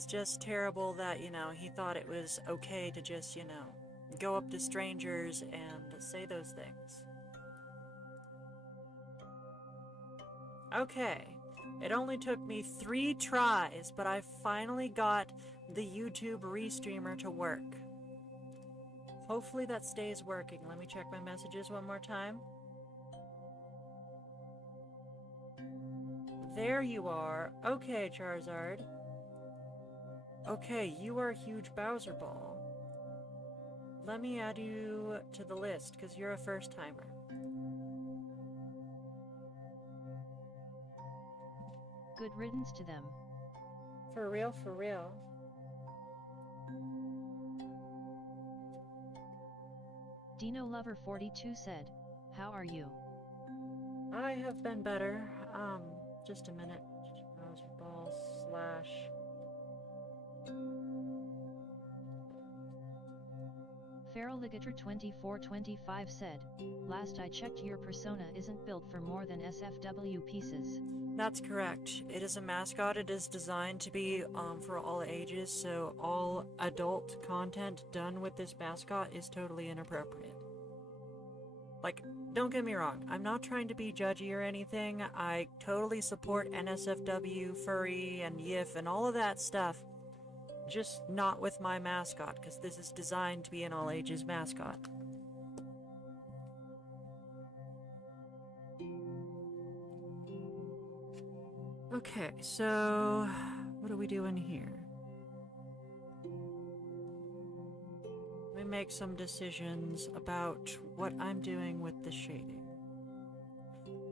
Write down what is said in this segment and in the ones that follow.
It's just terrible that, you know, he thought it was okay to just, you know, go up to strangers and say those things. Okay. It only took me 3 tries, but I finally got the YouTube restreamer to work. Hopefully that stays working. Let me check my messages one more time. There you are. Okay, Charizard. Okay, you are a huge Bowser Ball. Let me add you to the list, because you're a first-timer. Good riddance to them. For real, for real. Dino Lover 42 said, "How are you?" I have been better. Just a minute. Bowser Ball slash... Feraligator 2425 said, "Last I checked your persona isn't built for more than SFW pieces." That's correct. It is a mascot. It is designed to be for all ages, so all adult content done with this mascot is totally inappropriate. Like, don't get me wrong, I'm not trying to be judgy or anything. I totally support NSFW, furry, and YIF, and all of that stuff. Just not with my mascot, because this is designed to be an all ages mascot. Okay, so what are we doing here? Let me make some decisions about what I'm doing with the shading.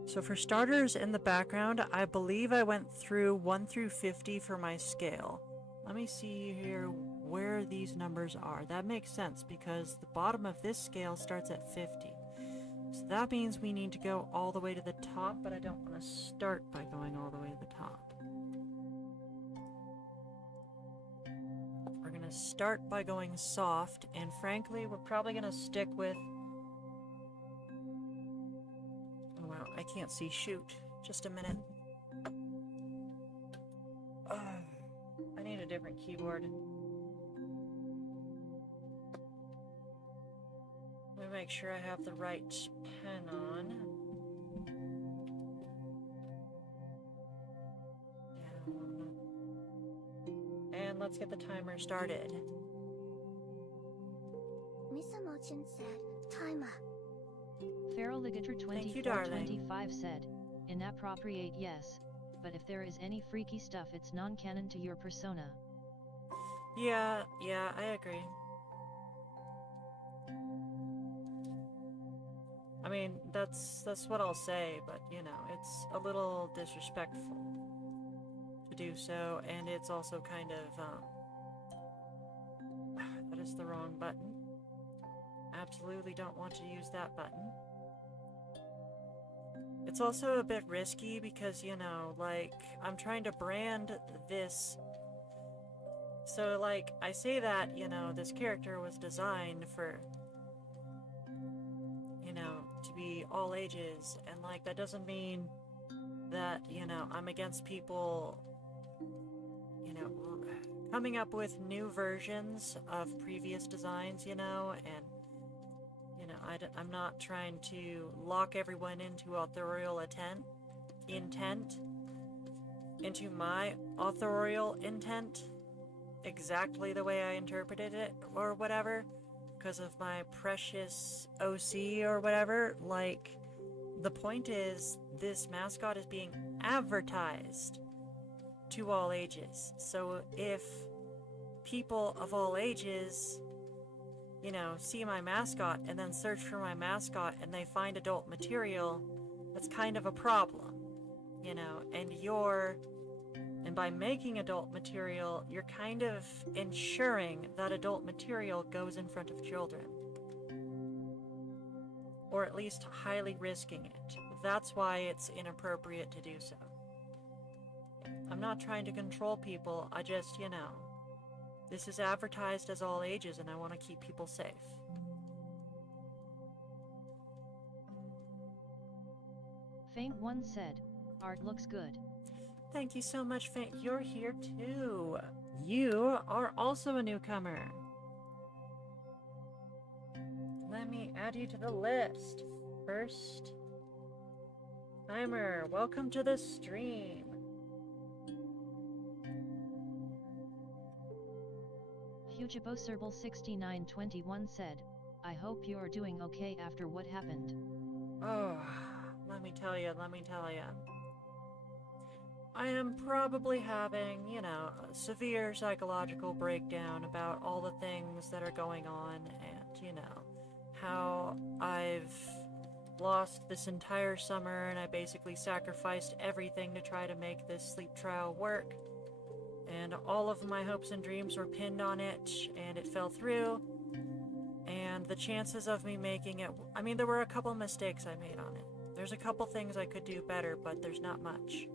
So for starters, in the background, I believe I went through 1 through 50 for my scale. Let me see here where these numbers are. That makes sense because the bottom of this scale starts at 50. So that means we need to go all the way to the top, but I don't want to start by going all the way to the top. We're going to start by going soft, and frankly, we're probably going to stick with... Oh wow, I can't see. Shoot. Just a minute. I need a different keyboard. Let me make sure I have the right pen on. And let's get the timer started. Misamojin said, "Timer." Feraligator 2425 said, "Inappropriate, yes, but if there is any freaky stuff it's non-canon to your persona." Yeah, I agree. I mean, that's what I'll say, but you know, it's a little disrespectful to do so, and it's also kind of, that is the wrong button. Absolutely don't want to use that button. It's also a bit risky because, you know, like, I'm trying to brand this. So, like, I say that, you know, this character was designed for, you know, to be all ages, and, like, that doesn't mean that, you know, I'm against people, you know, coming up with new versions of previous designs, you know, and, you know, I'm not trying to lock everyone into authorial intent, into my authorial intent, exactly the way I interpreted it, or whatever, because of my precious OC or whatever. Like, the point is, this mascot is being advertised to all ages. So if people of all ages, you know, see my mascot and then search for my mascot and they find adult material, that's kind of a problem, you know, and by making adult material, you're kind of ensuring that adult material goes in front of children. Or at least highly risking it. That's why it's inappropriate to do so. I'm not trying to control people, I just, you know, this is advertised as all ages and I want to keep people safe. Faint One said, "Art looks good." Thank you so much, you're here too. You are also a newcomer. Let me add you to the list. First timer, welcome to the stream. Hugiboserble6921 said, I hope you are doing okay after what happened. Oh, let me tell you. I am probably having, you know, a severe psychological breakdown about all the things that are going on and, you know, how I've lost this entire summer and I basically sacrificed everything to try to make this sleep trial work. And all of my hopes and dreams were pinned on it, and it fell through. And the chances of me making it... I mean, there were a couple mistakes I made on it. There's a couple things I could do better, but there's not much.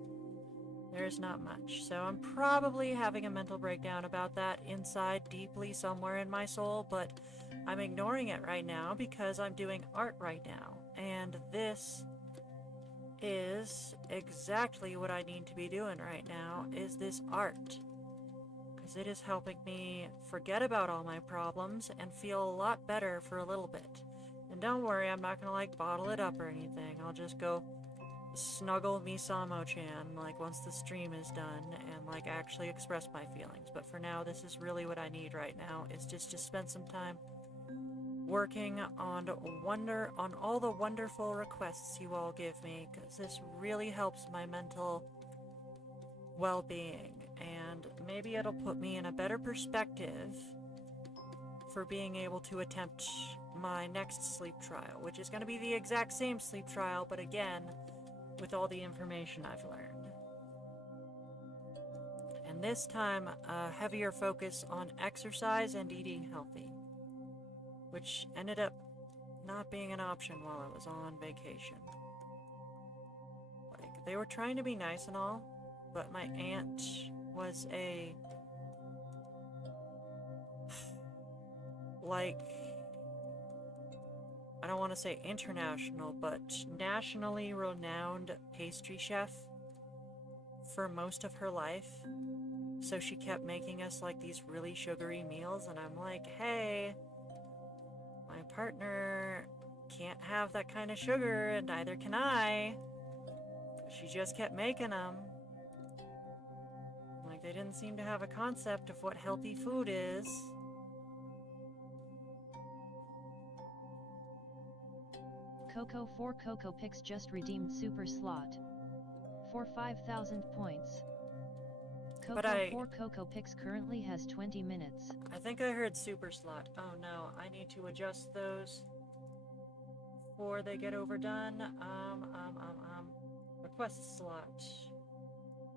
There's not much. So I'm probably having a mental breakdown about that inside deeply somewhere in my soul, but I'm ignoring it right now because I'm doing art right now. And this is exactly what I need to be doing right now, is this art. Because it is helping me forget about all my problems and feel a lot better for a little bit. And don't worry, I'm not gonna like bottle it up or anything. I'll just go snuggle Misamo-chan like once the stream is done and like actually express my feelings. But for now, this is really what I need right now, is just to spend some time working on all the wonderful requests you all give me, because this really helps my mental well-being, and maybe it'll put me in a better perspective for being able to attempt my next sleep trial, which is going to be the exact same sleep trial, but again, with all the information I've learned. And this time, a heavier focus on exercise and eating healthy, which ended up not being an option while I was on vacation. Like, they were trying to be nice and all, but my aunt was a... like... I don't want to say international, but nationally renowned pastry chef for most of her life. So she kept making us like these really sugary meals, and I'm like, hey, my partner can't have that kind of sugar, and neither can I. She just kept making them. Like, they didn't seem to have a concept of what healthy food is. Coco 4 Coco Pix just redeemed Super Slot for 5,000 points. Coco 4 Coco Pix currently has 20 minutes. I think I heard Super Slot. Oh no, I need to adjust those before they get overdone. Request slot.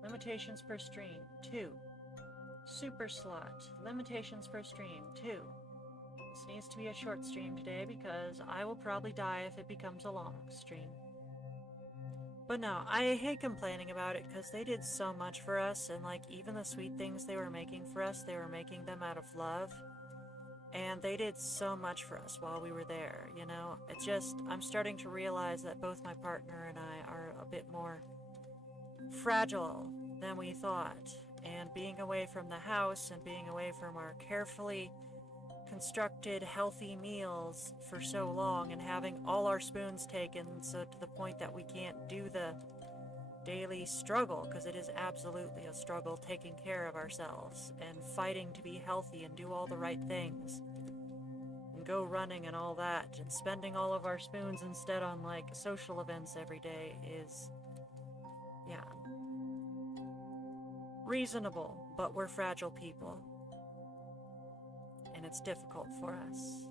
Limitations per stream, 2. Super Slot. Limitations per stream, 2. This needs to be a short stream today because I will probably die if it becomes a long stream. But no, I hate complaining about it because they did so much for us, and like even the sweet things they were making for us, they were making them out of love. And they did so much for us while we were there, you know? It's just, I'm starting to realize that both my partner and I are a bit more fragile than we thought. And being away from the house and being away from our carefully constructed healthy meals for so long, and having all our spoons taken, so to the point that we can't do the daily struggle, because it is absolutely a struggle taking care of ourselves and fighting to be healthy and do all the right things and go running and all that, and spending all of our spoons instead on like social events every day is, yeah, reasonable, but we're fragile people. And it's difficult for us.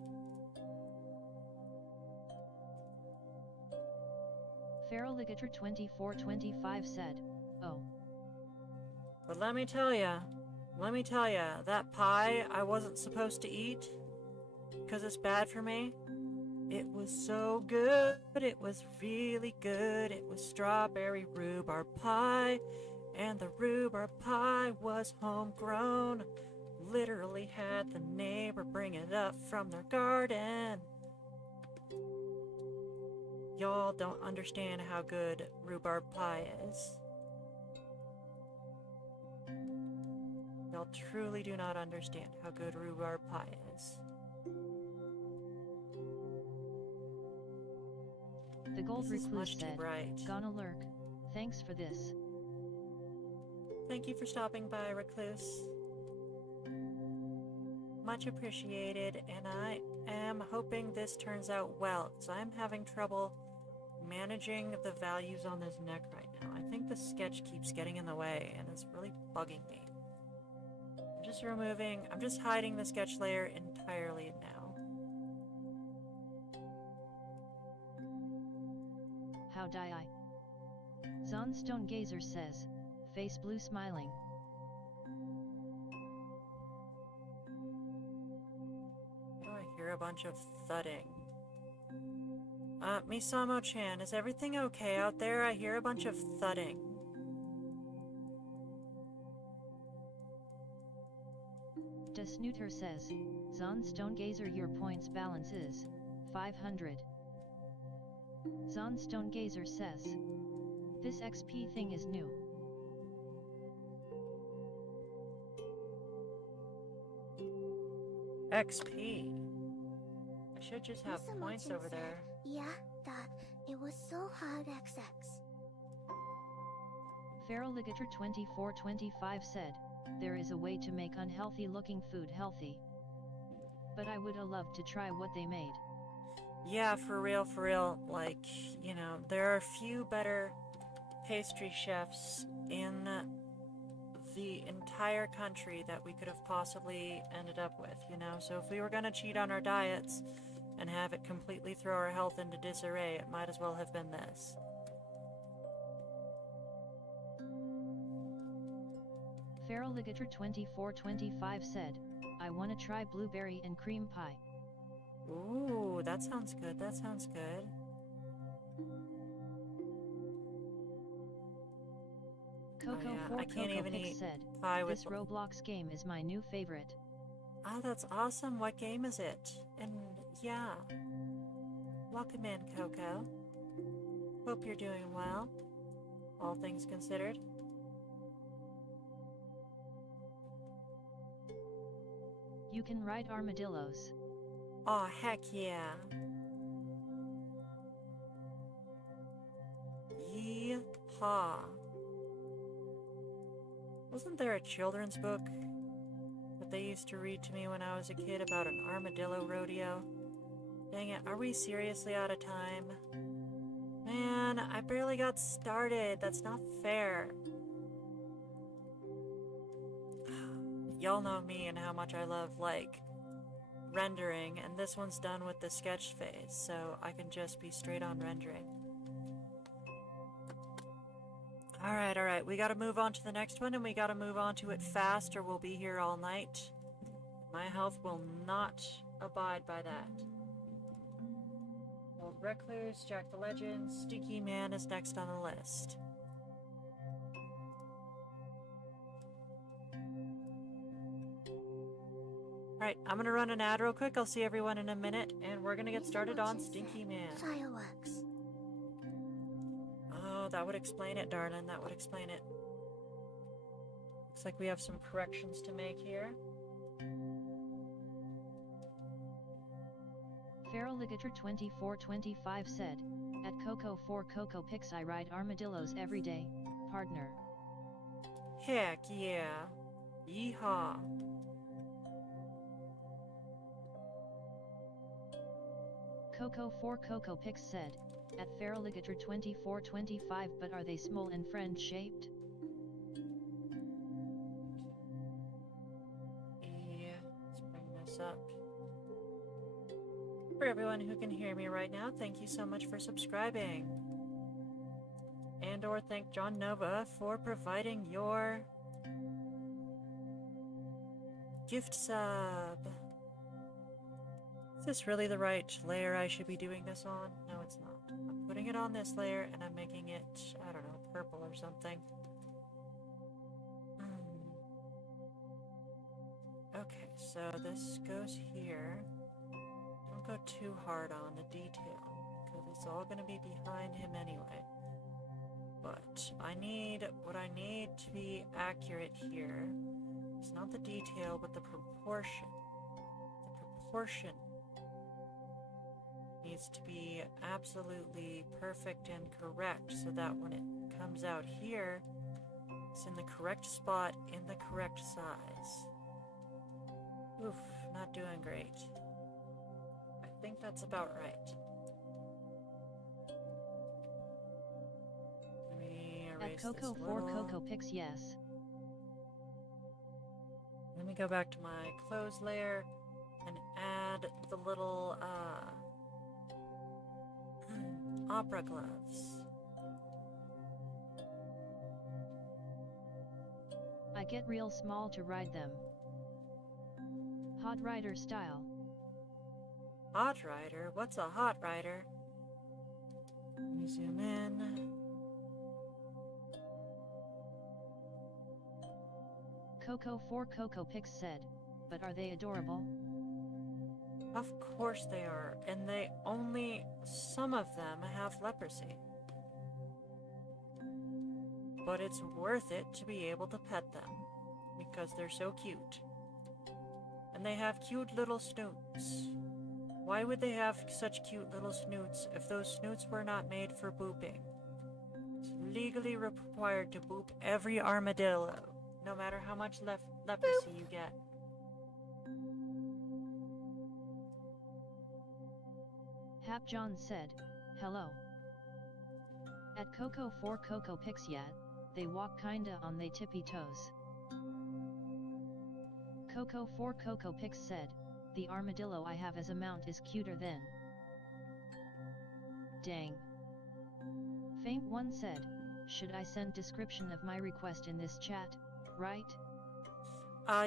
Feraligator 2425 said, oh. But let me tell ya, that pie I wasn't supposed to eat, because it's bad for me, it was so good. It was really good. It was strawberry rhubarb pie, and the rhubarb pie was homegrown. Literally had the neighbor bring it up from their garden. Y'all don't understand how good rhubarb pie is. Y'all truly do not understand how good rhubarb pie is. The Gold This is Recluse much too said, bright. "Gonna lurk. Thanks for this." Thank you for stopping by, Recluse. Much appreciated, and I am hoping this turns out well, because I'm having trouble managing the values on this neck right now. I think the sketch keeps getting in the way, and it's really bugging me. I'm just hiding the sketch layer entirely now. How die I? Zonstone Gazer says, face blue smiling. Oh, I hear a bunch of thudding. Misamo-chan, is everything okay out there? I hear a bunch of thudding. Desnooter says, Zonstone Gazer, your points balance is 500. Zonstone Gazer says, this XP thing is new. XP. I should just have points over there. Yeah, that it was so hard XX. Feraligator 2425 said, there is a way to make unhealthy looking food healthy. But I would have loved to try what they made. Yeah, for real, like, you know, there are few better pastry chefs in the entire country that we could have possibly ended up with, you know? So if we were gonna cheat on our diets and have it completely throw our health into disarray, it might as well have been this. Feraligator 2425 said, I want to try blueberry and cream pie. Ooh, that sounds good, that sounds good. Coco I can't even eat pie with... This Roblox game is my new favorite. Oh, that's awesome. What game is it? And yeah. Welcome in, Coco. Hope you're doing well, all things considered. You can ride armadillos. Aw, heck yeah. Yeehaw. Wasn't there a children's book that they used to read to me when I was a kid about an armadillo rodeo? Dang it, are we seriously out of time? Man, I barely got started. That's not fair. Y'all know me and how much I love, like, rendering, and this one's done with the sketch phase, so I can just be straight on rendering. Alright, we gotta move on to the next one, and we gotta move on to it fast, or we'll be here all night. My health will not abide by that. Old Recluse, Jack the Legend, Sticky Man is next on the list. Alright, I'm gonna run an ad real quick. I'll see everyone in a minute, and we're gonna get started on Stinky Man. Fireworks. Oh, that would explain it, darling. That would explain it. Looks like we have some corrections to make here. Feraligator 2425 said, at Coco 4 Coco Pix I ride armadillos every day, partner. Heck yeah. Yeehaw. Coco 4 Coco Pix said, at Feraligator 2425 but are they small and friend shaped? Yeah, let's bring this up. For everyone who can hear me right now, thank you so much for subscribing. And or thank John Nova for providing your gift sub. Is this really the right layer I should be doing this on? No, it's not. I'm putting it on this layer and I'm making it, I don't know, purple or something. Okay, so this goes here. Don't go too hard on the detail, because it's all going to be behind him anyway. But what I need to be accurate here It's not the detail, but the proportion. The proportion needs to be absolutely perfect and correct so that when it comes out here, it's in the correct spot, in the correct size. Oof, not doing great. I think that's about right. Let me erase At this Coco 4 little... Coco Pix yes. Let me go back to my clothes layer and add the little opera gloves. I get real small to ride them. Hot rider style. Hot rider? What's a hot rider? Let me zoom in. Coco 4 Coco Pix said, but are they adorable? Of course they are, and some of them have leprosy. But it's worth it to be able to pet them, because they're so cute. And they have cute little snoots. Why would they have such cute little snoots if those snoots were not made for booping? It's legally required to boop every armadillo, no matter how much leprosy you get. Hap John said, hello. At Coco 4 Coco Pix yet, they walk kinda on they tippy toes. Coco 4 Coco Pix said, the armadillo I have as a mount is cuter than. Dang. Faint One said, should I send description of my request in this chat, right?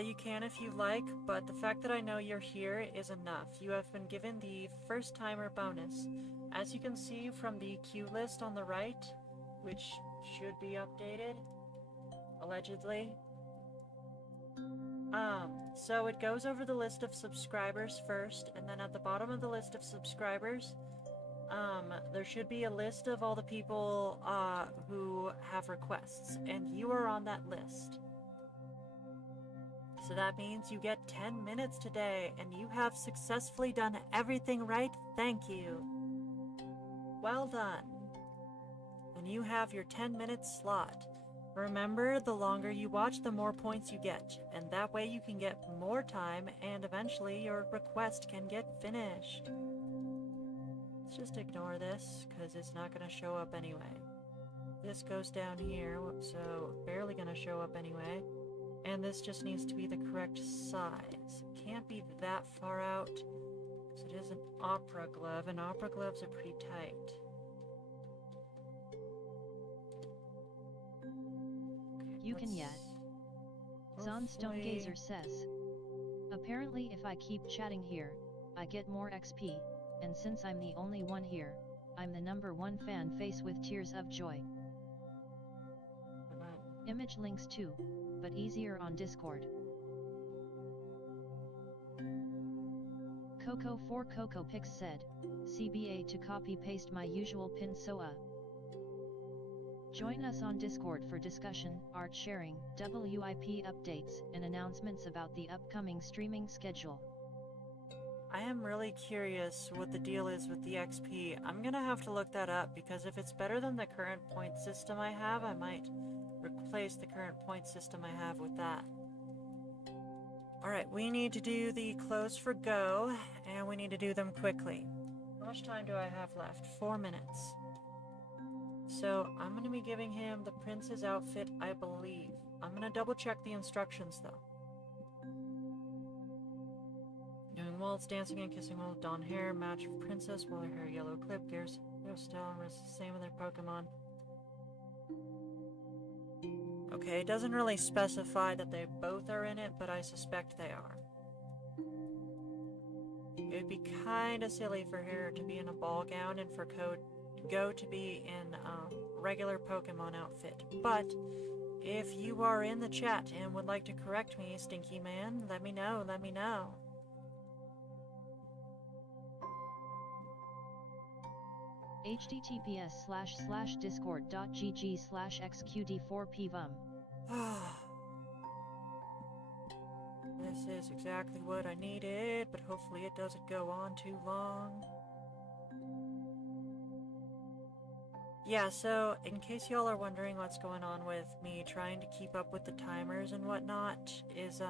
You can if you like, but the fact that I know you're here is enough. You have been given the first timer bonus. As you can see from the queue list on the right, which should be updated, allegedly. So it goes over the list of subscribers first, and then at the bottom of the list of subscribers, there should be a list of all the people, who have requests, and you are on that list. So that means you get 10 minutes today, and you have successfully done everything right. Thank you. Well done. And you have your 10-minute slot. Remember, the longer you watch, the more points you get, and that way you can get more time, and eventually your request can get finished. Let's just ignore this, because it's not going to show up anyway. This goes down here, so barely going to show up anyway. And this just needs to be the correct size. It can't be that far out, because it is an opera glove, and opera gloves are pretty tight. Okay, You can yet. Zon Stone Gazer says. Apparently if I keep chatting here, I get more XP, and since I'm the only one here, I'm the #1 fan face with tears of joy. Image links too, but easier on Discord. Coco 4 Coco Pix said, CBA to copy paste my usual pin SOA. Join us on Discord for discussion, art sharing, WIP updates, and announcements about the upcoming streaming schedule. I am really curious what the deal is with the XP. I'm gonna have to look that up, because if it's better than the current point system I have, I might replace the current point system I have with that. Alright, we need to do the clothes for go, and we need to do them quickly. How much time do I have left? 4 minutes. So, I'm going to be giving him the prince's outfit, I believe. I'm going to double check the instructions, though. Doing waltz, dancing and kissing while dawn hair, match of princess, while her hair yellow clip, gears, hairstyle, and the same with their Pokemon. Okay, it doesn't really specify that they both are in it, but I suspect they are. It would be kinda silly for her to be in a ball gown and for Go to be in a regular Pokemon outfit. But if you are in the chat and would like to correct me, Stinky Man, let me know, let me know. https://discord.gg/xqd4pvum. This is exactly what I needed, but hopefully it doesn't go on too long. Yeah, so in case y'all are wondering what's going on with me trying to keep up with the timers and whatnot, is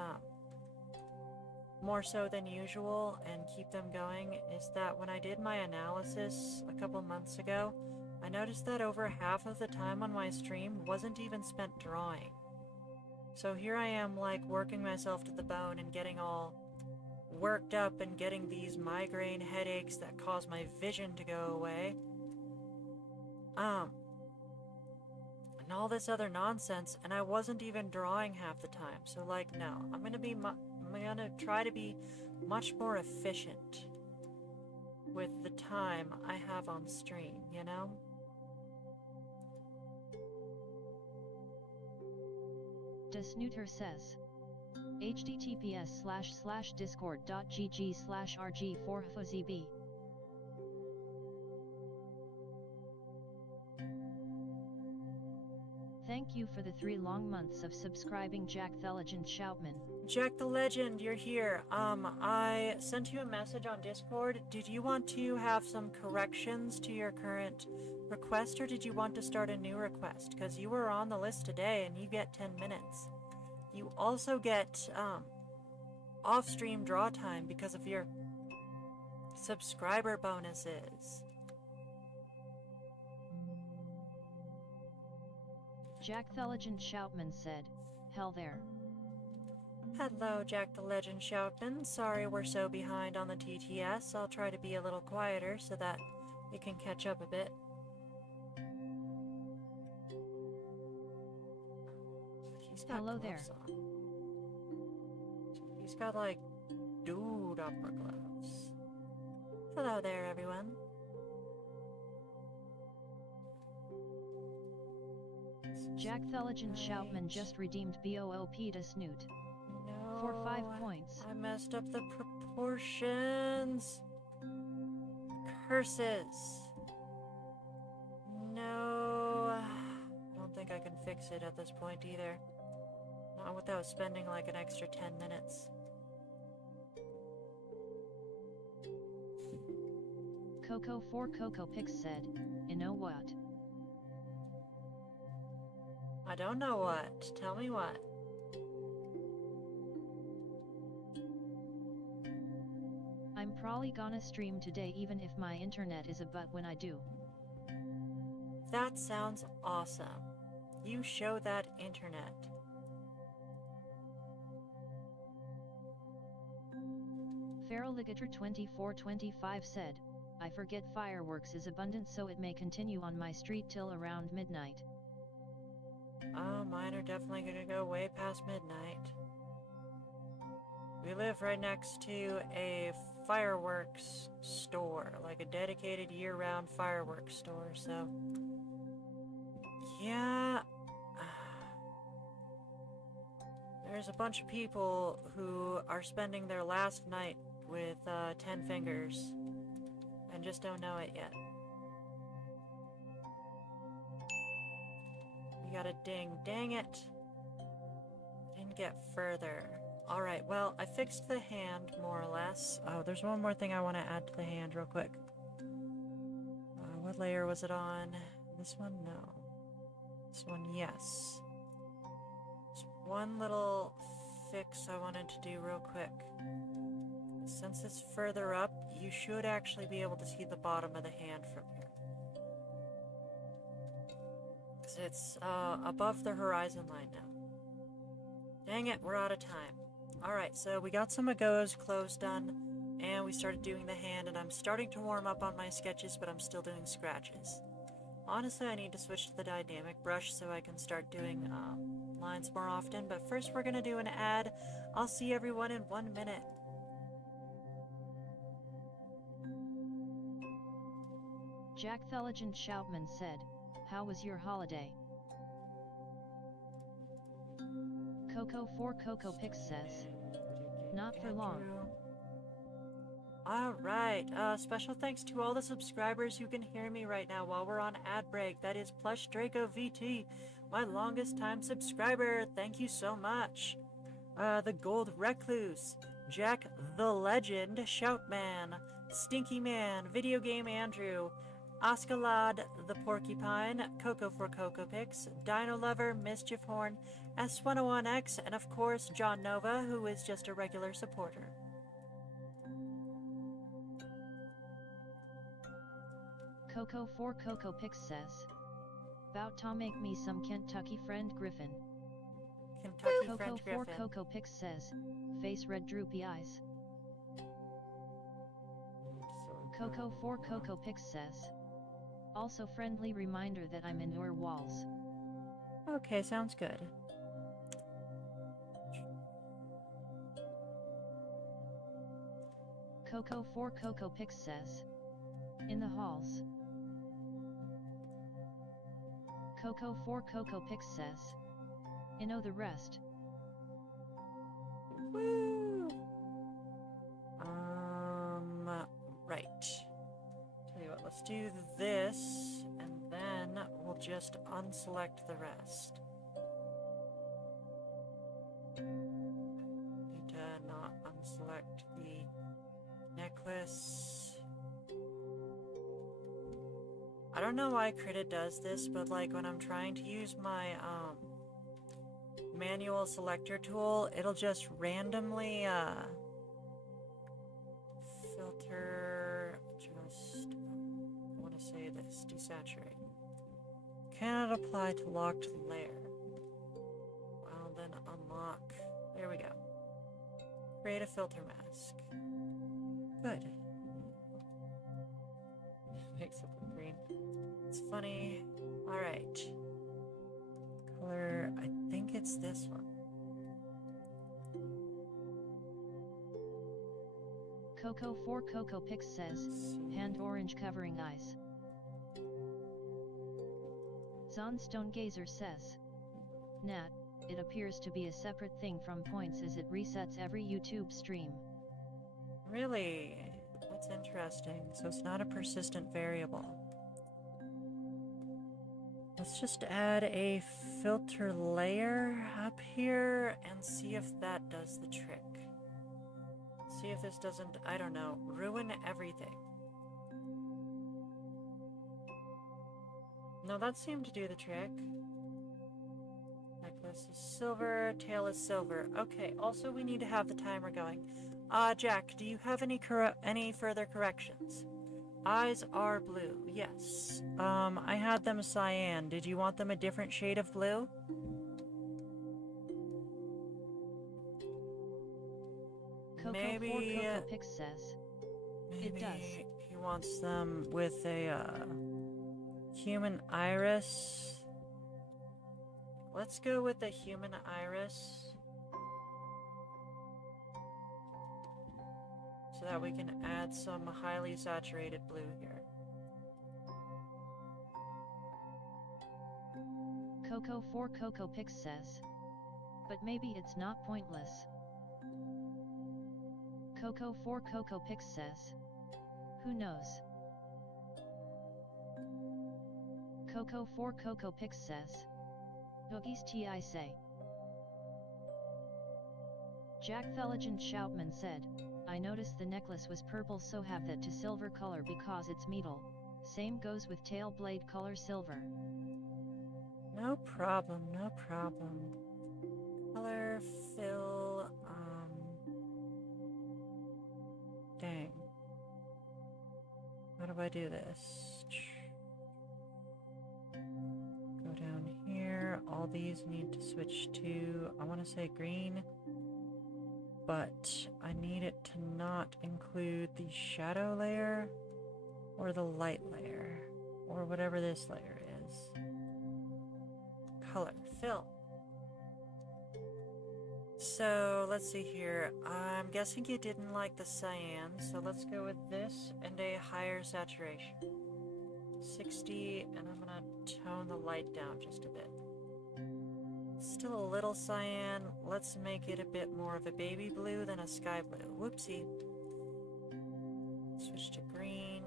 more so than usual and keep them going, is that when I did my analysis a couple months ago, I noticed that over half of the time on my stream wasn't even spent drawing. So here I am, like, working myself to the bone and getting all worked up and getting these migraine headaches that cause my vision to go away. And all this other nonsense, and I wasn't even drawing half the time. So, like, no, I'm gonna try to be much more efficient with the time I have on stream, you know? Desnooter says, https://discord.gg/rg4fozb. Thank you for the 3 long months of subscribing, Jack the Legend Shoutman. Jack the Legend, you're here. I sent you a message on Discord. Did you want to have some corrections to your current request, or did you want to start a new request? Because you were on the list today and you get 10 minutes. You also get, off-stream draw time because of your subscriber bonuses. Jack the Legend Shoutman said, hell there. Hello, Jack the Legend Shoutman. Sorry we're so behind on the TTS. I'll try to be a little quieter so that you can catch up a bit. He's got Hello gloves there. on. He's got, like, dude opera gloves. Hello there, everyone. Jack the Legend Shoutman just redeemed BOOP to Snoot. No, For 5 points. I messed up the proportions. Curses. No. I don't think I can fix it at this point either. Not without spending like an extra 10 minutes. Coco for Coco Pix said, you know what? I don't know what. Tell me what. I'm probably gonna stream today even if my internet is a butt when I do. That sounds awesome. You show that internet. Feraligator2425 said, I forget fireworks is abundant so it may continue on my street till around midnight. Oh, mine are definitely gonna go way past midnight. We live right next to a fireworks store, like a dedicated year-round fireworks store, so... yeah... There's a bunch of people who are spending their last night with 10 fingers and just don't know it yet. We got a ding. Dang it! Didn't get further. Alright, well, I fixed the hand, more or less. Oh, there's one more thing I want to add to the hand real quick. What layer was it on? This one? No. This one, yes. There's one little fix I wanted to do real quick. Since it's further up, you should actually be able to see the bottom of the hand from here. Because it's above the horizon line now. Dang it, we're out of time. Alright, so we got some Ago's clothes done, and we started doing the hand, and I'm starting to warm up on my sketches, but I'm still doing scratches. Honestly, I need to switch to the dynamic brush so I can start doing lines more often, but first we're gonna do an ad. I'll see everyone in 1 minute. Jack the Legend Shoutman said, how was your holiday? Coco for Coco Pix says, not for long. Alright, special thanks to all the subscribers who can hear me right now while we're on ad break. That is Plush Draco VT, my longest time subscriber. Thank you so much. The Gold Recluse, Jack the Legend, Shoutman, Stinky Man, Video Game Andrew, Oscalad the Porcupine, Coco for Coco Picks, Dino Lover, Mischief Horn, S101X, and of course John Nova, who is just a regular supporter. Coco for Coco Picks says, "Bout to make me some Kentucky Friend Griffin." Kentucky Coco Friend for Griffin. Coco Picks says, "Face red droopy eyes." Coco for Coco Picks says, "Also friendly reminder that I'm in your walls." Okay, sounds good. Coco for Coco Picks says, "In the halls." Coco for Coco Picks says, "You know the rest." Woo! Right. Tell you what, let's do this, and then we'll just unselect the rest. Need to not unselect the necklace. I don't know why Krita does this, but like when I'm trying to use my manual selector tool, it'll just randomly filter, I want to say this, desaturate. Cannot apply to locked layer. Well, then unlock. There we go. Create a filter mask. Good. Makes it look green. It's funny. Alright. Color, I think it's this one. Coco for Coco Picks says, "Hand orange covering eyes." Zonstone Gazer says, "Nat, it appears to be a separate thing from points as it resets every YouTube stream." Really? That's interesting. So it's not a persistent variable. Let's just add a filter layer up here and see if that does the trick. See if this doesn't, I don't know, ruin everything. No, that seemed to do the trick. Necklace is silver, tail is silver. Okay, also we need to have the timer going. Jack, do you have any further corrections? Eyes are blue, yes. I had them cyan. Did you want them a different shade of blue? Coco Maybe, for Coco Picks says, "It does." maybe he wants them with a human iris. Let's go with the human iris, so that we can add some highly saturated blue here. Coco for Coco Picks says, "But maybe it's not pointless." Coco for Coco Picks says, "Who knows?" Coco for Coco Picks says, "Boogies I say." Jack the Legend Shoutman said, "I noticed the necklace was purple, so have that to silver color because it's metal. Same goes with tail blade color silver." No problem, no problem. Color, fill, dang. How do I do this? Go down here. All these need to switch to, I want to say green, but I need it to not include the shadow layer or the light layer or whatever this layer is. Color, fill. So let's see here. I'm guessing you didn't like the cyan, so let's go with this and a higher saturation. 60, and I'm gonna tone the light down just a bit. Still a little cyan. Let's make it a bit more of a baby blue than a sky blue. Whoopsie. Switch to green,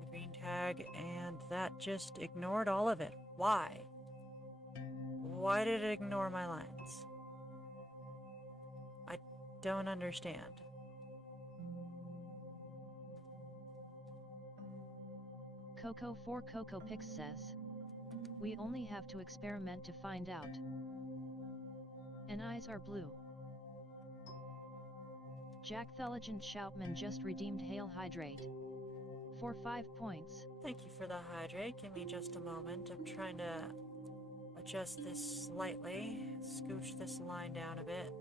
the green tag, and that just ignored all of it. Why? Why did it ignore my lines? don't understand. Coco 4 Coco Pix says. We only have to experiment to find out. And eyes are blue. Jack Theligen Shoutman just redeemed Hail Hydrate. For 5 points. Thank you for the hydrate. Give me just a moment. I'm trying to adjust this slightly. Scooch this line down a bit.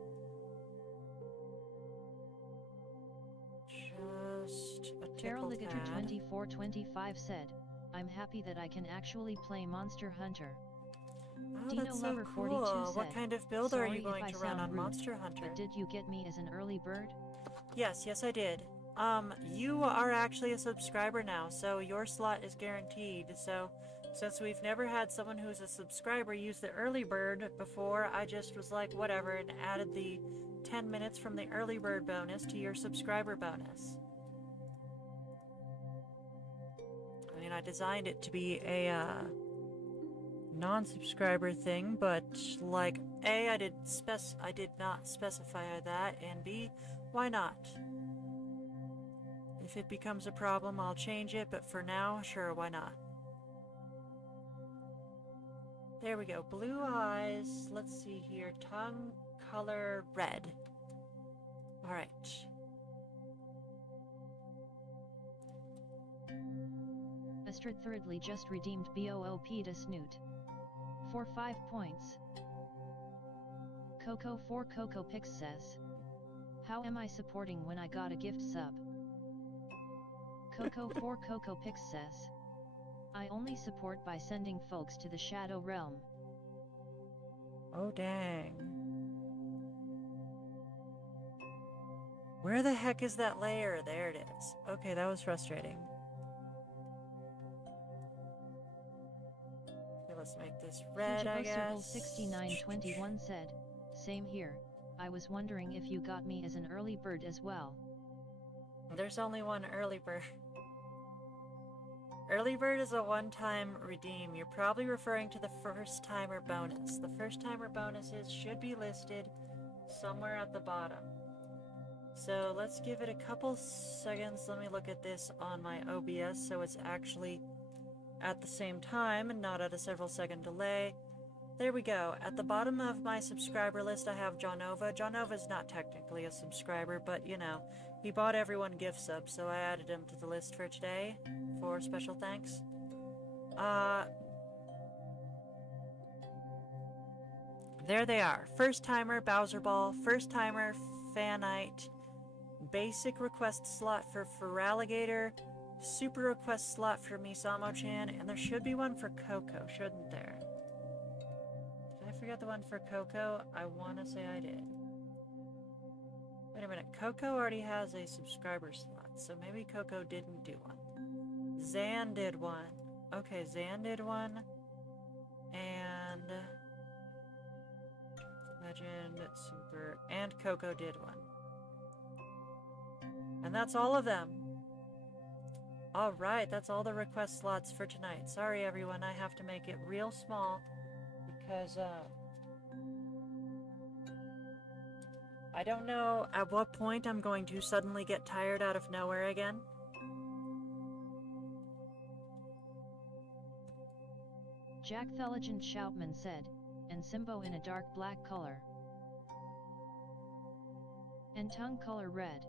Just a tickle Feraligator pad. 2425 said, I'm happy that I can actually play Monster Hunter. Oh, Dino that's so Lover 42 cool. said, What kind of build are sorry you going if I to run sound on rude, Monster Hunter? But did you get me as an early bird? Yes, I did. You are actually a subscriber now, so your slot is guaranteed. So, since we've never had someone who's a subscriber use the early bird before, I just was like, whatever, and added the 10 minutes from the early bird bonus to your subscriber bonus. I mean, I designed it to be a, non-subscriber thing, but, like, A, I did not specify that, and B, why not? If it becomes a problem, I'll change it, but for now, sure, why not? There we go. Blue eyes. Let's see here. Tongue color red. Alright. Astrid Thirdly just redeemed BOOP to Snoot. For 5 points. Coco 4 Coco Pix says. How am I supporting when I got a gift sub? Coco 4 Coco Pix says. I only support by sending folks to the Shadow Realm. Oh, dang. Where the heck is that layer? There it is. Okay, that was frustrating. Okay, let's make this red, I guess. 6921 said, same here, I was wondering if you got me as an early bird as well. There's only one early bird. Early bird is a one-time redeem. You're probably referring to the first timer bonus. The first timer bonuses should be listed somewhere at the bottom. So let's give it a couple seconds. Let me look at this on my OBS so it's actually at the same time and not at a several second delay. There we go. At the bottom of my subscriber list I have John Nova. John Nova's not technically a subscriber, but you know, he bought everyone gift subs, so I added him to the list for today for special thanks. There they are. First timer Bowser Ball, first timer Fanite, basic request slot for Feraligator, super request slot for Misamo-chan, and there should be one for Coco, shouldn't there? Did I forget the one for Coco? I want to say I did. Wait a minute, Coco already has a subscriber slot, so maybe Coco didn't do one. Zan did one. Okay, Zan did one. And Legend, Super, and Coco did one. And that's all of them. Alright, that's all the request slots for tonight. Sorry everyone, I have to make it real small because I don't know at what point I'm going to suddenly get tired out of nowhere again. Jack Theligen Shoutman said, and Simbo in a dark black color. And tongue color red.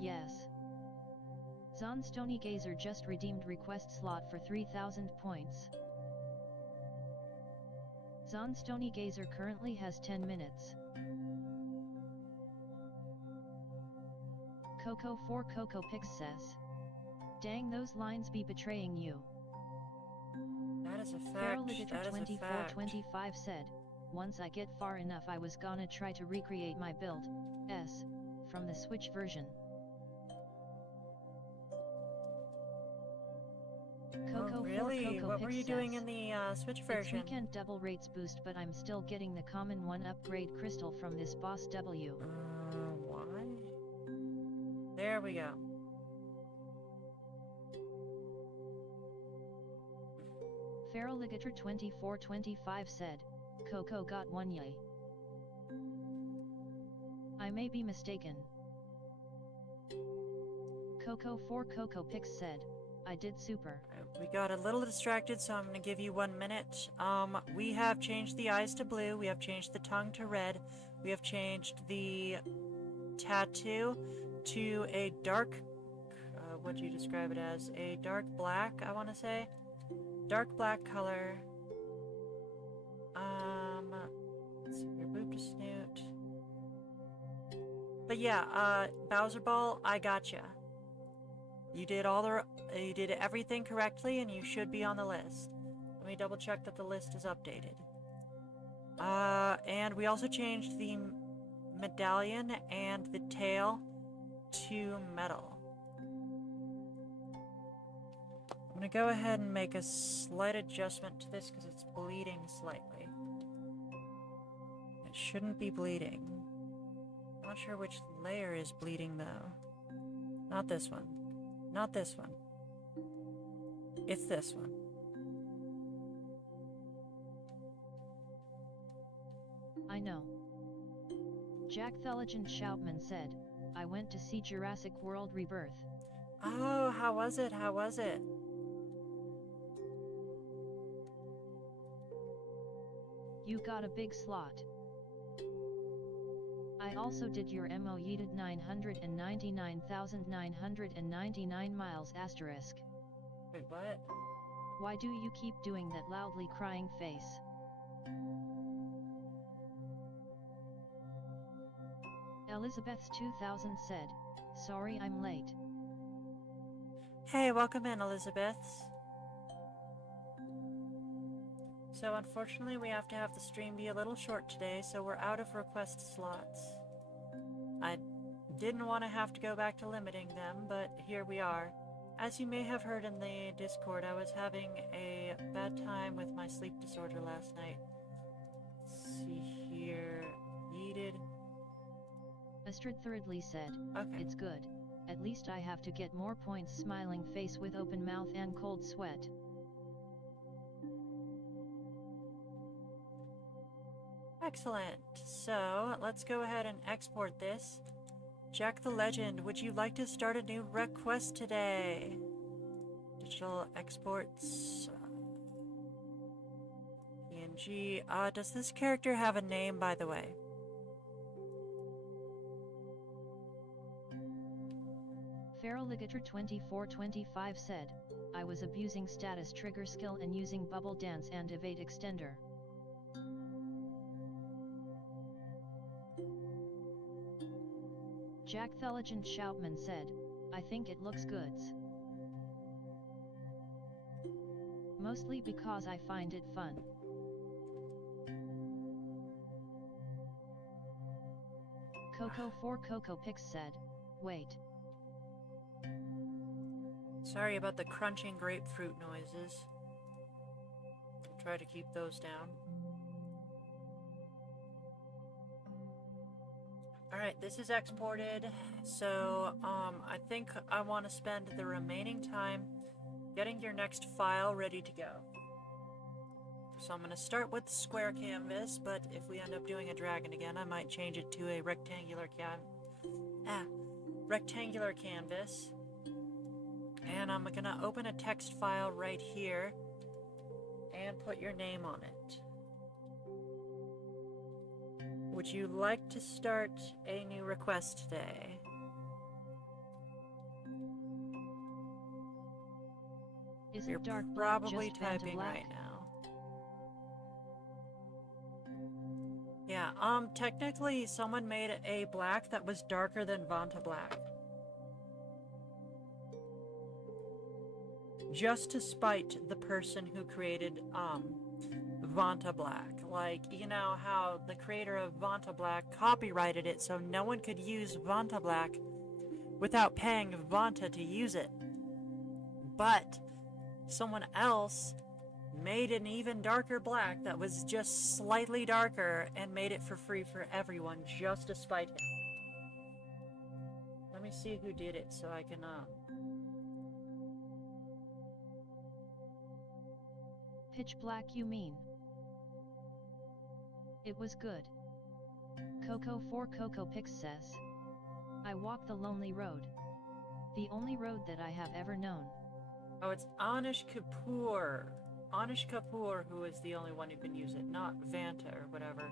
Yes. Zon Stony Gazer just redeemed request slot for 3,000 points. Zon Stony Gazer currently has 10 minutes. Coco 4 Coco Pix says. Dang, those lines be betraying you. That is a fact. Feraligator That is a fact. 2425 said, once I get far enough I was gonna try to recreate my build, from the Switch version. Coco Oh, really? 4 Coco What were Pix you doing says, in the Switch It's version? weekend double rates boost, but I'm still getting the common 1 upgrade crystal from this boss W. Why? There we go. Feraligator 2425 said, Coco got one yay. I may be mistaken. Coco for Coco Pix said, I did super. We got a little distracted, so I'm gonna give you 1 minute. We have changed the eyes to blue, we have changed the tongue to red, we have changed the tattoo to a dark, what do you describe it as? A dark black, I want to say. Dark black color. Let's see, your boop to snoot. But yeah, Bowser Ball, I gotcha. You did everything correctly, and you should be on the list. Let me double check that the list is updated. And we also changed the medallion and the tail to metal. I'm gonna go ahead and make a slight adjustment to this because it's bleeding slightly. It shouldn't be bleeding. Not sure which layer is bleeding though. Not this one. Not this one. It's this one. I know. Jack Theligen Shoutman said, I went to see Jurassic World Rebirth. Oh, how was it? How was it? You got a big slot. I also did your MO yeeted 999,999 miles asterisk. Wait, what? Why do you keep doing that loudly crying face? Elizabeth's 2000 said, sorry I'm late. Hey, welcome in, Elizabeth. So unfortunately we have to have the stream be a little short today, so we're out of request slots. I didn't want to have to go back to limiting them, but here we are. As you may have heard in the Discord, I was having a bad time with my sleep disorder last night. Let's see here. Yeeted. Astrid Thirdly said, Okay. it's good. At least I have to get more points smiling face with open mouth and cold sweat. Excellent. So, let's go ahead and export this. Jack the Legend, would you like to start a new request today? Digital exports. PNG. Does this character have a name, by the way? Feraligator 2425 said, I was abusing status trigger skill and using bubble dance and evade extender. Jack Theligen Shoutman said, I think it looks goods. Mostly because I find it fun. Coco for Coco Pix said, wait. Sorry about the crunching grapefruit noises. I'll try to keep those down. Alright, this is exported, so I think I want to spend the remaining time getting your next file ready to go. So I'm going to start with square canvas, but if we end up doing a dragon again, I might change it to a rectangular canvas. And I'm going to open a text file right here and put your name on it. Would you like to start a new request today? Isn't You're dark black probably just Vanta typing black? right now. Yeah, technically someone made a black that was darker than Vanta black. Just to spite the person who created, Vanta Black. Like, you know how the creator of Vanta Black copyrighted it so no one could use Vanta Black without paying Vanta to use it. But someone else made an even darker black that was just slightly darker and made it for free for everyone just to spite him. Let me see who did it so I can, Pitch black you mean? It was good. Coco 4 Coco Pix says. I walk the lonely road. The only road that I have ever known. Oh, it's Anish Kapoor. Anish Kapoor, who is the only one who can use it, not Vanta or whatever.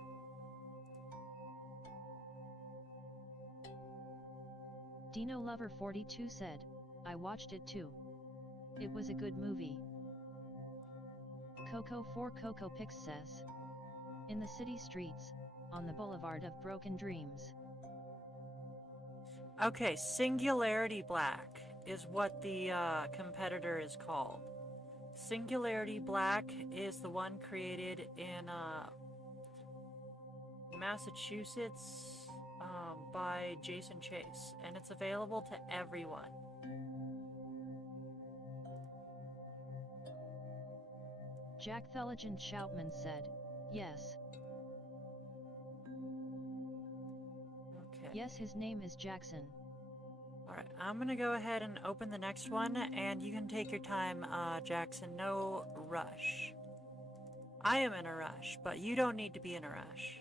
Dino Lover 42 said, I watched it too. It was a good movie. Coco 4 Coco Pix says. In the city streets, on the boulevard of broken dreams. Okay, Singularity Black is what the competitor is called. Singularity Black is the one created in Massachusetts by Jason Chase, and it's available to everyone. Jack Theligen Shoutman said, yes. Okay. Yes, his name is Jackson. Alright, I'm gonna go ahead and open the next one, and you can take your time, Jackson. No rush. I am in a rush, but you don't need to be in a rush.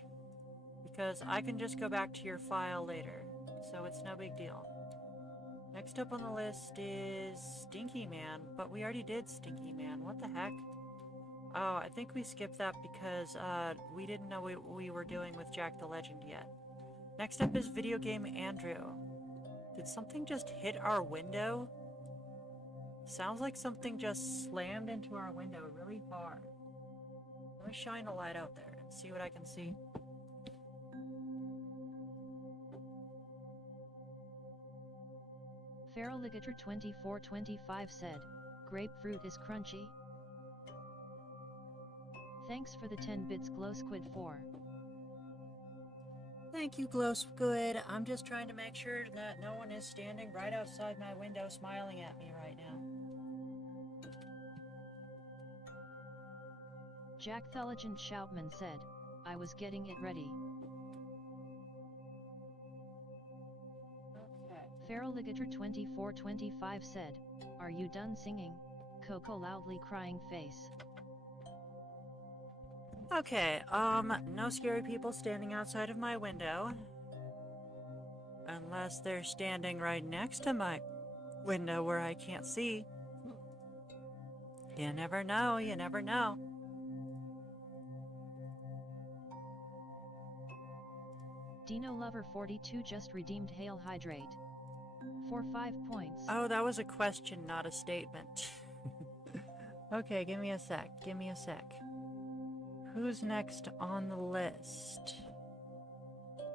Because I can just go back to your file later, so it's no big deal. Next up on the list is Stinky Man, but we already did Stinky Man. What the heck? Oh, I think we skipped that because we didn't know what we were doing with Jack the Legend yet. Next up is Video Game Andrew. Did something just hit our window? Sounds like something just slammed into our window really hard. Let me shine a light out there and see what I can see. Feraligator 2425 said, grapefruit is crunchy. Thanks for the 10 bits Glow Squid 4. Thank you, Glow Squid. I'm just trying to make sure that no one is standing right outside my window smiling at me right now. Jack Theligen Shoutman said, I was getting it ready. Feraligator 2425 said, are you done singing? Coco loudly crying face. Okay, no scary people standing outside of my window. Unless they're standing right next to my window where I can't see. You never know, you never know. Dino Lover 42 just redeemed Hail Hydrate. For 5 points. Oh, that was a question, not a statement. Okay, give me a sec, give me a sec. Who's next on the list?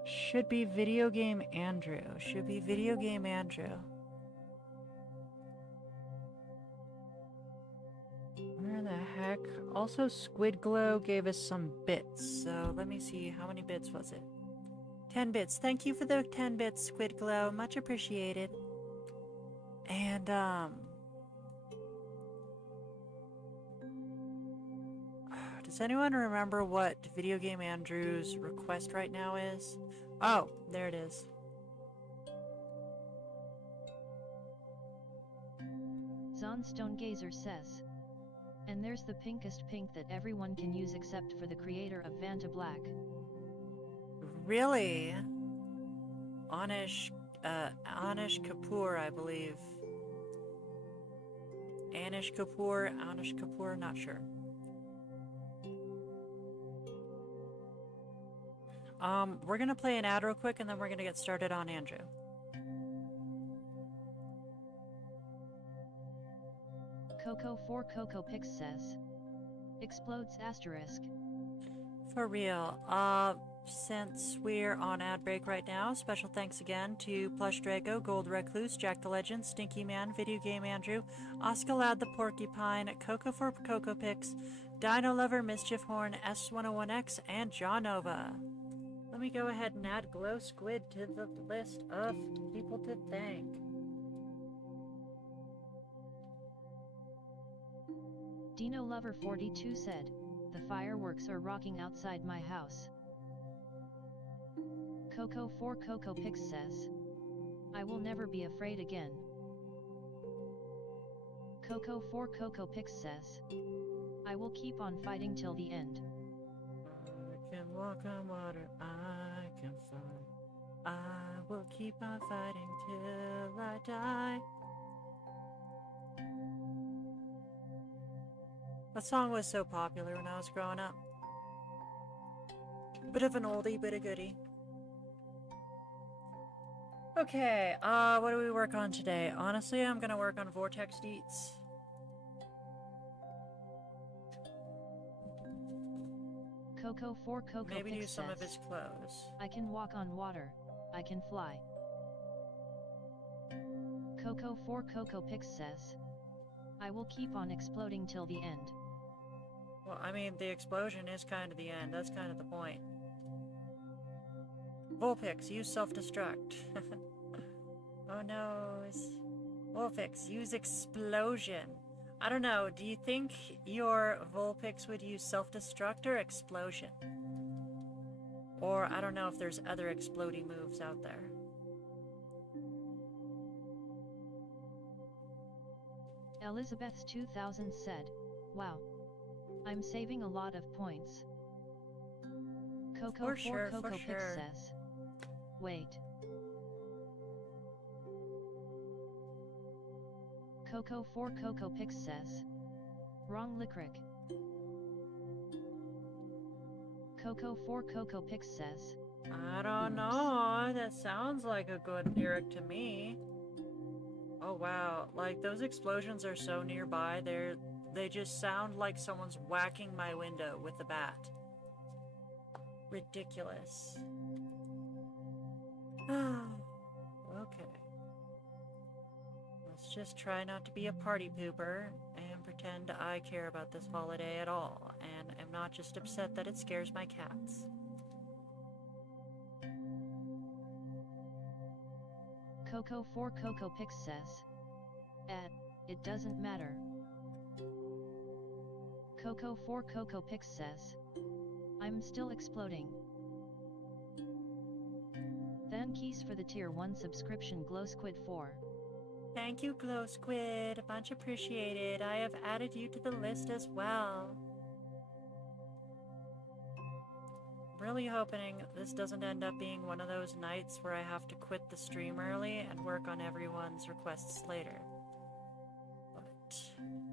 Should be Video Game Andrew. Should be Video Game Andrew. Where the heck? Also, Squid Glow gave us some bits. So let me see, how many bits was it? 10 bits. Thank you for the 10 bits, Squid Glow. Much appreciated. And, does anyone remember what Video Game Andrew's request right now is? Oh, there it is. Zonstone Gazer says. And there's the pinkest pink that everyone can use except for the creator of Vanta Black. Really? Anish Kapoor, I believe. Anish Kapoor, not sure. We're gonna play an ad real quick and then we're gonna get started on Andrew. Coco 4 Coco Pix says. Explodes asterisk. For real. Since we're on ad break right now, special thanks again to Plush Drago, Gold Recluse, Jack the Legend, Stinky Man, Video Game Andrew, Oscar Lad the Porcupine, Coco for Coco Pix, Dino Lover, Mischief Horn, S101X, and John Nova. Let me go ahead and add Glow Squid to the list of people to thank. Dino Lover 42 said, the fireworks are rocking outside my house. Coco 4 Coco Pix says. I will never be afraid again. Coco 4 Coco Pix says. I will keep on fighting till the end. I can walk on water, I can fight. I will keep on fighting till I die. That song was so popular when I was growing up. Bit of an oldie, bit of goodie. Okay, what do we work on today? Honestly, I'm gonna work on vortex deets. Coco 4 Coco Maybe Pix do some of says, his clothes. I can walk on water, I can fly. Coco 4 Coco Pix says, I will keep on exploding till the end. Well, I mean, the explosion is kind of the end. That's kind of the point. Vulpix, use self-destruct. Oh no. Vulpix, use explosion. I don't know, do you think your Vulpix would use self-destruct or explosion? Or I don't know if there's other exploding moves out there. Elizabeth's 2000 said, wow. I'm saving a lot of points. Coco 4 sure, Coco for Pix sure. says, wait. Coco 4 Coco Pix says, wrong licorice. Coco 4 Coco Pix says, I don't know, that sounds like a good lyric to me. Oh wow, like those explosions are so nearby, they just sound like someone's whacking my window with a bat. Ridiculous. Okay. Let's just try not to be a party pooper and pretend I care about this holiday at all, and am not just upset that it scares my cats. Coco 4 Coco Pix says, it doesn't matter. Coco 4 Coco Pix says, I'm still exploding. Thank yous for the tier 1 subscription Glow Squid 4. Thank you, Glow Squid. Much appreciated. I have added you to the list as well. Really hoping this doesn't end up being one of those nights where I have to quit the stream early and work on everyone's requests later. But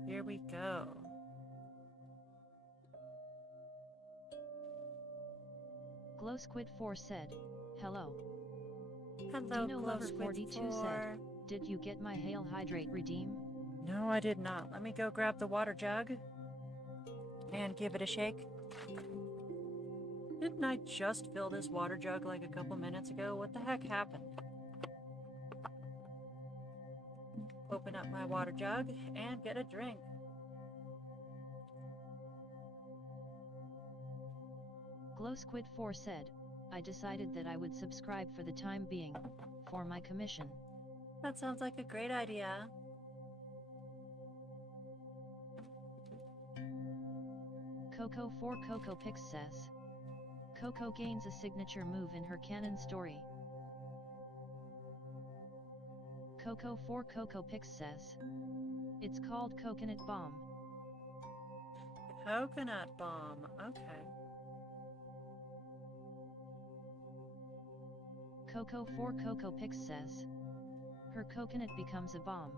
here we go. Glow Squid 4 said, hello. Hello, Dino Glow Lover Squid 42 4. said, did you get my Hail Hydrate redeem? No, I did not. Let me go grab the water jug and give it a shake. Didn't I just fill this water jug like a couple minutes ago? What the heck happened? Open up my water jug and get a drink. Glow Squid 4 said, I decided that I would subscribe for the time being, for my commission. That sounds like a great idea. Coco 4 Coco Pix says, Coco gains a signature move in her canon story. Coco 4 Coco Pix says, it's called Coconut Bomb. Coconut bomb. Okay. Coco 4 Coco Pix says, her coconut becomes a bomb.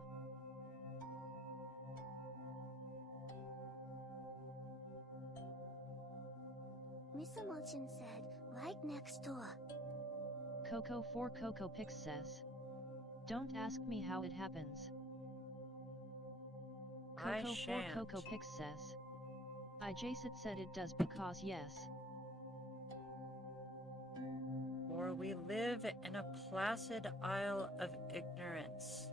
Misumochin said, right next door. Coco 4 Coco Pix says, don't ask me how it happens. I Coco 4 shan't. Coco Pix says, I Jason said it does because yes. For we live in a placid isle of ignorance,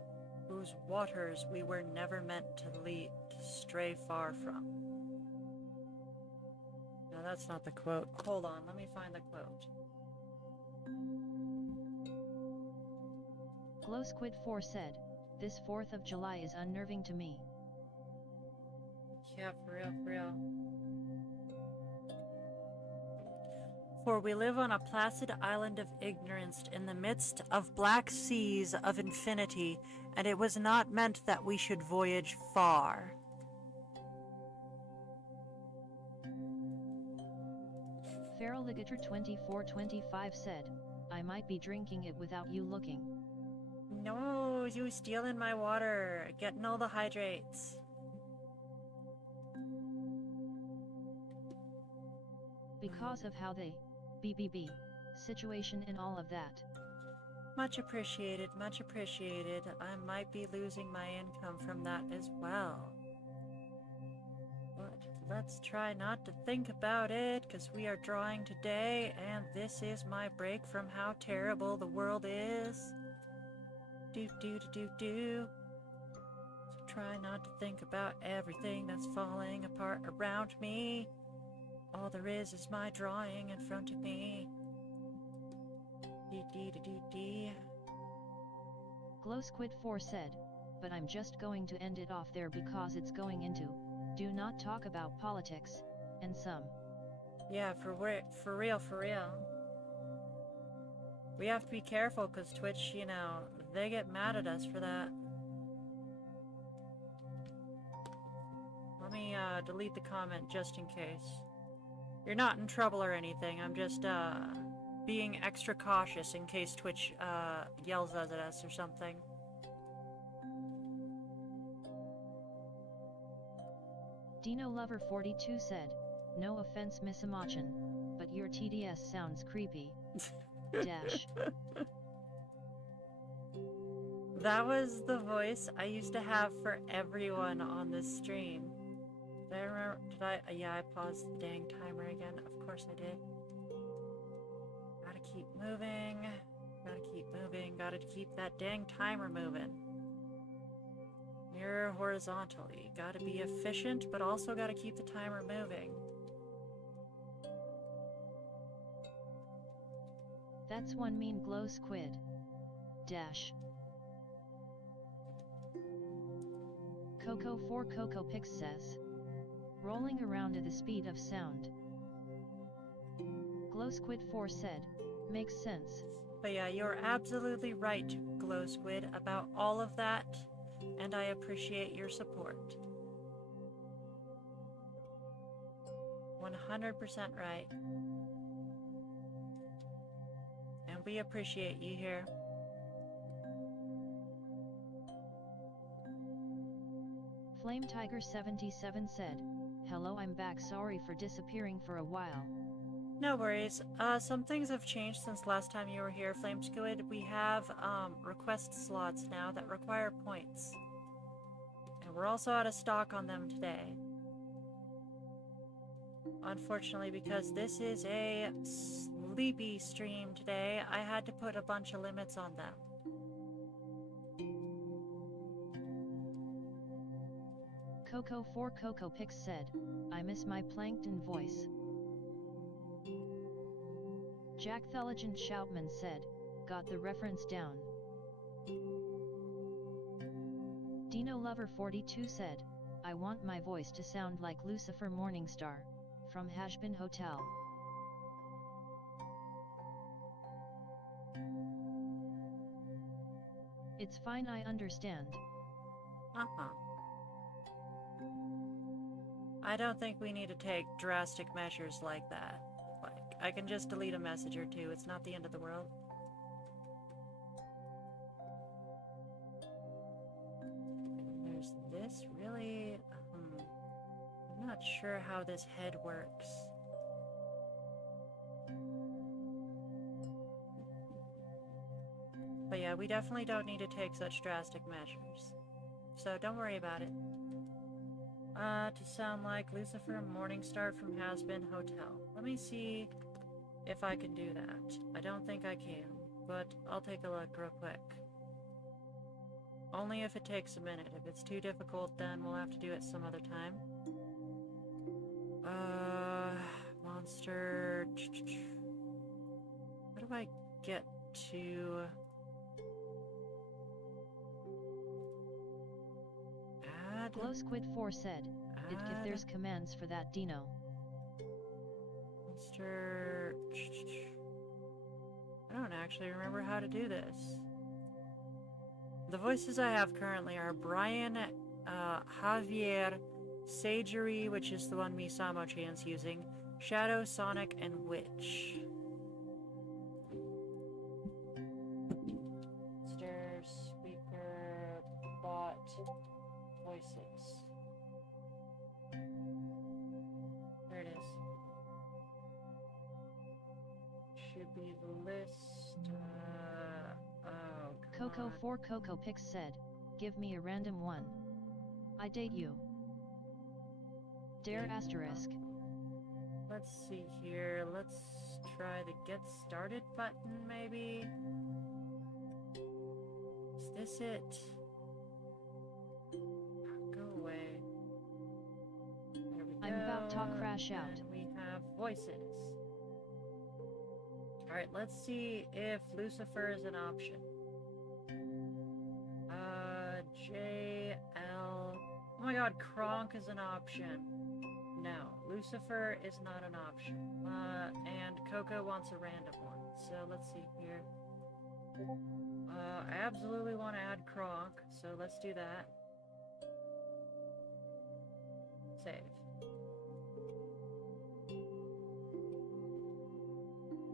whose waters we were never meant to stray far from. No, that's not the quote. Hold on, let me find the quote. Glow Squid 4 said, this 4th of July is unnerving to me. Yeah, for real, for real. For we live on a placid island of ignorance in the midst of black seas of infinity, and it was not meant that we should voyage far. Feraligator2425 said, I might be drinking it without you looking. No, you stealing my water, getting all the hydrates. Because of how they, BBB, situation and all of that. Much appreciated, much appreciated. I might be losing my income from that as well. But let's try not to think about it, because we are drawing today, and this is my break from how terrible the world is. Do. So try not to think about everything that's falling apart around me. All there is my drawing in front of me. D. GlowSquid4 said, but I'm just going to end it off there because it's going into, do not talk about politics, and some. Yeah, for real. We have to be careful because Twitch, you know, they get mad at us for that. Let me delete the comment just in case. You're not in trouble or anything, I'm just being extra cautious in case Twitch yells at us or something. Dino Lover 42 said, no offense Missamachan, but your TDS sounds creepy. Dash. That was the voice I used to have for everyone on this stream. Did I remember? Yeah, I paused the dang timer again. Of course I did. Gotta keep moving. Gotta keep that dang timer moving. Mirror horizontally. Gotta be efficient, but also gotta keep the timer moving. That's one mean glow squid. Dash. Coco Pix says, rolling around at the speed of sound. GlowSquid4 said, makes sense. But yeah, you're absolutely right, Glow Squid, about all of that, and I appreciate your support. 100% right. And we appreciate you here. Flame Tiger 77 said, hello, I'm back, sorry for disappearing for a while. No worries. Some things have changed since last time you were here, Flame Squid. We have request slots now that require points. And we're also out of stock on them today. Unfortunately, because this is a sleepy stream today, I had to put a bunch of limits on them. Coco Pix said, I miss my plankton voice. Jack Theligen Shoutman said, got the reference down. Dino Lover 42 said, I want my voice to sound like Lucifer Morningstar, from Hashbin Hotel. It's fine, I understand. I don't think we need to take drastic measures like that. Like, I can just delete a message or two, it's not the end of the world. There's this, really? I'm not sure how this head works. But yeah, we definitely don't need to take such drastic measures. So don't worry about it. To sound like Lucifer Morningstar from Hasbin Hotel. Let me see if I can do that. I don't think I can, but I'll take a look real quick. Only if it takes a minute. If it's too difficult, then we'll have to do it some other time. Monster... How do I get to... Add? GlowSquid4 said, if there's commands for that, Dino. Monster... I don't actually remember how to do this. The voices I have currently are Brian, Javier, Sagery, which is the one Misamo-chan's using, Shadow, Sonic, and Witch. Stairs, speaker, bot, voices. There it is. Should be the list. Oh, come Coco on. 4 Coco Pix said, give me a random one. I date you. Dare asterisk. Let's see here. Let's try the get started button, maybe. Is this it? Go away. There we go. I'm about to crash out. And we have voices. Alright, let's see if Lucifer is an option. JL. Oh my god, Kronk is an option. No, Lucifer is not an option. And Coco wants a random one. So let's see here. I absolutely want to add Kronk, so let's do that. Save.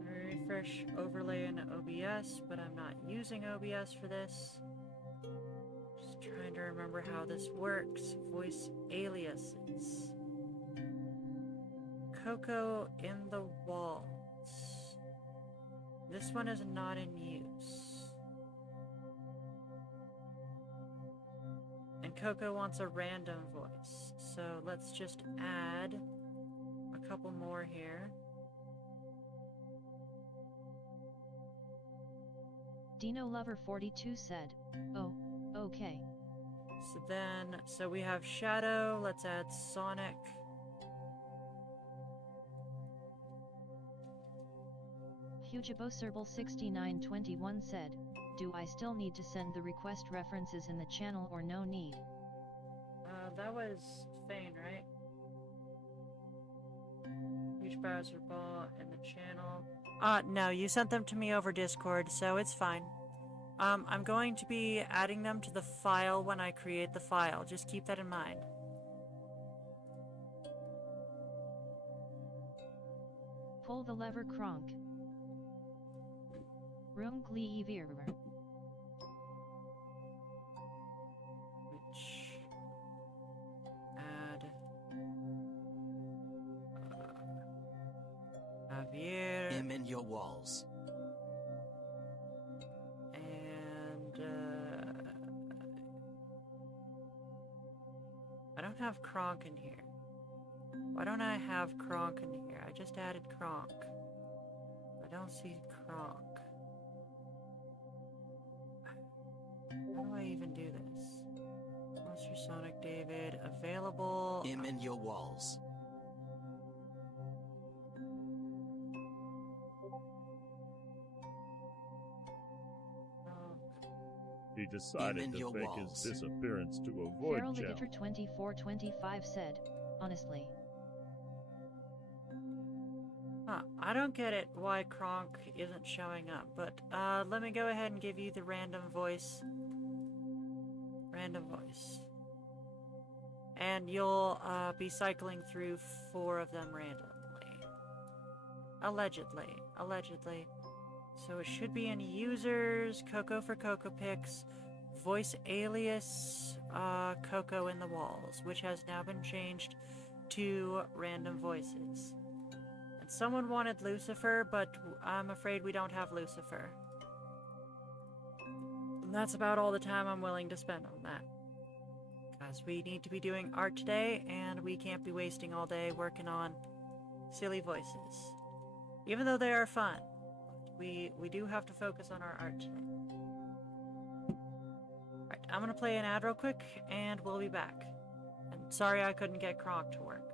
Refresh overlay in OBS, but I'm not using OBS for this. Just trying to remember how this works. Voice aliases. Coco in the walls. This one is not in use. And Coco wants a random voice. So let's just add a couple more here. Dino Lover 42 said, oh, okay. So we have Shadow, let's add Sonic. Hugiboserble 6921 said, do I still need to send the request references in the channel or no need? That was Fane, right? Huge Bowser Ball in the channel. No, you sent them to me over Discord, so it's fine. I'm going to be adding them to the file when I create the file. Just keep that in mind. Pull the lever Kronk. Rungli Evir. Which add Javier Him in your walls. and I don't have Kronk in here. Why don't I have Kronk in here? I just added Kronk. I don't see Kronk. How do I even do this? Monster Sonic David available. Him in your walls. He decided in to your fake walls. his disappearance to avoid Feral jail. Ligator 2425 said, honestly. Huh, I don't get it why Kronk isn't showing up, but let me go ahead and give you the random voice. Random voice. And you'll be cycling through 4 of them randomly. Allegedly. Allegedly. So it should be in users, Coco for Coco Picks, voice alias, Coco in the walls, which has now been changed to random voices. And someone wanted Lucifer, but I'm afraid we don't have Lucifer. And that's about all the time I'm willing to spend on that. Because we need to be doing art today, and we can't be wasting all day working on silly voices. Even though they are fun. We do have to focus on our art today. Alright, I'm gonna play an ad real quick, and we'll be back. And sorry I couldn't get Kronk to work.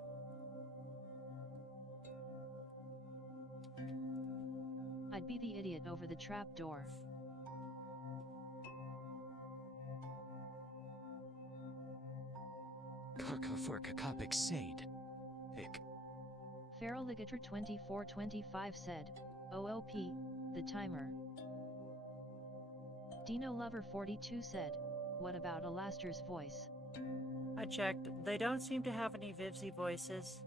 I'd be the idiot over the trapdoor. Coco for Cacopic Sade. Pick. Feral Ligator 2425 said, OOP, the timer. Dino Lover 42 said, what about Alastair's voice? I checked. They don't seem to have any Vivsy voices.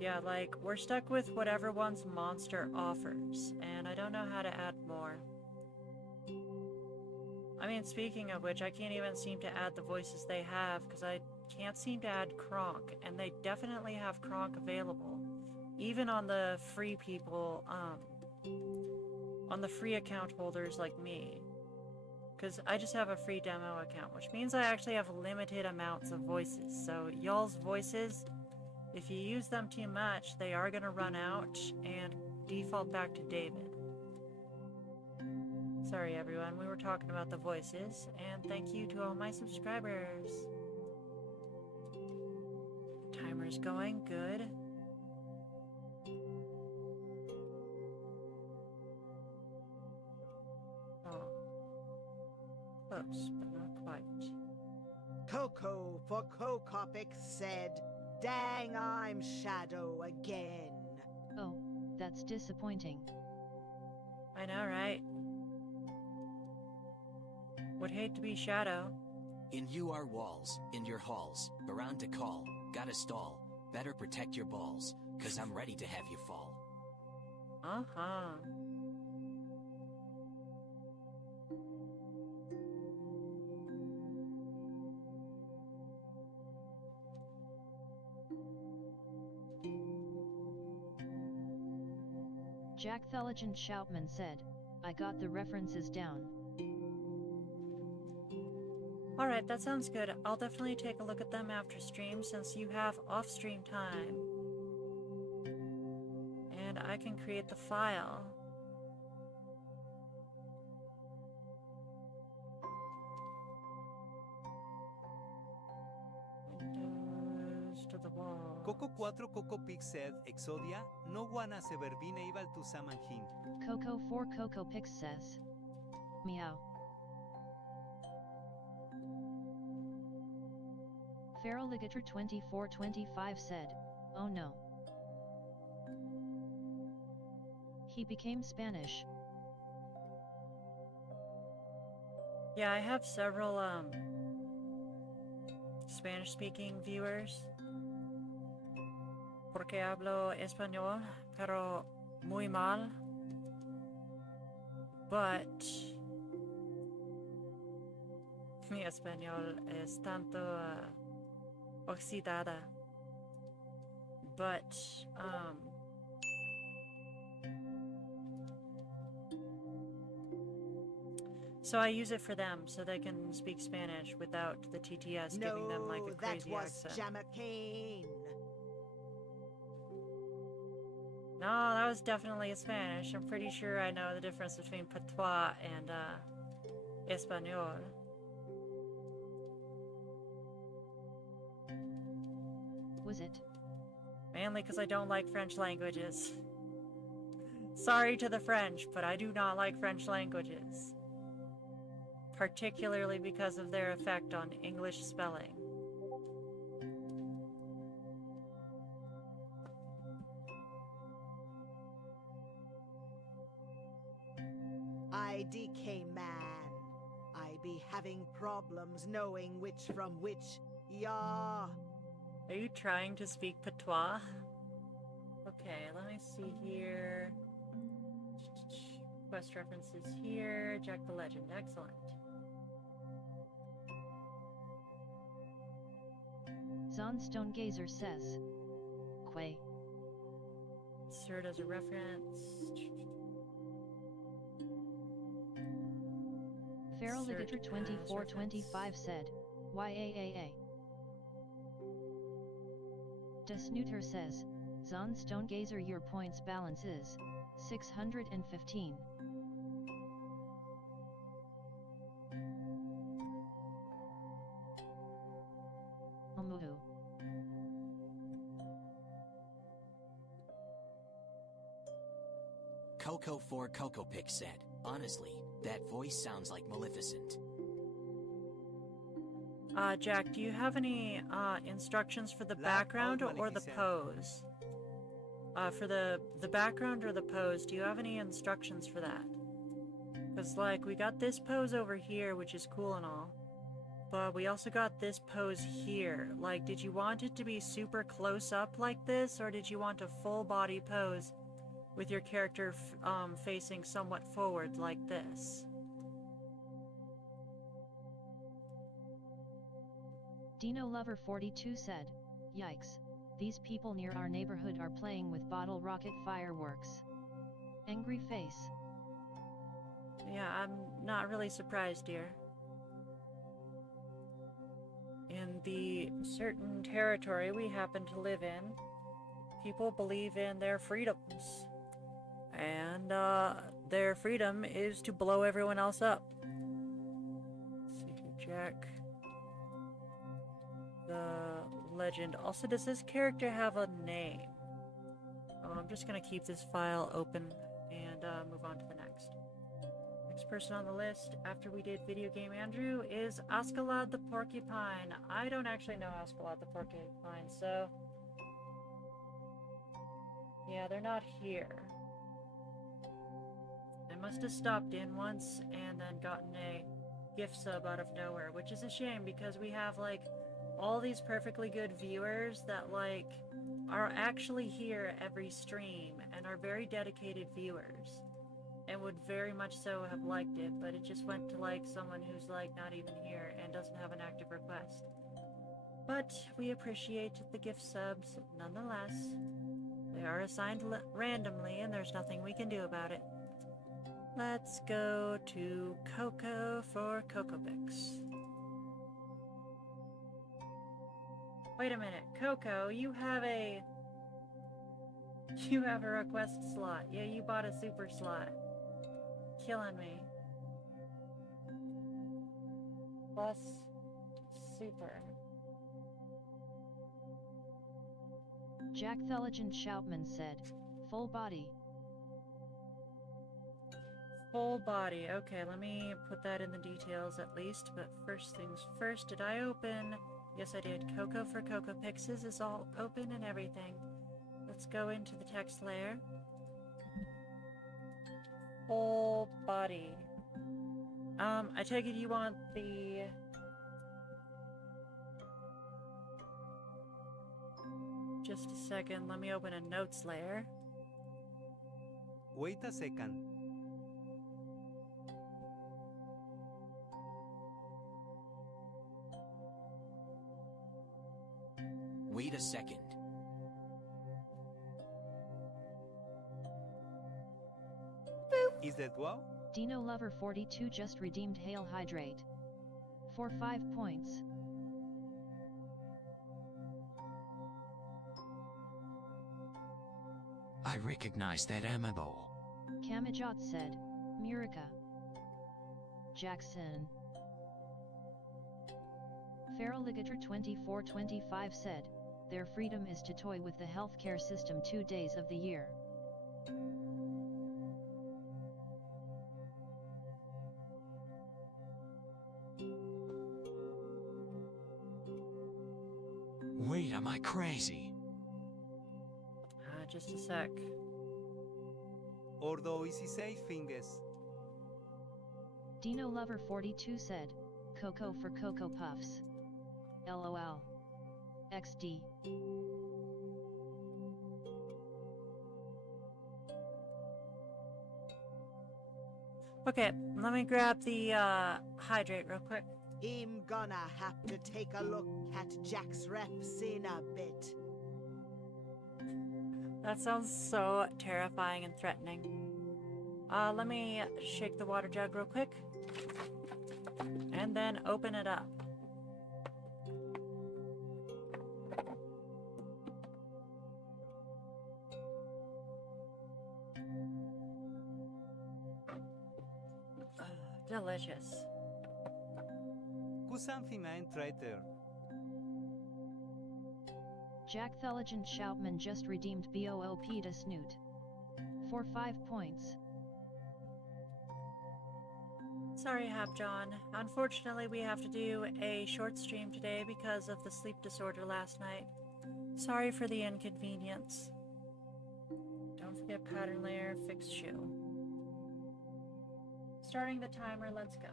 Yeah, like, we're stuck with whatever one's monster offers, and I don't know how to add more. I mean, speaking of which, I can't even seem to add the voices they have, because I can't seem to add Kronk, and they definitely have Kronk available. Even on the free people, on the free account holders like me. Because I just have a free demo account, which means I actually have limited amounts of voices. So y'all's voices, if you use them too much, they are going to run out and default back to David. Sorry everyone, we were talking about the voices, and thank you to all my subscribers. Timer's going, good. Oh. Close, but not quite. Coco for Cocopic said, "Dang, I'm Shadow again." Oh, that's disappointing. I know, right? Would hate to be Shadow. In you are walls, in your halls, around to call, got a stall, better protect your balls, 'cause I'm ready to have you fall. Uh-huh. Jack Theligen Shoutman said, I got the references down. Alright, that sounds good. I'll definitely take a look at them after stream since you have off-stream time. And I can create the file. Windows to the wall. Coco 4 Coco Pig said, Exodia, no wanna se verbine ival tu samanjin. Coco 4 Coco Pix says. Meow. Feraligator 2425 said, oh no. He became Spanish. Yeah, I have several Spanish-speaking viewers. Porque hablo español, pero muy mal. But mi español es tanto oxidada. But so I use it for them so they can speak Spanish without the TTS giving them like a crazy that was accent. Jamaican. No, that was definitely Spanish. I'm pretty sure I know the difference between patois and Espanol. Was it? Mainly because I don't like French languages. Sorry to the French, but I do not like French languages. Particularly because of their effect on English spelling. IDK man. I be having problems knowing which from which. Yeah. Are you trying to speak patois? Okay, let me see here. Quest references here. Jack the Legend. Excellent. Zonstone Gazer says. Quay. Insert as a reference. Feraligator Insert as 2425 said, YAAA. Desnooter says, Zonstone Gazer your points balance is 615. Omuhu. Coco 4 Coco Pick said, honestly, that voice sounds like Maleficent. Jack, do you have any instructions for the Laugh background out, or the Maleficent. pose? For the background or the pose, do you have any instructions for that? Because, like, we got this pose over here, which is cool and all. But we also got this pose here. Like, did you want it to be super close up like this, or did you want a full body pose with your character facing somewhat forward like this? Dino Lover 42 said, "Yikes, these people near our neighborhood are playing with bottle rocket fireworks." Angry face. Yeah, I'm not really surprised, dear. In the certain territory we happen to live in, people believe in their freedoms. And their freedom is to blow everyone else up. Let's see here, Jack. The legend. Also, does this character have a name? Oh, I'm just gonna keep this file open and move on to the next. Next person on the list after we did Video Game Andrew is Askeladd the Porcupine. I don't actually know Askeladd the Porcupine, so yeah, they're not here. They must have stopped in once and then gotten a gift sub out of nowhere, which is a shame because we have like all these perfectly good viewers that like are actually here every stream and are very dedicated viewers and would very much so have liked it, but it just went to like someone who's like not even here and doesn't have an active request. But we appreciate the gift subs nonetheless. They are assigned randomly and there's nothing we can do about it. Let's go to Coco for Coco Picks. Wait a minute, Coco, you have a request slot. Yeah, you bought a super slot. Killing me. Plus super. Jack Theligen Shoutman said, "Full body." Full body. Okay, let me put that in the details at least, but first things first, did I open? Yes, I did. Coco for Coco Pixes is all open and everything. Let's go into the text layer. Full body. I take it you want the... Just a second, let me open a notes layer. Wait a second. Wait a second. Is that well? Dino Lover 42 just redeemed Hail Hydrate. For 5 points. I recognize that ammo. Kamajot said, "Murica." Jackson. Feraligator 2425 said, "Their freedom is to toy with the healthcare system 2 days of the year." Wait, am I crazy? Just a sec. Ordo easy safe fingers. Dino Lover 42 said, "Coco for Cocoa Puffs." LOL. XD. Okay, let me grab the hydrate real quick. I'm gonna have to take a look at Jack's reps in a bit. That sounds so terrifying and threatening. Let me shake the water jug real quick. And then open it up. Delicious. Something right there. Jack Theligen Shoutman just redeemed BOOP to Snoot. For 5 points. Sorry, Hap John. Unfortunately, we have to do a short stream today because of the sleep disorder last night. Sorry for the inconvenience. Don't forget pattern layer, fixed shoe. Starting the timer, let's go.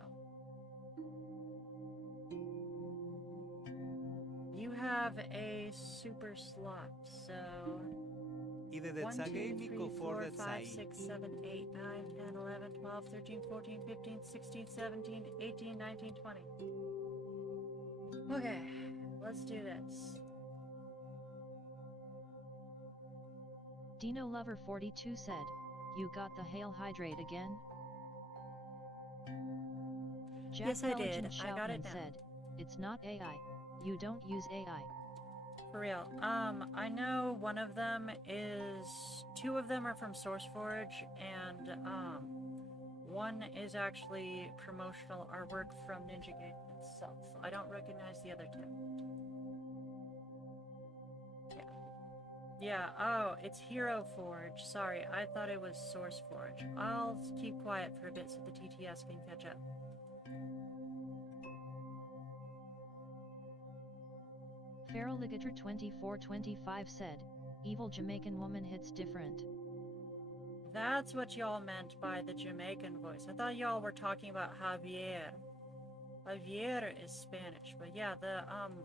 have a super slot, so Ήδη 1, 2, δεν 3, μήκο 4, φόρδε 5, τσάι. 6, 7, 8, 9, 10, 11, 12, 13, 14, 15, 16, 17, 18, 19, 20. Okay, let's do this. Dino Lover 42 said, "You got the hail hydrate again?" Jack Yes, I did. Belligen I got it Shoutman now. said, "It's not AI. You don't use AI." For real. I know one of them is... 2 of them are from SourceForge, and, one is actually promotional artwork from Ninja Game itself. I don't recognize the other 2. Yeah. Yeah, oh, it's Hero Forge. Sorry, I thought it was SourceForge. I'll keep quiet for a bit so the TTS can catch up. Feral Ligator 2425 said, "Evil Jamaican woman hits different." That's what y'all meant by the Jamaican voice. I thought y'all were talking about Javier. Javier is Spanish, but yeah, the,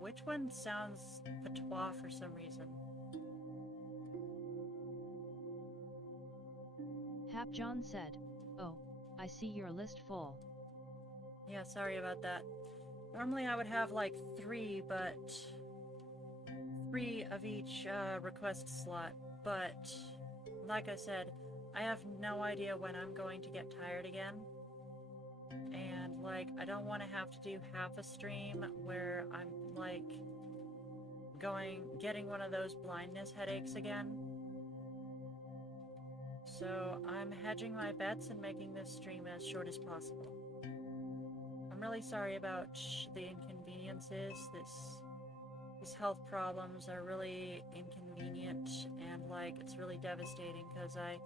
which one sounds patois for some reason? Hap John said, "Oh, I see your list full." Yeah, sorry about that. Normally I would have like 3, but 3 of each request slot, but like I said, I have no idea when I'm going to get tired again. And like, I don't want to have to do half a stream where I'm like getting one of those blindness headaches again. So I'm hedging my bets and making this stream as short as possible. I'm really sorry about the inconveniences. These health problems are really inconvenient, and like, it's really devastating because I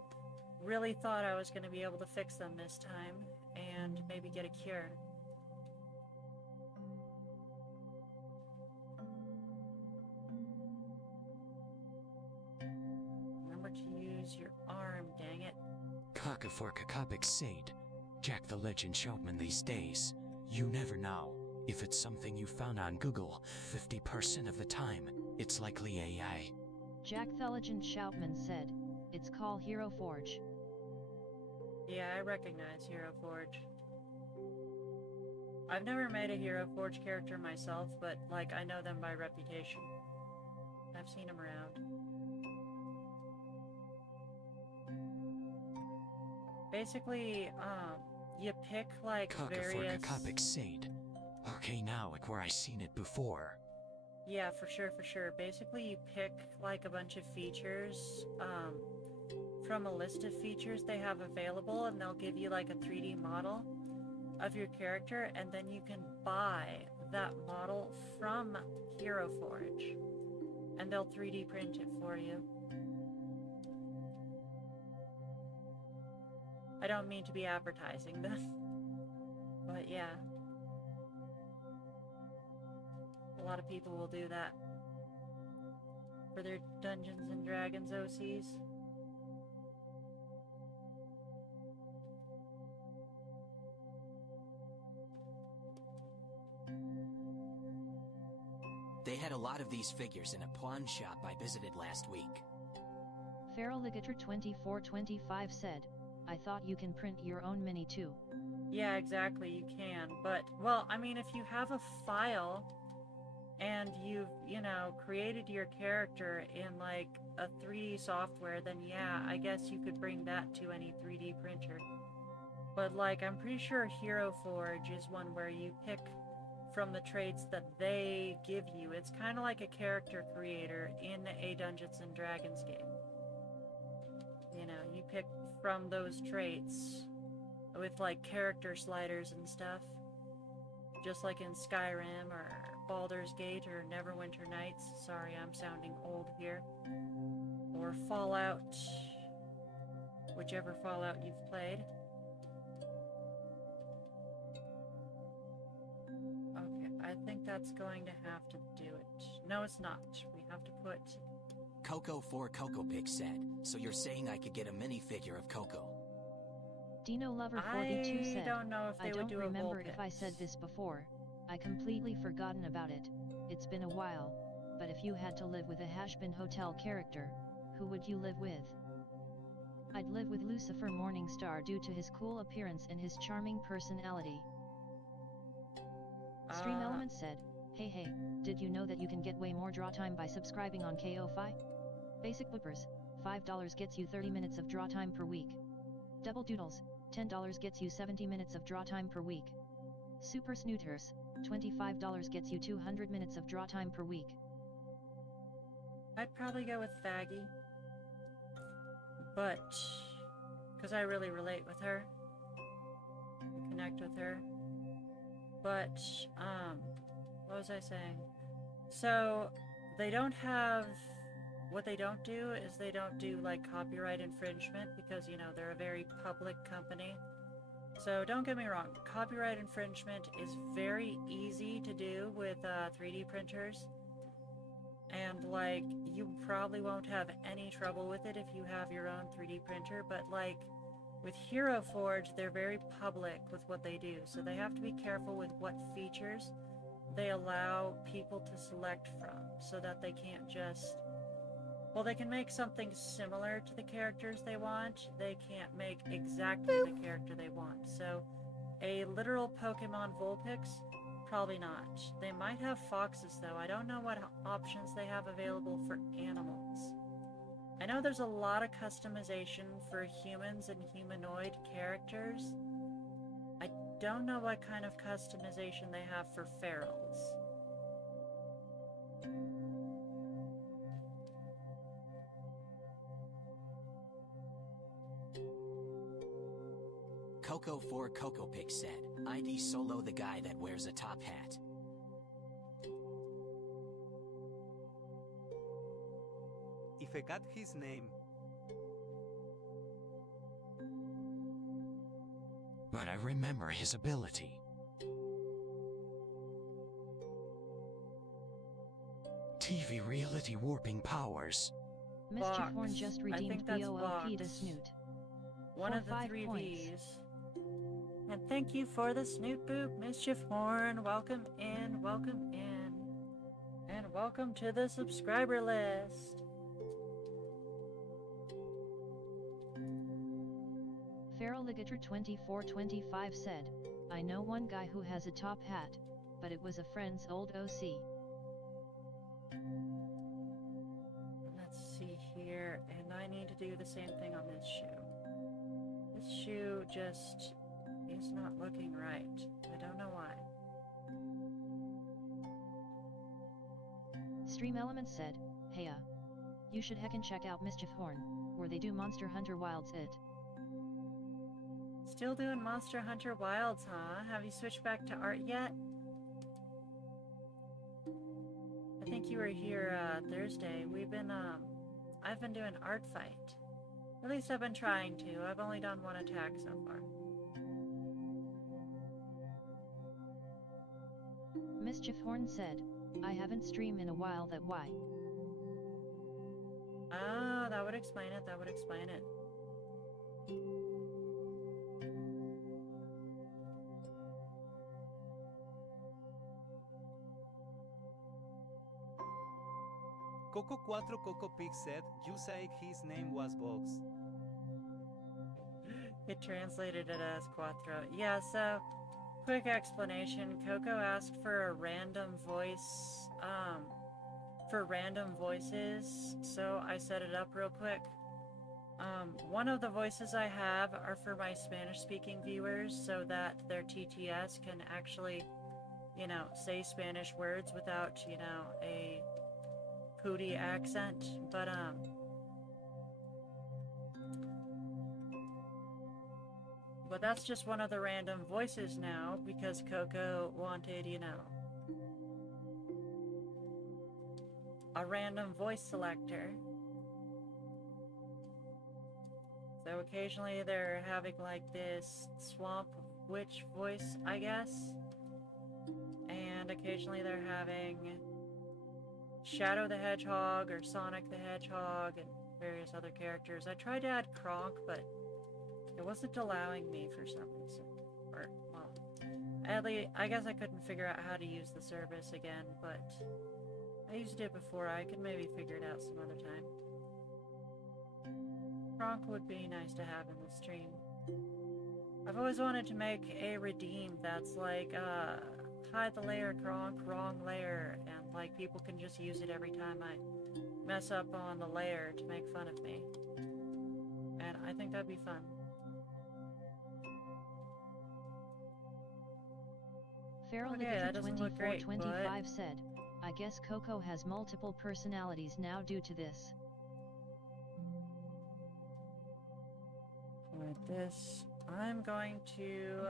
really thought I was going to be able to fix them this time and maybe get a cure. Remember to use your arm, dang it. Kaka for Kakapik Sade. Jack the Legend Shoutman these days. You never know. If it's something you found on Google, 50% of the time, it's likely AI. Jack Theligen Shoutman said, "It's called Hero Forge." Yeah, I recognize Hero Forge. I've never made a Hero Forge character myself, but like, I know them by reputation. I've seen them around. Basically, you pick like Kaka for various... Kakapik Sade. Okay, now like where I seen it before. Yeah, for sure. Basically, you pick like a bunch of features, from a list of features they have available, and they'll give you like a 3D model of your character, and then you can buy that model from Hero Forge, and they'll 3D print it for you. I don't mean to be advertising them, but yeah. A lot of people will do that for their Dungeons and Dragons OCs. They had a lot of these figures in a pawn shop I visited last week. Feral Ligator 2425 said, "I thought you can print your own mini too." Yeah, exactly, you can. But, well, I mean, if you have a file and you've, you know, created your character in like a 3D software, then yeah, I guess you could bring that to any 3D printer. But like, I'm pretty sure Hero Forge is one where you pick from the traits that they give you. It's kind of like a character creator in a Dungeons and Dragons game. You know, you pick from those traits with like character sliders and stuff. Just like in Skyrim or Baldur's Gate or Neverwinter Nights. Sorry, I'm sounding old here. Or Fallout. Whichever Fallout you've played. Okay, I think that's going to have to do it. No, it's not. We have to put... Coco for Coco Pig said, "So you're saying I could get a minifigure of Coco?" Dino Lover 42 I said, don't know if "I they would don't do a remember Vulpix. if I said this before. I completely forgotten about it. It's been a while. but if you had to live with a Hashbin Hotel character, who would you live with? I'd live with Lucifer Morningstar due to his cool appearance and his charming personality. Stream Element said, hey, did you know that you can get way more draw time by subscribing on KO-Fi? Basic Boopers, $5 gets you 30 minutes of draw time per week. Double Doodles, $10 gets you 70 minutes of draw time per week. Super Snooters, $25 gets you 200 minutes of draw time per week. I'd probably go with Faggy. But, because I really relate with her. Connect with her. But, what was I saying? So, they don't have... What they don't do is they don't do, like, copyright infringement because, you know, they're a very public company. So, don't get me wrong, copyright infringement is very easy to do with 3D printers. And, like, you probably won't have any trouble with it if you have your own 3D printer, but, like, with Hero Forge, they're very public with what they do, so they have to be careful with what features they allow people to select from, so that they can't just... Well, they can make something similar to the characters they want, they can't make exactly the character they want. So, a literal Pokemon Vulpix? Probably not. They might have foxes, though. I don't know what options they have available for animals. I know there's a lot of customization for humans and humanoid characters. I don't know what kind of customization they have for ferals. Coco4 CocoPix said, ID Solo the guy that wears a top hat. If I got his name. But I remember his ability. TV reality warping powers. Mischief Box. Horn just I redeemed think that's BOLP to Box. Snoot. One For of the 5 three points. V's. And thank you for the Snoot Boop, Mischief Horn. Welcome in, welcome in. And welcome to the subscriber list. Feral Ligator 2425 said, I know one guy who has a top hat, but it was a friend's old OC. Let's see here, and I need to do the same thing on this shoe. This shoe just is not looking right. I don't know why. Stream Element said, hey you should heckin' check out Mischief Horn, where they do Monster Hunter Wilds it. Still doing Monster Hunter Wilds, huh? Have you switched back to art yet? I think you were here Thursday. I've been doing art fight. At least I've been trying to. I've only done one attack so far. Mischief Horn said, I haven't streamed in a while, that why. Ah, that would explain it, that would explain it. Coco4 CocoPix said, you said his name was Box. It translated it as Quattro. Yeah, so, quick explanation. Coco asked for a random voice, for random voices, so I set it up real quick. One of the voices I have are for my Spanish-speaking viewers, so that their TTS can actually, you know, say Spanish words without, you know, a Pooty accent, but that's just one of the random voices now, because Coco wanted, you know, a random voice selector. So occasionally they're having like this Swamp Witch voice, I guess, and occasionally they're having Shadow the Hedgehog or Sonic the Hedgehog and various other characters. I tried to add Kronk, but it wasn't allowing me for some reason. Or, well, at least, I guess I couldn't figure out how to use the service again, but I used it before. I could maybe figure it out some other time. Kronk would be nice to have in the stream. I've always wanted to make a redeem that's like, hide the layer, Kronk, wrong layer, and like people can just use it every time I mess up on the layer to make fun of me. And I think that'd be fun. Feral Okay, Ligator that doesn't look great, 2425 said, I guess Coco has multiple personalities now due to this. With this, I'm going to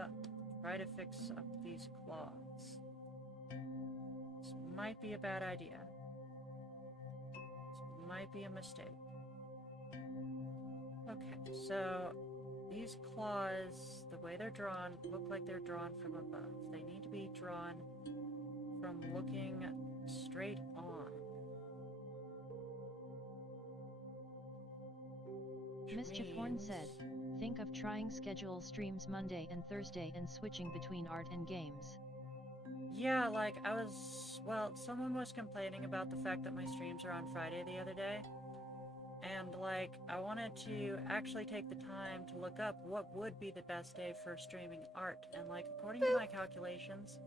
try to fix up these claws. This might be a bad idea. This might be a mistake. Okay, so these claws, the way they're drawn, look like they're drawn from above. They need to be drawn from looking straight on. Mischief Horn said, think of trying schedule streams Monday and Thursday and switching between art and games. Yeah, like well, someone was complaining about the fact that my streams are on Friday the other day. And like, I wanted to actually take the time to look up what would be the best day for streaming art. And like, according to my calculations,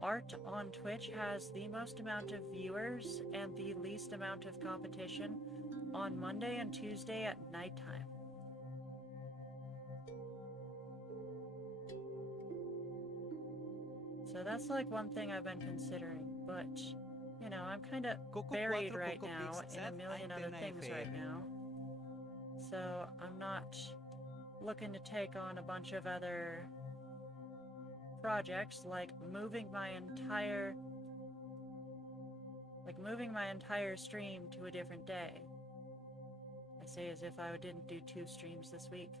art on Twitch has the most amount of viewers and the least amount of competition on Monday and Tuesday at nighttime. So that's like one thing I've been considering, but you know, I'm kind of buried right now in a million other things right now. So I'm not looking to take on a bunch of other projects like moving my entire stream to a different day. I say as if I didn't do 2 streams this week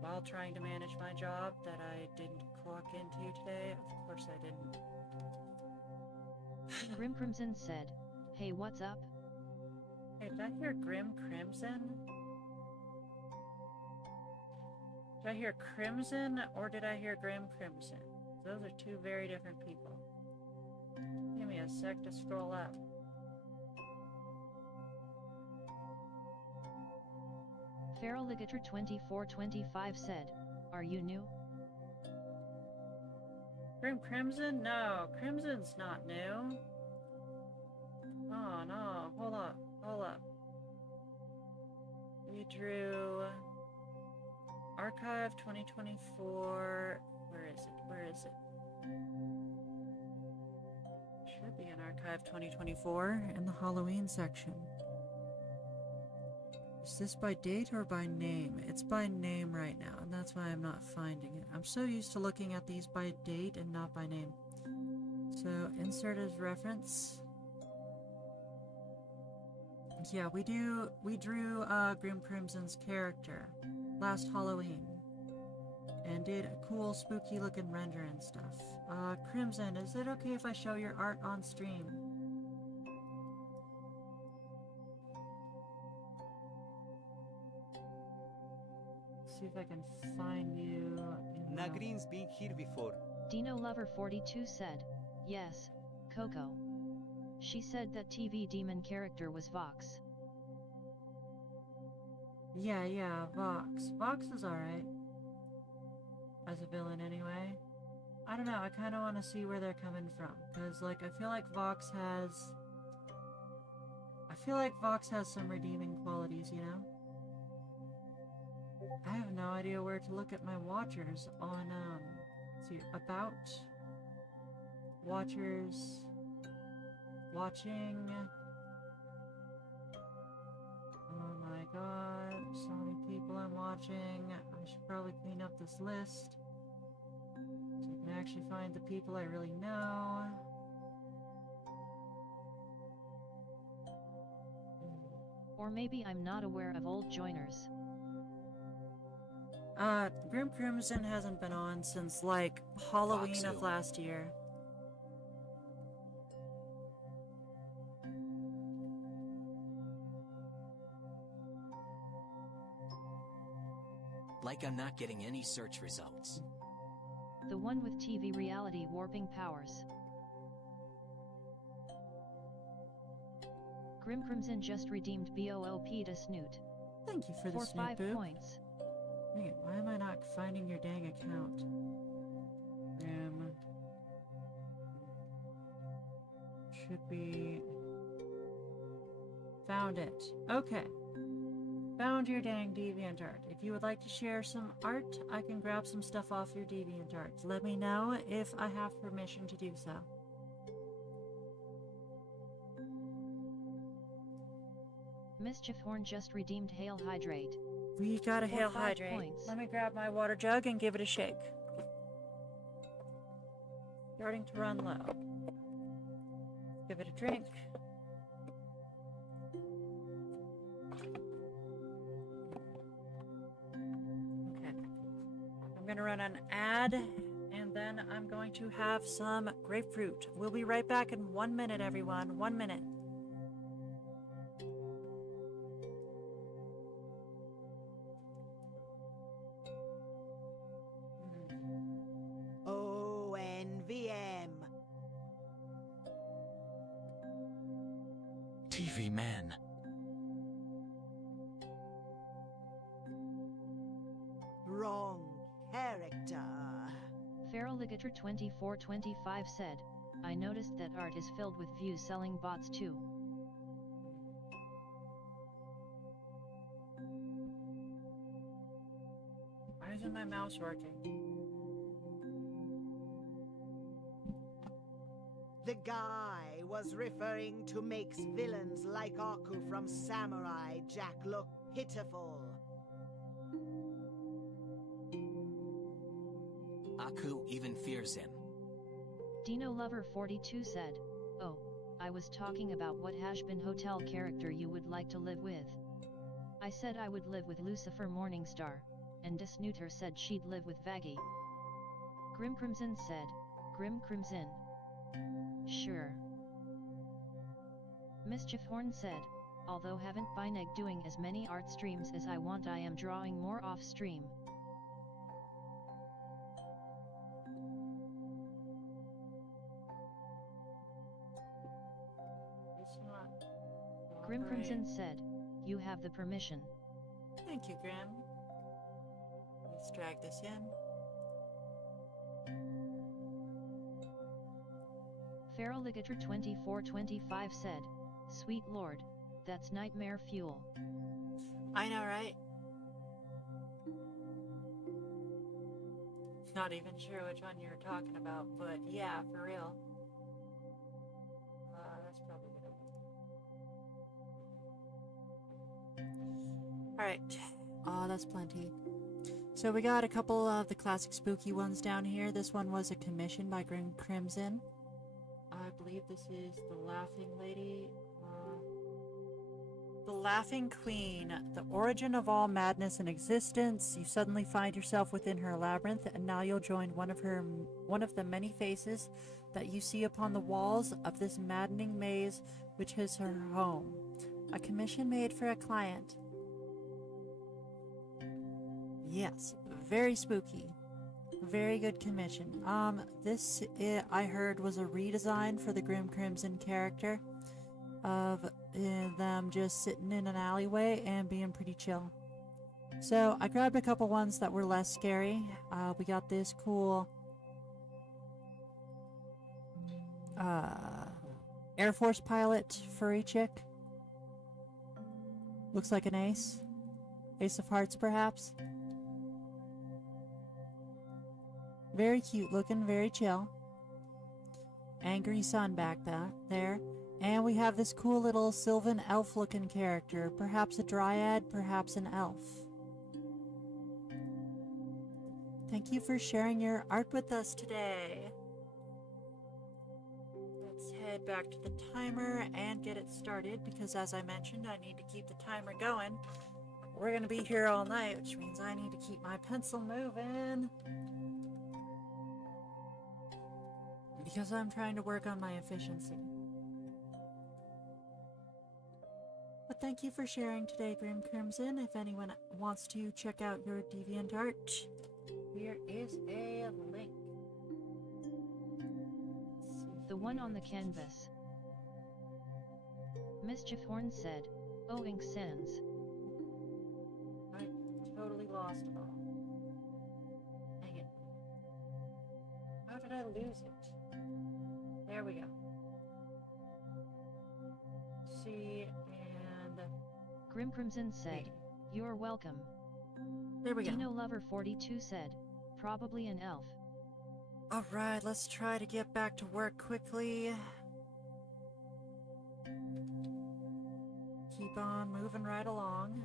while trying to manage my job that I didn't clock into today. Of course I didn't. Grim Crimson said, hey, what's up? Hey, did I hear Grim Crimson? Did I hear Crimson or did I hear Grim Crimson? Those are 2 very different people. Give me a sec to scroll up. Feral Ligator 2425 said, are you new? Grim Crimson? No, Crimson's not new. Oh no, hold up. We drew Archive 2024. Where is it? Should be in Archive 2024 in the Halloween section. Is this by date or by name? It's by name right now, and that's why I'm not finding it. I'm so used to looking at these by date and not by name. So, insert as reference. Yeah, we drew Grim Crimson's character last Halloween. And did a cool, spooky looking render and stuff. Crimson, is it okay if I show your art on stream? See if I can find you. Nagrin's been here before. Dino Lover 42 said, yes, Coco. She said that TV demon character was Vox. Yeah, Vox. Vox is alright. As a villain anyway. I don't know, I kind of want to see where they're coming from. Because, like, I feel like Vox has some redeeming qualities, you know? I have no idea where to look at my watchers on, let's see, about, watchers, watching, oh my god, so many people I'm watching. I should probably clean up this list, so I can actually find the people I really know. Or maybe I'm not aware of old joiners. Grim Crimson hasn't been on since, like, Halloween of last year. Like I'm not getting any search results. The one with TV reality warping powers. Grim Crimson just redeemed BOOP to Snoot. Thank you for the For snoop 5 boop. points. Dang it, why am I not finding your dang account? Should be... Found it. Okay. Found your dang DeviantArt. If you would like to share some art, I can grab some stuff off your DeviantArt. Let me know if I have permission to do so. Mischief Horn just redeemed Hail Hydrate. We got a For Hail 5 Hydrate. points. Let me grab my water jug and give it a shake. Starting to run low. Give it a drink. Okay. I'm going to run an ad, and then I'm going to have some grapefruit. We'll be right back in 1 minute, everyone. 1 minute. ONVM. TV man. Wrong character. Feraligator 2425 said, I noticed that art is filled with views selling bots too. Why isn't my mouse working? The guy was referring to makes villains like Aku from Samurai Jack look pitiful. Aku even fears him. Dino Lover 42 said, oh, I was talking about what Hashbin Hotel character you would like to live with. I said I would live with Lucifer Morningstar, and Disnooter said she'd live with Vaggie. Grim Crimson said, Grim Crimson. Sure. Mischief Horn said, although haven't been doing as many art streams as I want, I am drawing more off stream. It's not Grim cooperating. Crimson said, you have the permission. Thank you, Grim. Let's drag this in. Feraligator 2425 said, sweet lord, that's nightmare fuel. I know, right? Not even sure which one you were talking about, but yeah, for real. That's probably good. Alright. That's plenty. So we got a couple of the classic spooky ones down here. This one was a commission by Grim Crimson. I believe this is the Laughing Lady. The Laughing Queen. The origin of all madness in existence. You suddenly find yourself within her labyrinth, and now you'll join one of the many faces that you see upon the walls of this maddening maze, which is her home. A commission made for a client. Yes, very spooky. Very good commission. This I heard was a redesign for the Grim Crimson character of them just sitting in an alleyway and being pretty chill. So I grabbed a couple ones that were less scary. We got this cool Air Force pilot furry chick. Looks like an ace. Ace of hearts, perhaps. Very cute looking, very chill. Angry sun back there. And we have this cool little Sylvan elf looking character. Perhaps a dryad, perhaps an elf. Thank you for sharing your art with us today. Let's head back to the timer and get it started, because as I mentioned, I need to keep the timer going. We're going to be here all night, which means I need to keep my pencil moving. Because I'm trying to work on my efficiency. But thank you for sharing today, Grim Crimson. If anyone wants to check out your DeviantArt, here is a link. The one on the canvas. Mischief Horn said, "Oh, ink sans." I totally lost it all. Dang it. How did I lose it? There we go. C and Grim Crimson said, B. "You're welcome." There we go. Dino Lover 42 said, "Probably an elf." Alright, let's try to get back to work quickly. Keep on moving right along.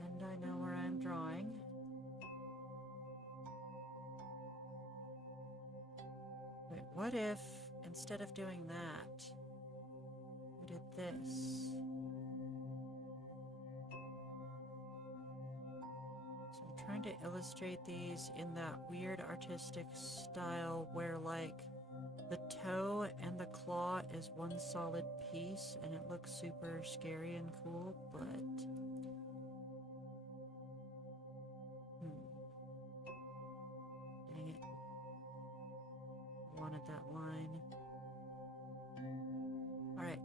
And I know where I'm drawing. Wait, what if, instead of doing that, we did this? So I'm trying to illustrate these in that weird artistic style where, like, the toe and the claw is one solid piece and it looks super scary and cool, but... Dang it. Wanted that line. Alright.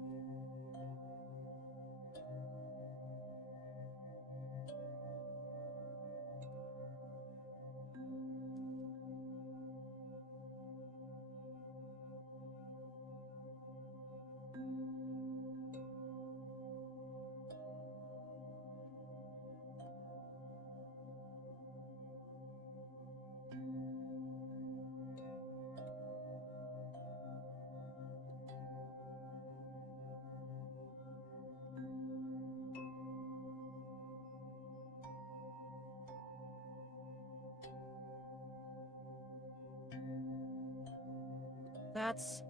That's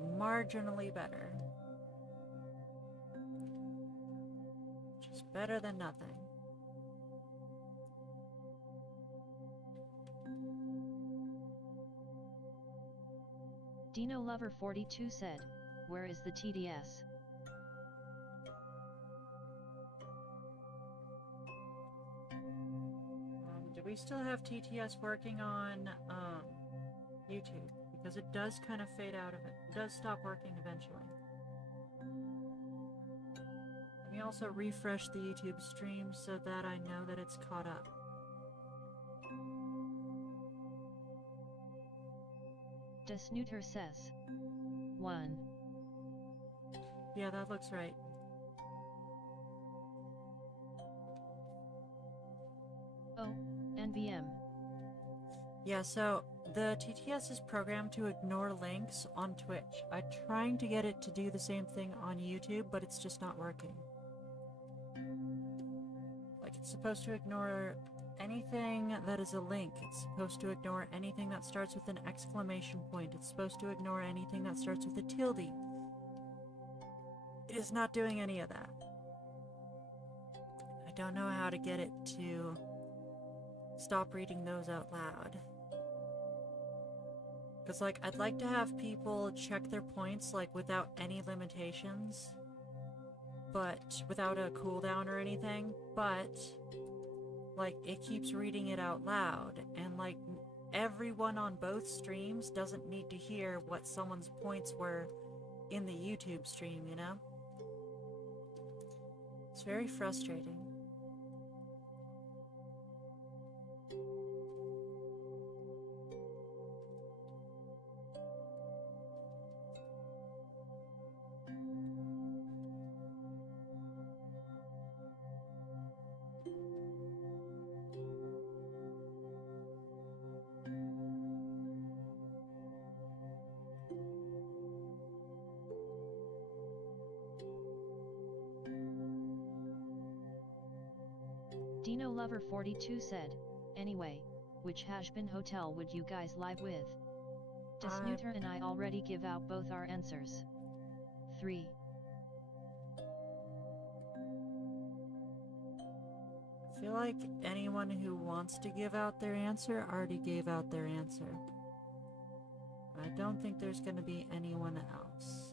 marginally better. Which is better than nothing. Dino Lover 42 said, "Where is the TDS?" Do we still have TTS working on YouTube? Because it does kind of fade out of it. It does stop working eventually. Let me also refresh the YouTube stream so that I know that it's caught up. Desnuter says, 1. Yeah, that looks right. Oh, NBM. Yeah, so the TTS is programmed to ignore links on Twitch. I'm trying to get it to do the same thing on YouTube, but it's just not working. Like, it's supposed to ignore anything that is a link. It's supposed to ignore anything that starts with an exclamation point. It's supposed to ignore anything that starts with a tilde. It is not doing any of that. I don't know how to get it to stop reading those out loud. Because, like, I'd like to have people check their points, like, without any limitations. But, without a cooldown or anything. But, like, it keeps reading it out loud. And, like, everyone on both streams doesn't need to hear what someone's points were in the YouTube stream, you know? It's very frustrating. Dino Lover 42 said, "Anyway, which Hashbin hotel would you guys live with?" Desnuter and I already give out both our answers. 3. I feel like anyone who wants to give out their answer already gave out their answer. I don't think there's going to be anyone else.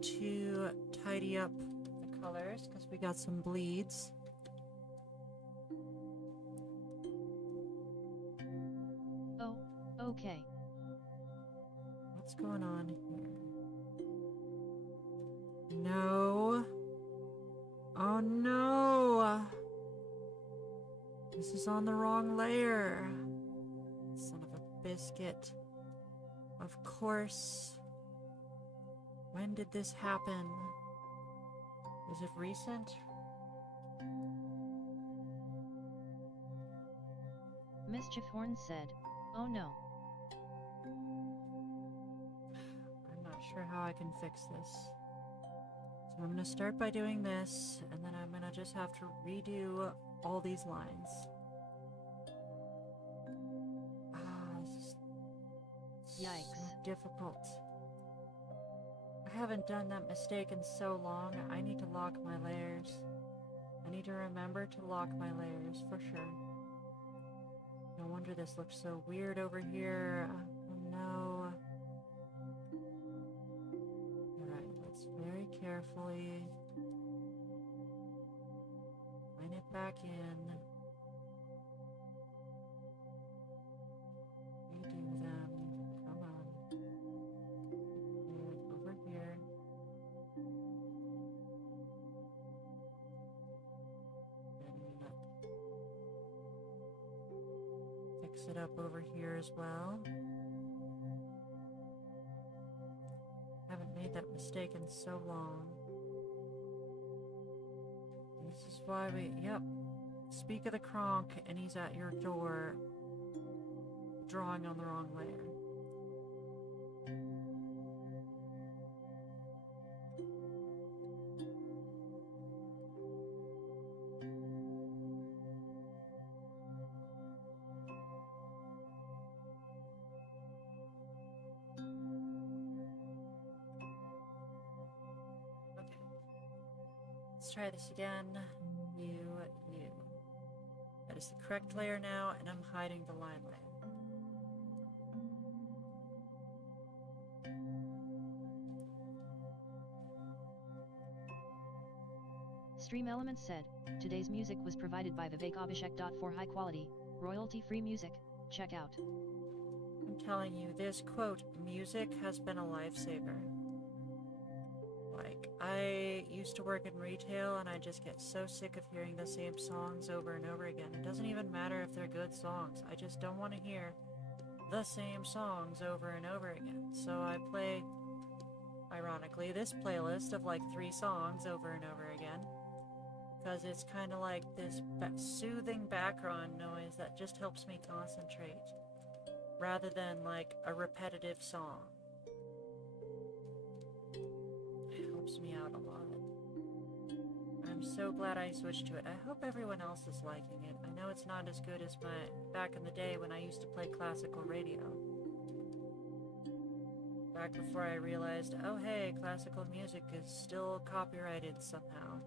need to tidy up the colors because we got some bleeds. Oh, okay. What's going on here? No. Oh no! This is on the wrong layer. Son of a biscuit. Of course. When did this happen? Was it recent? Mischief Horn said, "Oh no." I'm not sure how I can fix this. So I'm gonna start by doing this, and then I'm gonna just have to redo all these lines. This is Yikes. so difficult. I haven't done that mistake in so long. I need to lock my layers. I need to remember to lock my layers for sure. No wonder this looks so weird over here. Oh no. Alright, let's very carefully line it back in. Redo them. Come on. Good. Over here. And fix it up over here as well. Haven't made that mistake in so long. This is why yep. Speak of the Kronk, and he's at your door, drawing on the wrong layer. Okay. Let's try this again. You. That is the correct layer now, and I'm hiding the line layer. Stream Elements said, "Today's music was provided by Vivek Abhishek. For high quality, royalty-free music, check out." I'm telling you, this quote, music has been a lifesaver. Like, I used to work in retail and I just get so sick of hearing the same songs over and over again. It doesn't even matter if they're good songs. I just don't want to hear the same songs over and over again. So I play, ironically, this playlist of like 3 songs over and over again. Because it's kind of like this soothing background noise that just helps me concentrate. Rather than like a repetitive song. It helps me out a lot. I'm so glad I switched to it. I hope everyone else is liking it. I know it's not as good as back in the day when I used to play classical radio. Back before I realized, oh hey, classical music is still copyrighted somehow.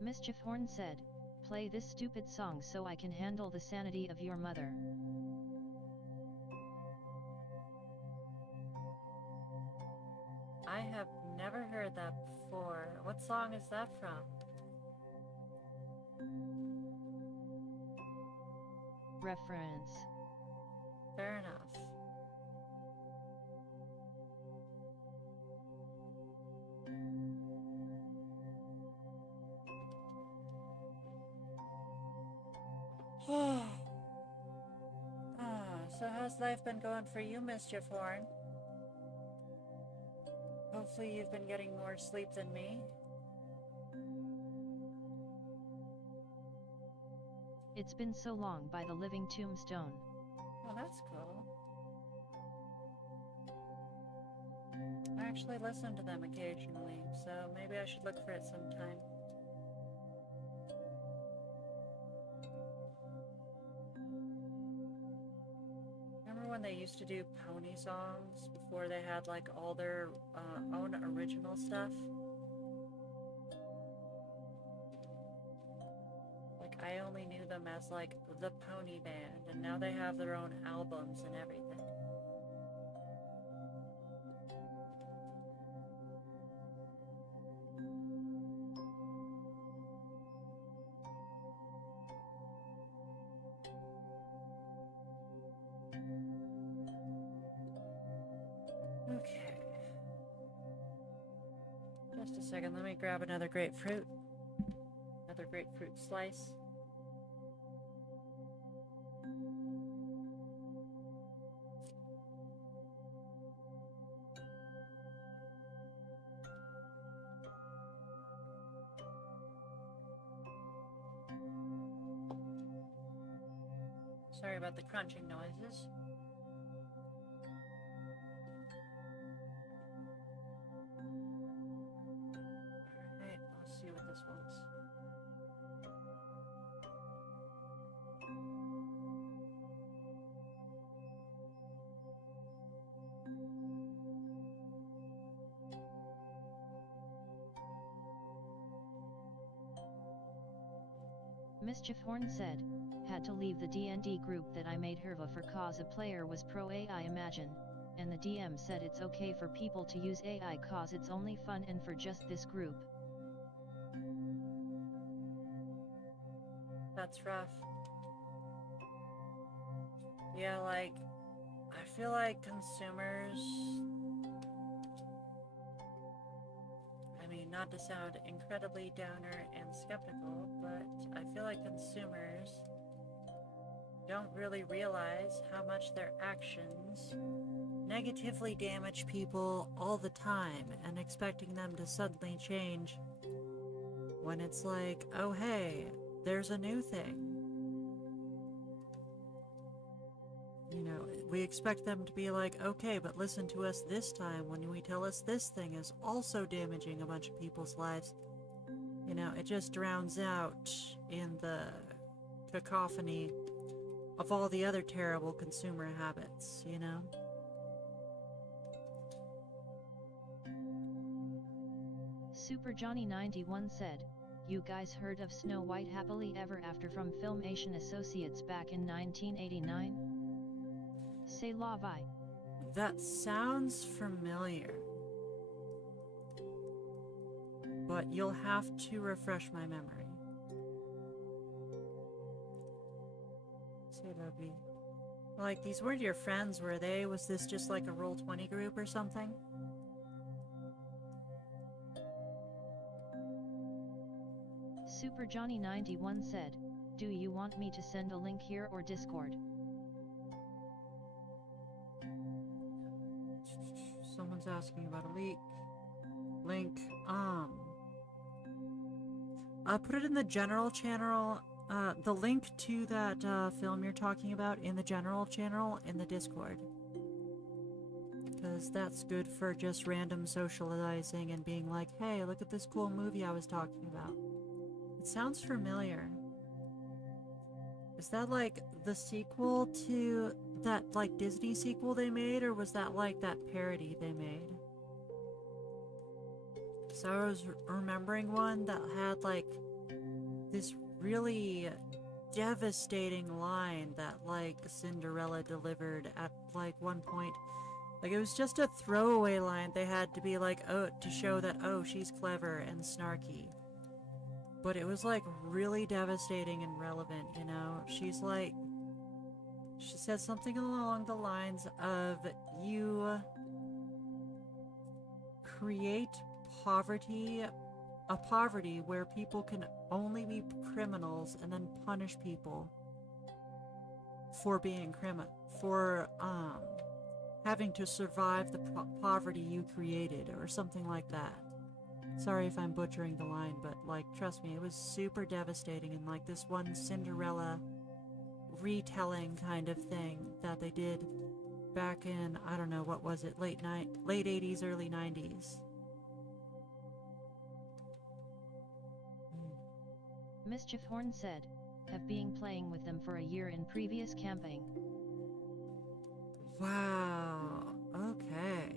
Mischief Horn said, "Play this stupid song so I can handle the sanity of your mother." I have never heard that before. What song is that from? Reference. Fair enough. So how's life been going for you, Mischief Horn? Hopefully you've been getting more sleep than me. It's been so long by the living tombstone. Well, that's cool. I actually listen to them occasionally, so maybe I should look for it sometime. Remember when they used to do pony songs before they had like all their own original stuff? them as like the Pony Band, and now they have their own albums and everything. Okay. Just a second, let me grab another grapefruit. Another grapefruit slice. Sorry about the crunching noises. Alright, let's see what this one's. Mischief Horn said, had to leave the D&D group that I made Herva for cause a player was pro AI imagine, and the DM said it's okay for people to use AI cause it's only fun and for just this group. That's rough. Yeah, like, I feel like consumers, I mean, not to sound incredibly downer and skeptical, but I feel like consumers don't really realize how much their actions negatively damage people all the time, and expecting them to suddenly change when it's like, oh hey, there's a new thing. You know, we expect them to be like, okay, but listen to us this time when we tell us this thing is also damaging a bunch of people's lives. You know, it just drowns out in the cacophony of all the other terrible consumer habits, you know? Super Johnny 91 said, you guys heard of Snow White Happily Ever After from Filmation Associates back in 1989? C'est la vie. That sounds familiar. But you'll have to refresh my memory. Say that'd be... Like, these weren't your friends, were they? Was this just like a Roll20 group or something? Super Johnny 91 said, do you want me to send a link here or Discord? Someone's asking about a link. Put it in the general channel. The link to that film you're talking about in the general channel in the Discord. Because that's good for just random socializing and being like, hey, look at this cool movie I was talking about. It sounds familiar. Is that like the sequel to that like Disney sequel they made, or was that like that parody they made? So I was remembering one that had like this really devastating line that like Cinderella delivered at like one point. Like it was just a throwaway line they had to be like, oh, to show that, oh, she's clever and snarky. But it was like really devastating and relevant, you know? She's like, she says something along the lines of, you create a poverty where people can only be criminals and then punish people for being having to survive the poverty you created, or something like that. Sorry if I'm butchering the line, but like, trust me, it was super devastating, and like this one Cinderella retelling kind of thing that they did back in, I don't know, what was it, late 80s, early 90s. Mischief Horn said, have been playing with them for a year in previous camping. Wow, okay.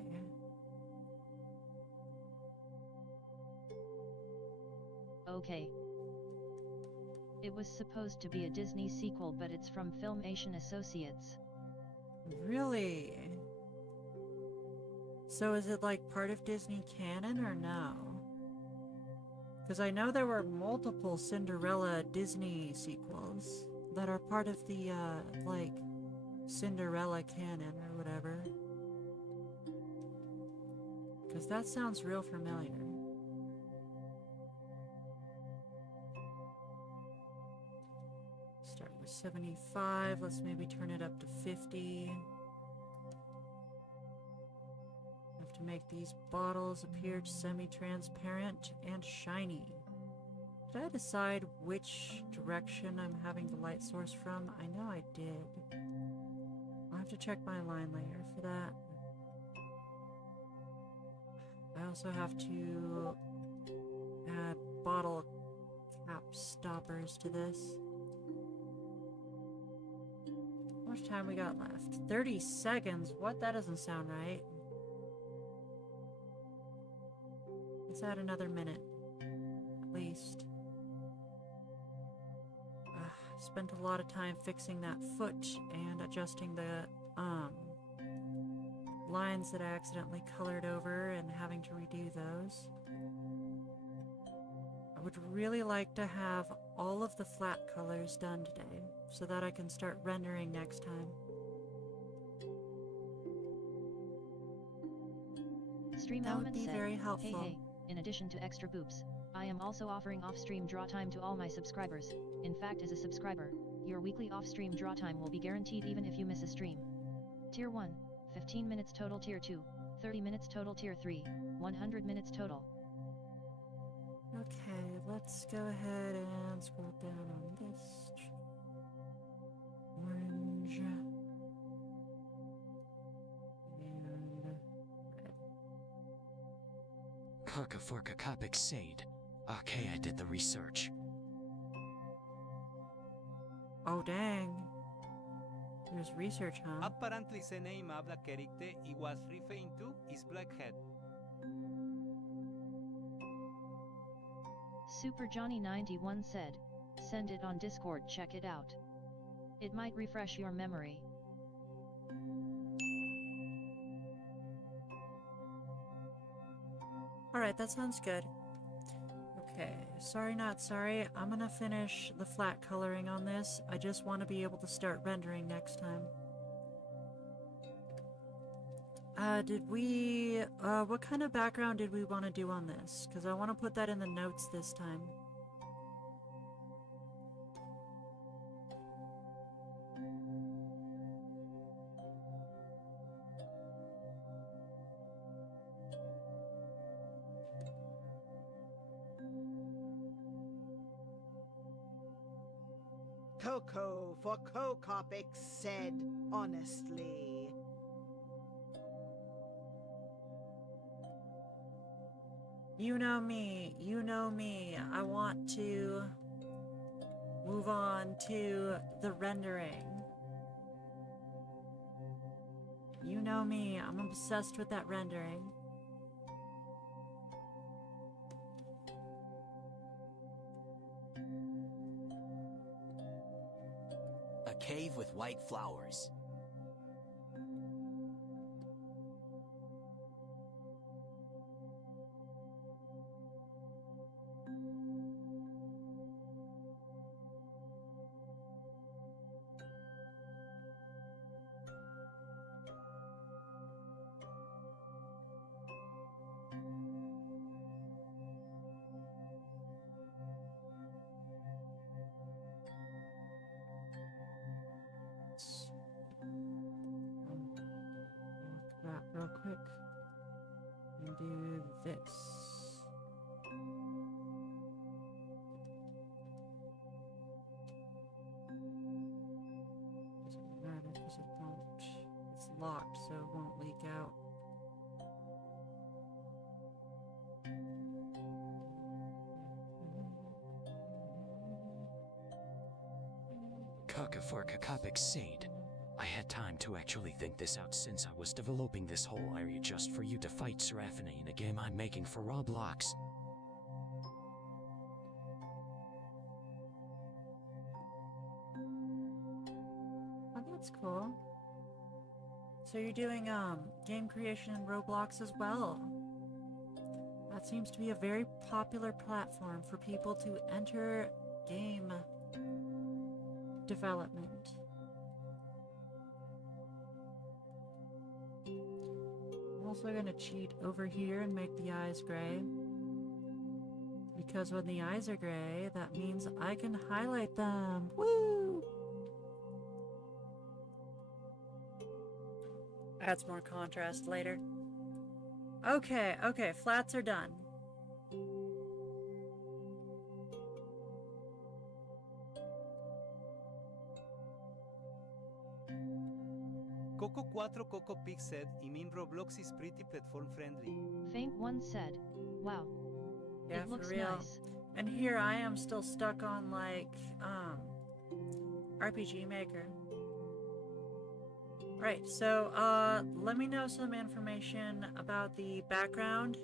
Okay. It was supposed to be a Disney sequel, but it's from Filmation Associates. Really? So is it like part of Disney canon or no? Because I know there were multiple Cinderella Disney sequels that are part of the, like, Cinderella canon or whatever. Because that sounds real familiar. Start with 75. Let's maybe turn it up to 50. Have to make these bottles appear semi-transparent and shiny. Did I decide which direction I'm having the light source from? I know I did. I'll have to check my line layer for that. I also have to add bottle cap stoppers to this. How much time we got left? 30 seconds? What? That doesn't sound right. Let's add another minute. At least. Spent a lot of time fixing that foot and adjusting the lines that I accidentally colored over and having to redo those. I would really like to have all of the flat colors done today so that I can start rendering next time. Stream That would Element be said, very helpful. Hey, in addition to extra boops, I am also offering off-stream draw time to all my subscribers. In fact, as a subscriber, your weekly off-stream draw time will be guaranteed even if you miss a stream. Tier 1, 15 minutes total. Tier 2, 30 minutes total. Tier 3, 100 minutes total. Okay, let's go ahead and scroll down on this. Orange. And red. Karkaforka Kapik Sade. Okay, I did the research. Oh, dang. There's research, huh? Apparently the name of the character he was referring to is Blackhead. Super Johnny 91 said, send it on Discord, check it out. It might refresh your memory. Alright, that sounds good. Okay, sorry not sorry. I'm gonna finish the flat coloring on this. I just want to be able to start rendering next time. What kind of background did we want to do on this? Because I want to put that in the notes this time. Coco for Kokopix said honestly. You know me. I want to move on to the rendering. You know me, I'm obsessed with that rendering. A cave with white flowers. That real quick and do this. Doesn't matter because it won't. It's locked, so it won't leak out. Karkaforka Kapik Sade. I had time to actually think this out since I was developing this whole area just for you to fight Seraphine in a game I'm making for Roblox. That's cool. So you're doing game creation in Roblox as well. That seems to be a very popular platform for people to enter game development. I'm also gonna cheat over here and make the eyes gray. Because when the eyes are gray, that means I can highlight them. Woo! Adds more contrast later. Okay, flats are done. Coco Pig said, "I mean Roblox is pretty platform friendly." Faint One said, wow. Yeah, It looks for real. nice. And here I am still stuck on like RPG Maker. Right, so let me know some information about the background.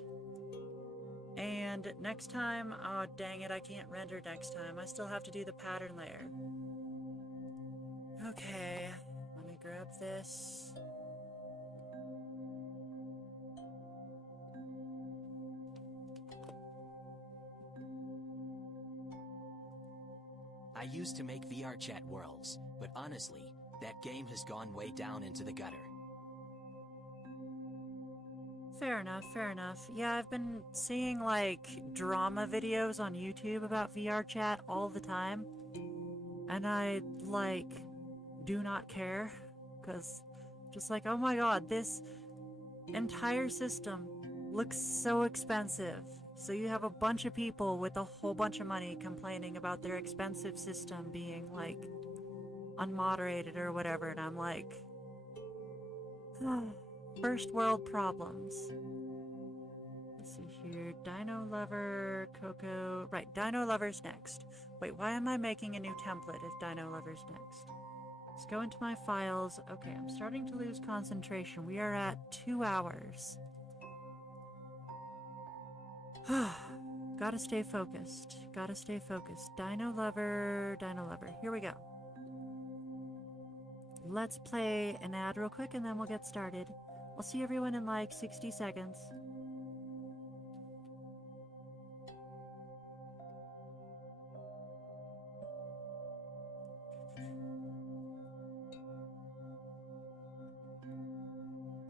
And next time, oh dang it, I can't render next time. I still have to do the pattern layer. Okay, let me grab this. I used to make VR chat worlds, but honestly, that game has gone way down into the gutter. Fair enough, fair enough. Yeah, I've been seeing like drama videos on YouTube about VR chat all the time. And I like do not care, because just like, oh my god, this entire system looks so expensive. So you have a bunch of people with a whole bunch of money complaining about their expensive system being like unmoderated or whatever, and I'm like, first world problems. Let's see here, Dino Lover, Coco, right, Dino Lover's next. Wait, why am I making a new template if Dino Lover's next? Let's go into my files. Okay, I'm starting to lose concentration. We are at 2 hours. Gotta stay focused. Gotta stay focused. Dino Lover, Dino Lover. Here we go. Let's play an ad real quick and then we'll get started. I'll see everyone in like 60 seconds.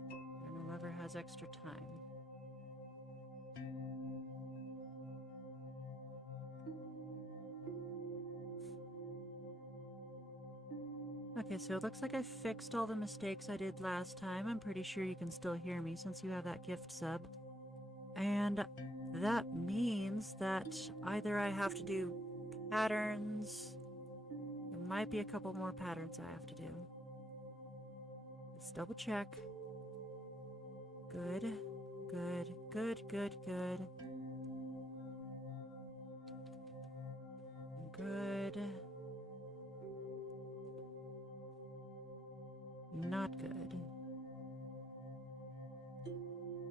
Dino Lover has extra time. Okay, so it looks like I fixed all the mistakes I did last time. I'm pretty sure you can still hear me since you have that gift sub. And that means that either I have to do patterns. There might be a couple more patterns I have to do. Let's double check. Good, good, good, good, good. Good. Not good.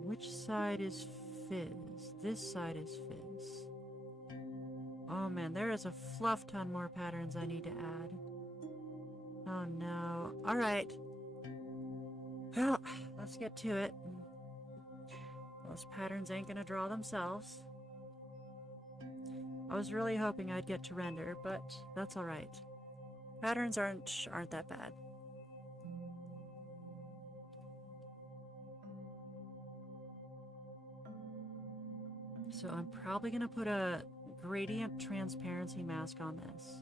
Which side is Fizz? This side is Fizz. Oh man, there is a fluff ton more patterns I need to add. Oh no. Alright. Well, let's get to it. Those patterns ain't gonna draw themselves. I was really hoping I'd get to render, but that's alright. Patterns aren't that bad. So I'm probably gonna put a gradient transparency mask on this.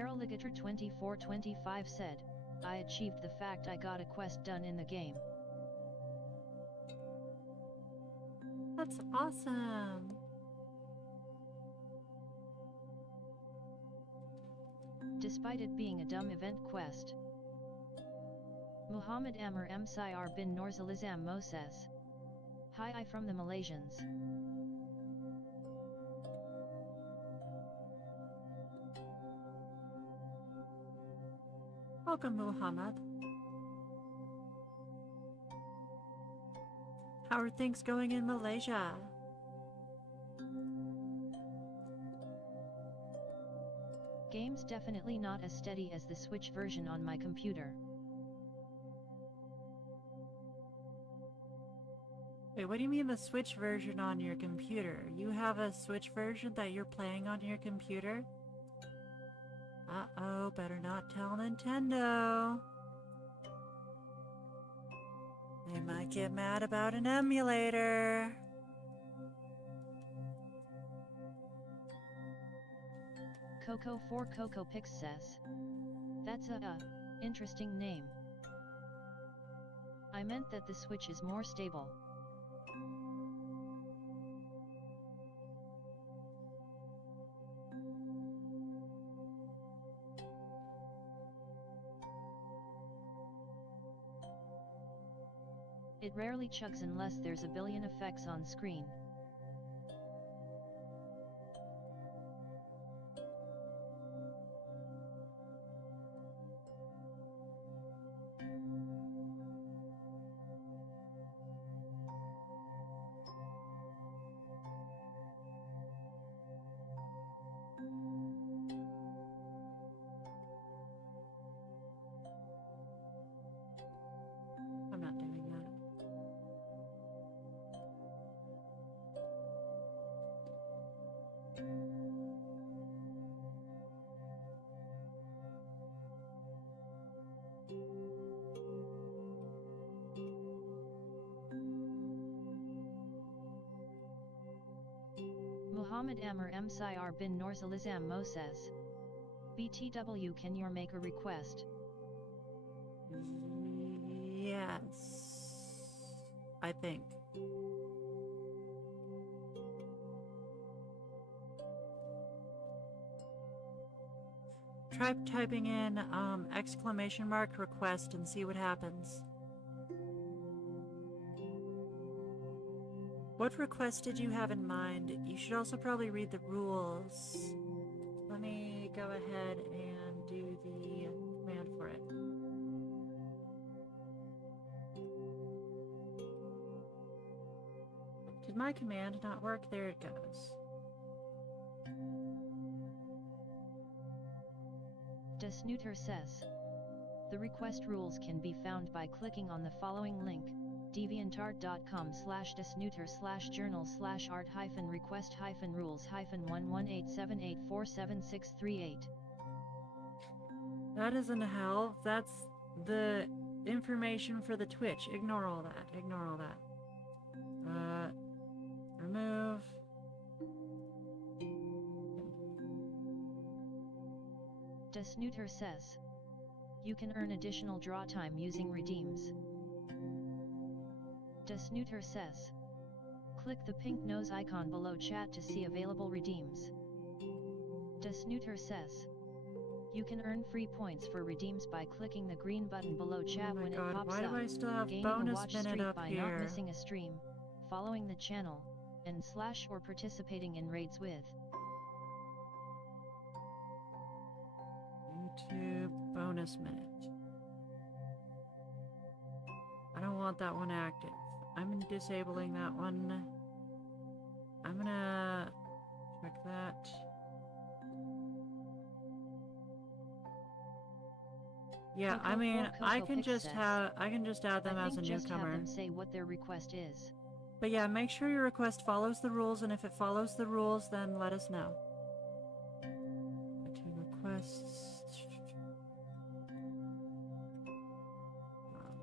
Feraligator2425 said, I achieved the fact I got a quest done in the game. That's awesome. Despite it being a dumb event quest. Muhammad Amr Msir bin Norzalizam Mo says, hi, I from the Malaysians. Welcome, Muhammad. How are things going in Malaysia? Game's definitely not as steady as the Switch version on my computer. Wait, what do you mean the Switch version on your computer? You have a Switch version that you're playing on your computer? Uh-oh, better not tell Nintendo. They might get mad about an emulator. Coco for Coco Pix says, that's a interesting name. I meant that the Switch is more stable. It rarely chugs unless there's a billion effects on screen. I'm not doing that. Muhammad Amr Msir bin Norzalizam Mo says, BTW, can you make a request? Yes. I think. Try typing in exclamation mark request and see what happens. What request did you have in mind? You should also probably read the rules. Let me go ahead and do the command for it. Did my command not work? There it goes. Desnooter says, the request rules can be found by clicking on the following link, deviantart.com/desnooter/art-request-rules-11878476338. That doesn't help. That's the information for the Twitch. Ignore all that. Ignore all that. Remove. Desnooter says, you can earn additional draw time using redeems. Desnooter says, click the pink nose icon below chat to see available redeems. Desnooter says, you can earn free points for redeems by clicking the green button below chat when it pops Why up, do I still have gaining a bonus watch minute streak up by here? not missing a stream, following the channel, and / or participating in raids with. YouTube bonus minute. I don't want that one active. I'm disabling that one. I'm gonna check that. Yeah, I Coco mean, for I Coco can Pix just says, add them I as a think just have newcomer. them say what their request is. But yeah, make sure your request follows the rules, and if it follows the rules, then let us know. Two requests.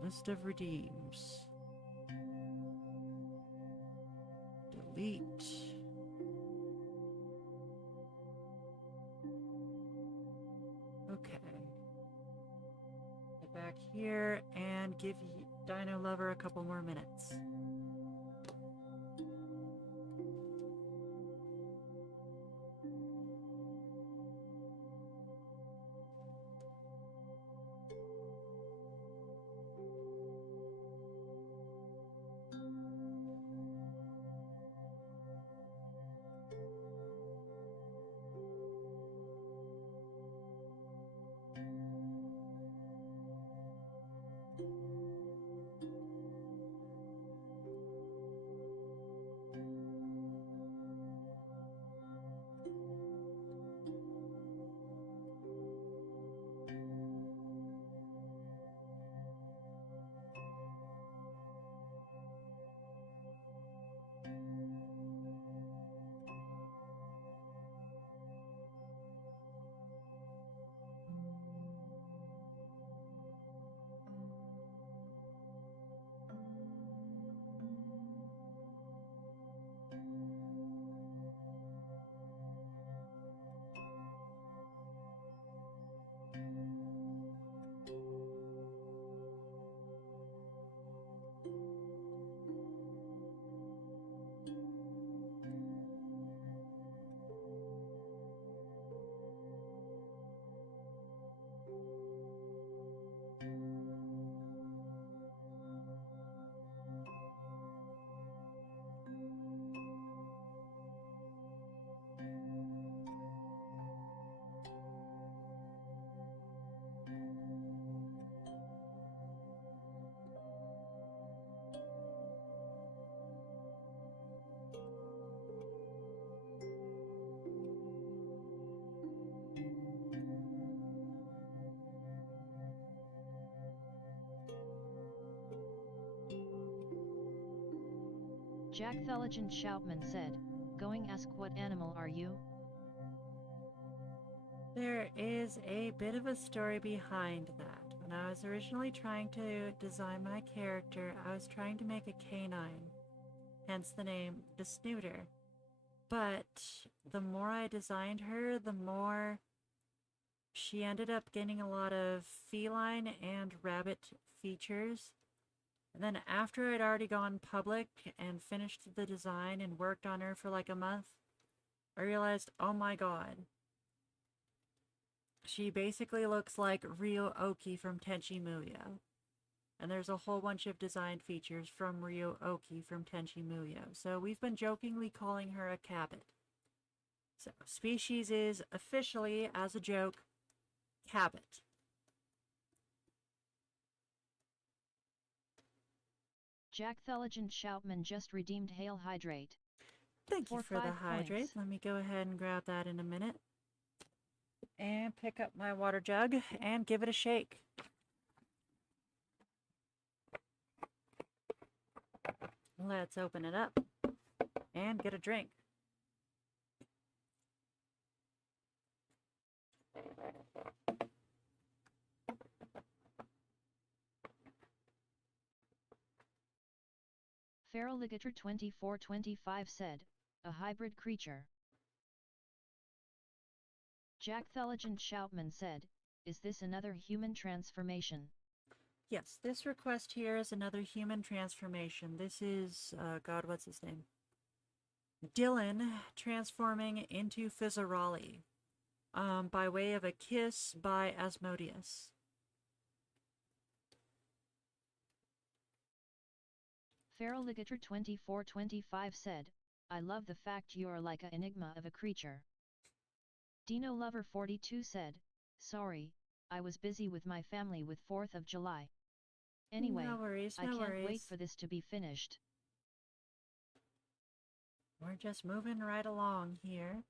List of redeems. Delete. here and give Dino Lover a couple more minutes. Jack Theligen Shoutman said, "Going ask what animal are you?" There is a bit of a story behind that. When I was originally trying to design my character, I was trying to make a canine, hence the name the Snooter. But the more I designed her, the more she ended up getting a lot of feline and rabbit features. And then after I'd already gone public and finished the design and worked on her for like a month, I realized, oh my god. She basically looks like Ryo Oki from Tenchi Muyo. And there's a whole bunch of design features from Ryo Oki from Tenchi Muyo. So we've been jokingly calling her a Cabot. So species is officially, as a joke, Cabot. Jack Theligen Shoutman just redeemed Hail Hydrate. Thank you for the 5 hydrate. points. Let me go ahead and grab that in a minute. And pick up my water jug and give it a shake. Let's open it up and get a drink. Feraligator 2425 said, "A hybrid creature." Jack Theligen Shoutman said, "Is this another human transformation?" Yes, this request here is another human transformation. This is, God, what's his name? Dylan transforming into Fizzarali, by way of a kiss by Asmodeus. Feraligator 2425 said, "I love the fact you're like a enigma of a creature." Dino Lover 42 said, "Sorry, I was busy with my family with 4th of July. Anyway, No worries, I no can't wait worries. for this to be finished." We're just moving right along here.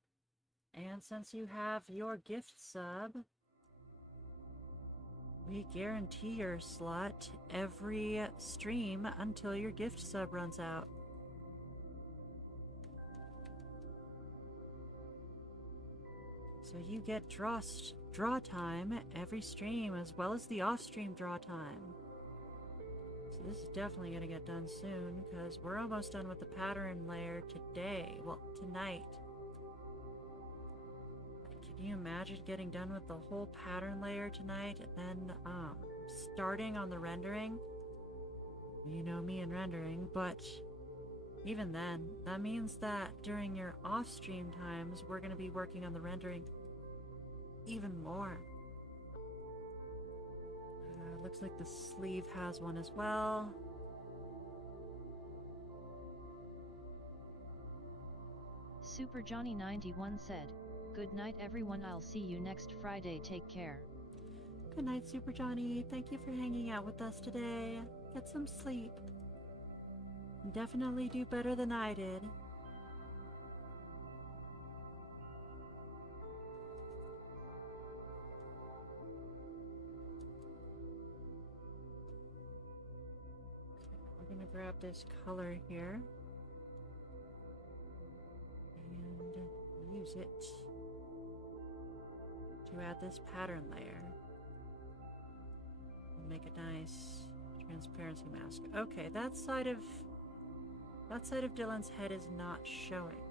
And since you have your gift sub, we guarantee your slot every stream until your gift sub runs out. So you get draw time every stream, as well as the off-stream draw time. So this is definitely going to get done soon, because we're almost done with the pattern layer today. Well, tonight. Can you imagine getting done with the whole pattern layer tonight, and then, starting on the rendering. You know me and rendering, but even then, that means that during your off-stream times, we're going to be working on the rendering even more. Looks like the sleeve has one as well. Super Johnny 91 said, "Good night everyone, I'll see you next Friday, take care." Good night, Super Johnny. Thank you for hanging out with us today. Get some sleep. Definitely do better than I did. We're gonna grab this color here and use it to add this pattern layer. Make a nice transparency mask. Okay, that side of Dylan's head is not showing.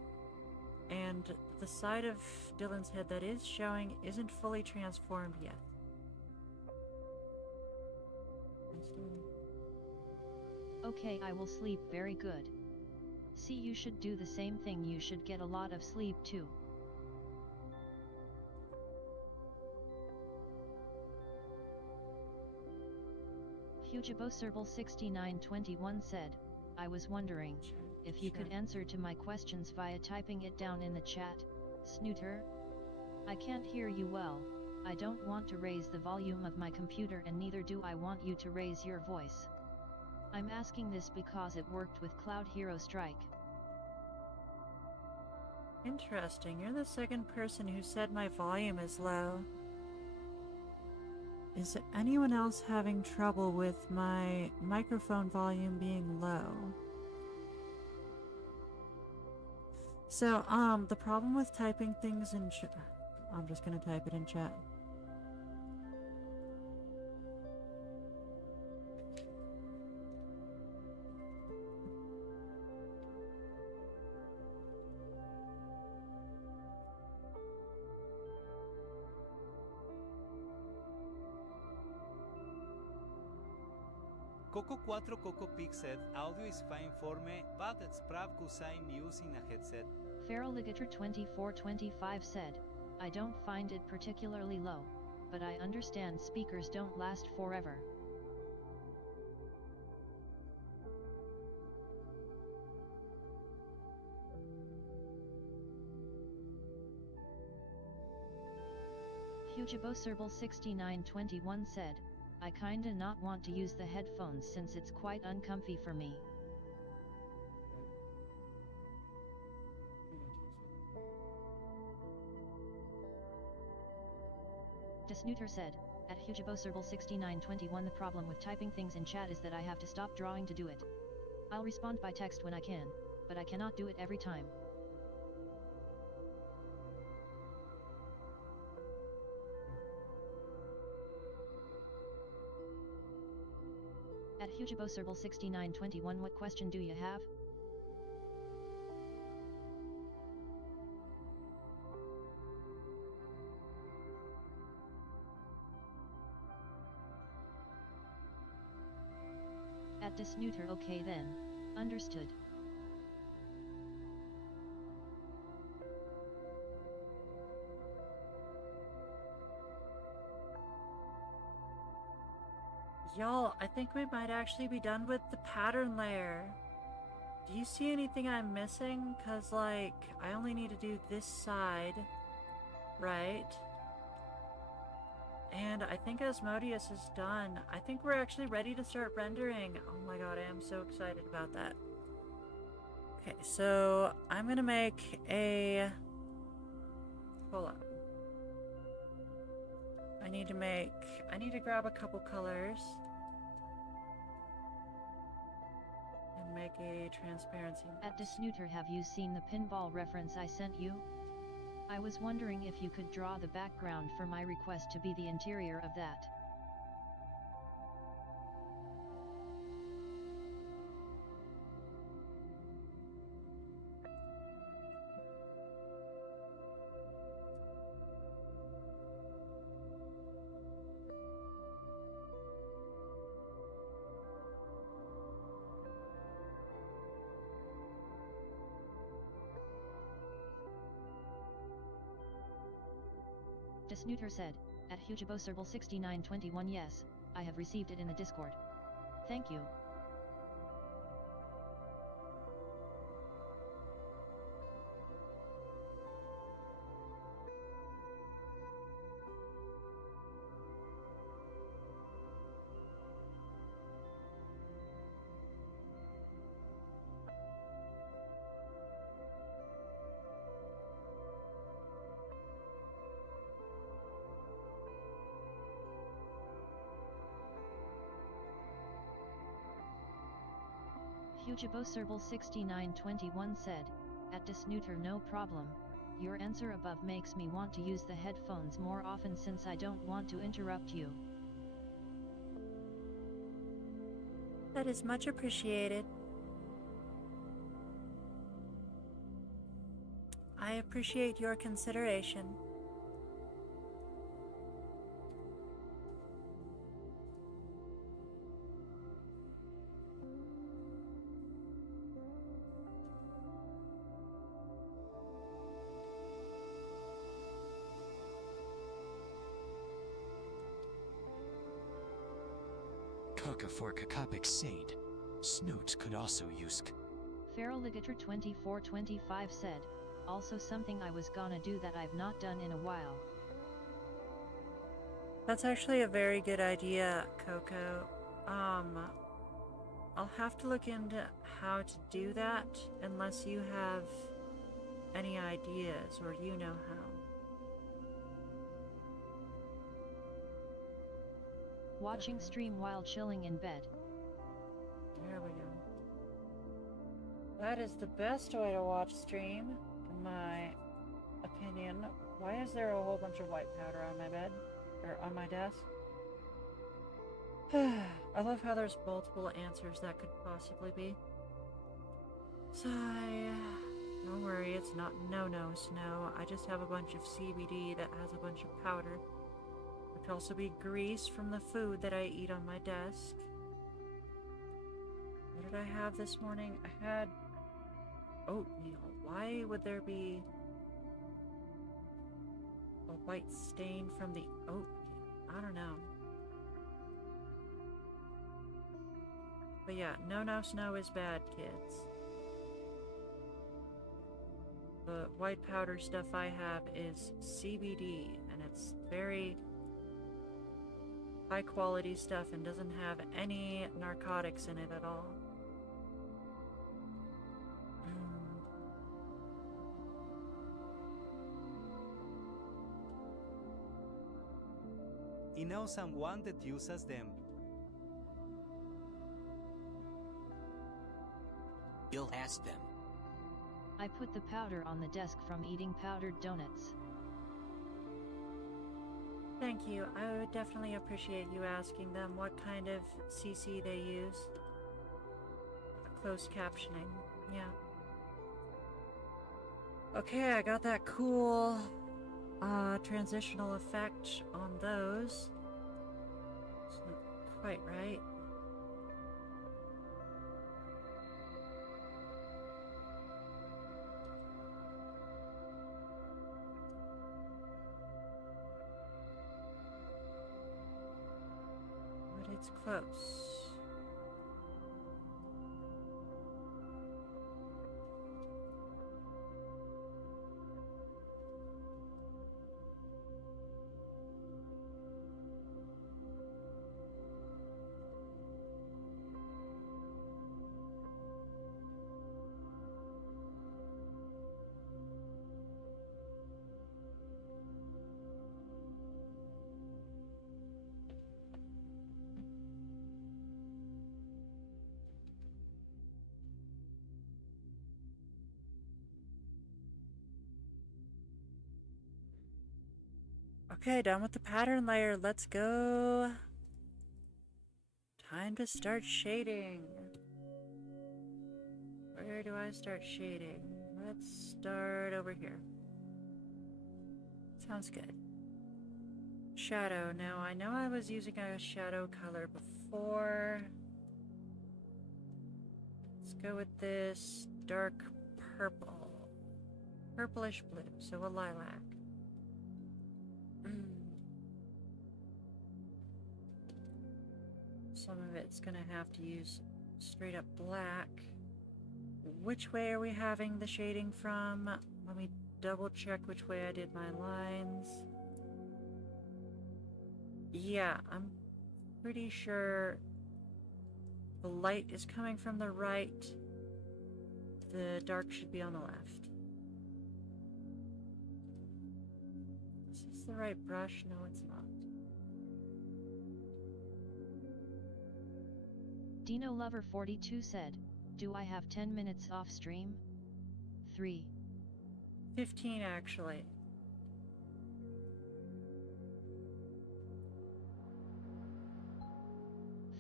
And the side of Dylan's head that is showing isn't fully transformed yet. Okay, I will sleep very good. See, you should do the same thing, you should get a lot of sleep too. HugeaboServal6921 said, "I was wondering if you could answer to my questions via typing it down in the chat, Snooter. I can't hear you well. I don't want to raise the volume of my computer and neither do I want you to raise your voice. I'm asking this because it worked with Cloud Hero Strike." Interesting. You're the second person who said my volume is low. Is anyone else having trouble with my microphone volume being low? So, the problem with typing things in I'm just gonna type it in chat. Coco4 Coco Pig said, "Audio is fine for me, but it's probably because I'm using a headset." Feraligator2425 said, "I don't find it particularly low, but I understand speakers don't last forever." HugeaboServal6921 said, "I kinda not want to use the headphones since it's quite uncomfy for me." Desnooter said, "At HugeaboServal6921 the problem with typing things in chat is that I have to stop drawing to do it. I'll respond by text when I can, but I cannot do it every time." At HugeaboServal6921 what question do you have? At Desnooter, okay then. Understood. Y'all, I think we might actually be done with the pattern layer. Do you see anything I'm missing? Cause like, I only need to do this side, right? And I think Asmodeus is done. I think we're actually ready to start rendering. Oh my god, I am so excited about that. Okay, so I'm gonna make a... Hold on. I need to grab a couple colors. And make a transparency. At Desnooter, have you seen the pinball reference I sent you? I was wondering if you could draw the background for my request to be the interior of that. Snooter said, at HugeBoSerble6921 yes, I have received it in the Discord. Thank you. HugeBoSerble6921 said, at Snooter no problem, your answer above makes me want to use the headphones more often since I don't want to interrupt you. That is much appreciated. I appreciate your consideration. Coca for Kakapik Sade. Snoot could also use Feraligator2425 said, also something I was gonna do that I've not done in a while. That's actually a very good idea, Coco. I'll have to look into how to do that, unless you have any ideas or you know how. Watching stream while chilling in bed. There we go. That is the best way to watch stream, in my opinion. Why is there a whole bunch of white powder on my bed? Or on my desk? I love how there's multiple answers that could possibly be. Sigh. Don't worry, it's not no snow. I just have a bunch of CBD that has a bunch of powder. It could also be grease from the food that I eat on my desk. What did I have this morning? I had oatmeal. Why would there be a white stain from the oatmeal? I don't know. But yeah, no snow is bad, kids. The white powder stuff I have is CBD, and it's very high quality stuff and doesn't have any narcotics in it at all. I know someone that uses them. You'll ask them. I put the powder on the desk from eating powdered donuts. Thank you. I would definitely appreciate you asking them what kind of CC they use. Closed captioning, yeah. Okay, I got that cool transitional effect on those. It's not quite right. But it's close. Okay, done with the pattern layer. Let's go. Time to start shading. Where do I start shading? Let's start over here. Sounds good. Shadow. Now, I know I was using a shadow color before. Let's go with this dark purple. Purplish blue, so a lilac. some of it's gonna have to use straight up black. Which way are we having the shading from? Let me double check which way I did my lines. Yeah, I'm pretty sure the light is coming from the right. The dark should be on the left. Is this the right brush? No, it's not. Dino Lover 42 said, "Do I have 10 minutes off stream?" 3. 15 actually.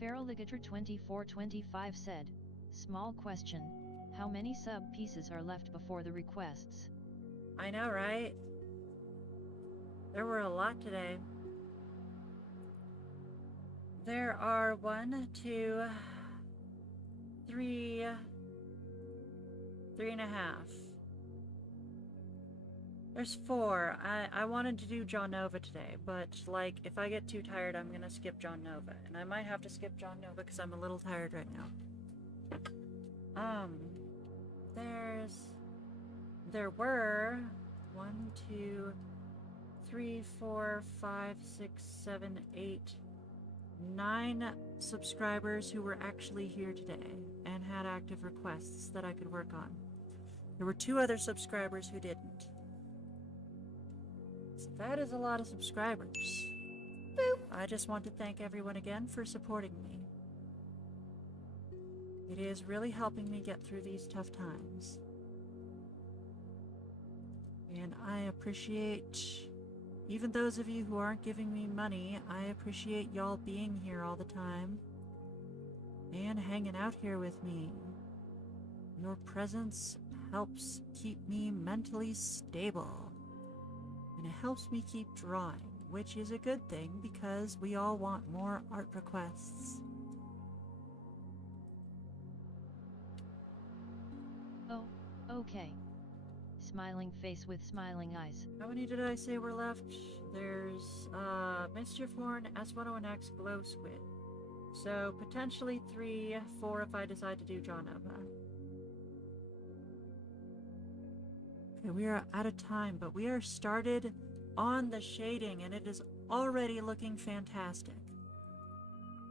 Feraligator 2425 said, "Small question, how many sub pieces are left before the requests?" I know, right? There were a lot today. There are 1, 2, 3, 3.5. There's 4. I wanted to do John Nova today, but like if I get too tired, I'm gonna skip John Nova, and I might have to skip John Nova because I'm a little tired right now. There were 1, 2, 3, 4, 5, 6, 7, 8, 9 subscribers who were actually here today and had active requests that I could work on. There were 2 other subscribers who didn't. So that is a lot of subscribers. Boop. I just want to thank everyone again for supporting me. It is really helping me get through these tough times. And I appreciate, even those of you who aren't giving me money, I appreciate y'all being here all the time and hanging out here with me. Your presence helps keep me mentally stable, and it helps me keep drawing, which is a good thing because we all want more art requests. Oh, okay. Smiling face with smiling eyes. How many did I say were left? There's Mischief Horn, S101X, Glow Squid. So potentially 3, 4 if I decide to do John Nova. Okay, we are out of time, but we are started on the shading and it is already looking fantastic.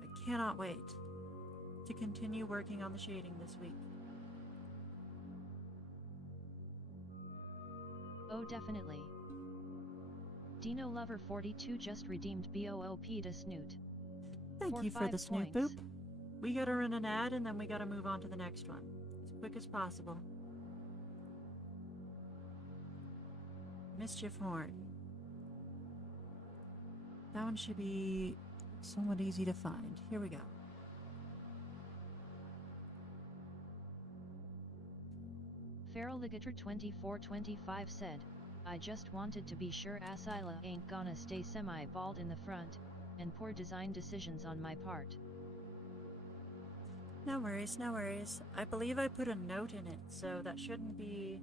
I cannot wait to continue working on the shading this week. Oh, definitely. Dino Lover 42 just redeemed BOOP to Snoot. Thank you for 5 the snoop points. boop. We gotta run an ad and then we gotta move on to the next one. As quick as possible. Mischief Horn. That one should be somewhat easy to find. Here we go. Feraligator 2425 said, "I just wanted to be sure Asila ain't gonna stay semi-bald in the front, and poor design decisions on my part." No worries, no worries. I believe I put a note in it, so that shouldn't be...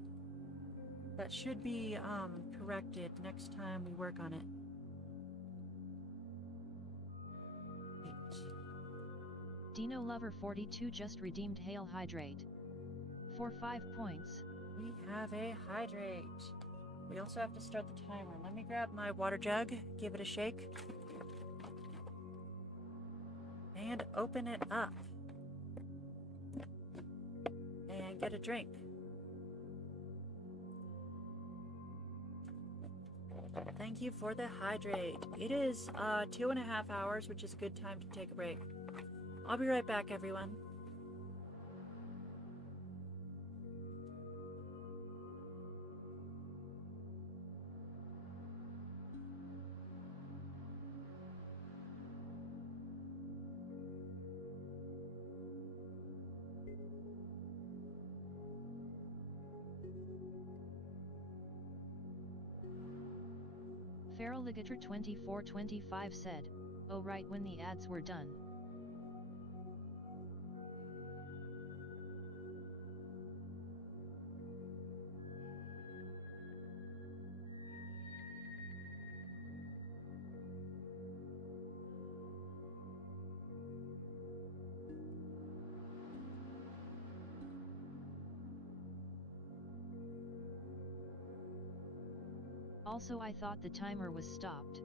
That should be, corrected next time we work on it. Dino Lover 42 just redeemed Hail Hydrate. For 5 points. We have a hydrate. We also have to start the timer. Let me grab my water jug, give it a shake, and open it up. And get a drink. Thank you for the hydrate. It is 2.5 hours, which is a good time to take a break. I'll be right back, everyone. Feraligator 2425 said, "Oh right, when the ads were done." Also, I thought the timer was stopped.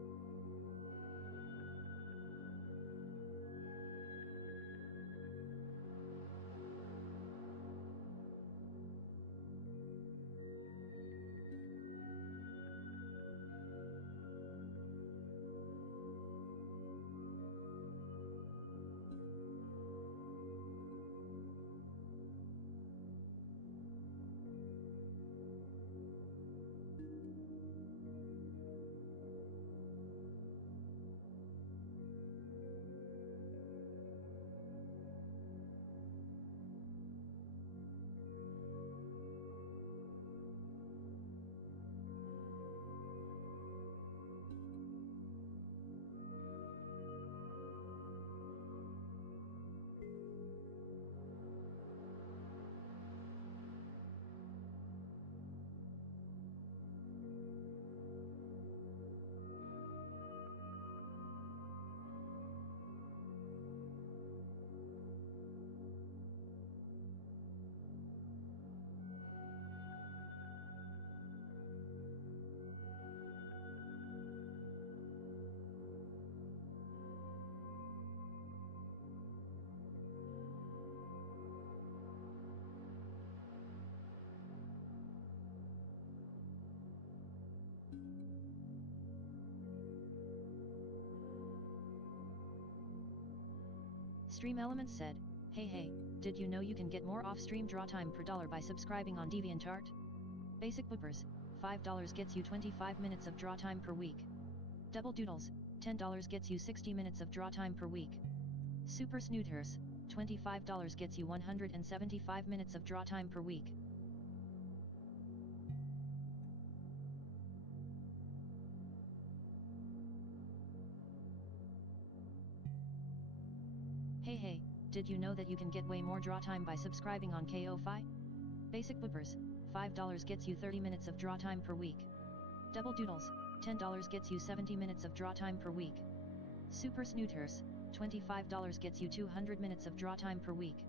Stream Elements said, hey, did you know you can get more off-stream draw time per dollar by subscribing on DeviantArt? Basic Boopers, $5 gets you 25 minutes of draw time per week. Double Doodles, $10 gets you 60 minutes of draw time per week. Super Snooters, $25 gets you 175 minutes of draw time per week. Hey, did you know that you can get way more draw time by subscribing on Ko-Fi? Basic Boopers, $5 gets you 30 minutes of draw time per week. Double Doodles, $10 gets you 70 minutes of draw time per week. Super Snooters, $25 gets you 200 minutes of draw time per week.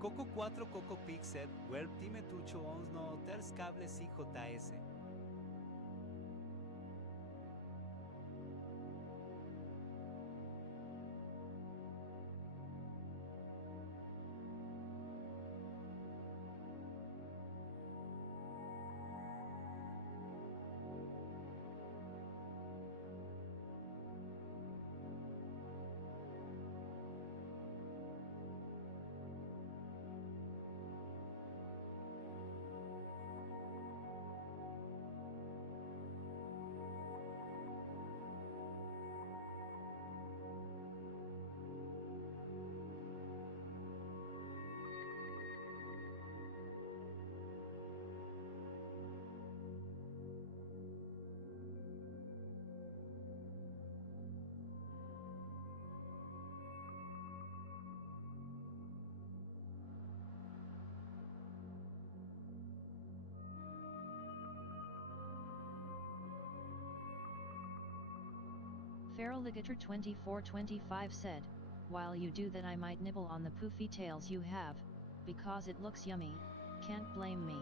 Coco 4 Coco Pixel, Web Time Tucho 11 no Ters Cables IJS. Feral Ligator 2425 said, while you do that I might nibble on the poofy tails you have, because it looks yummy, can't blame me.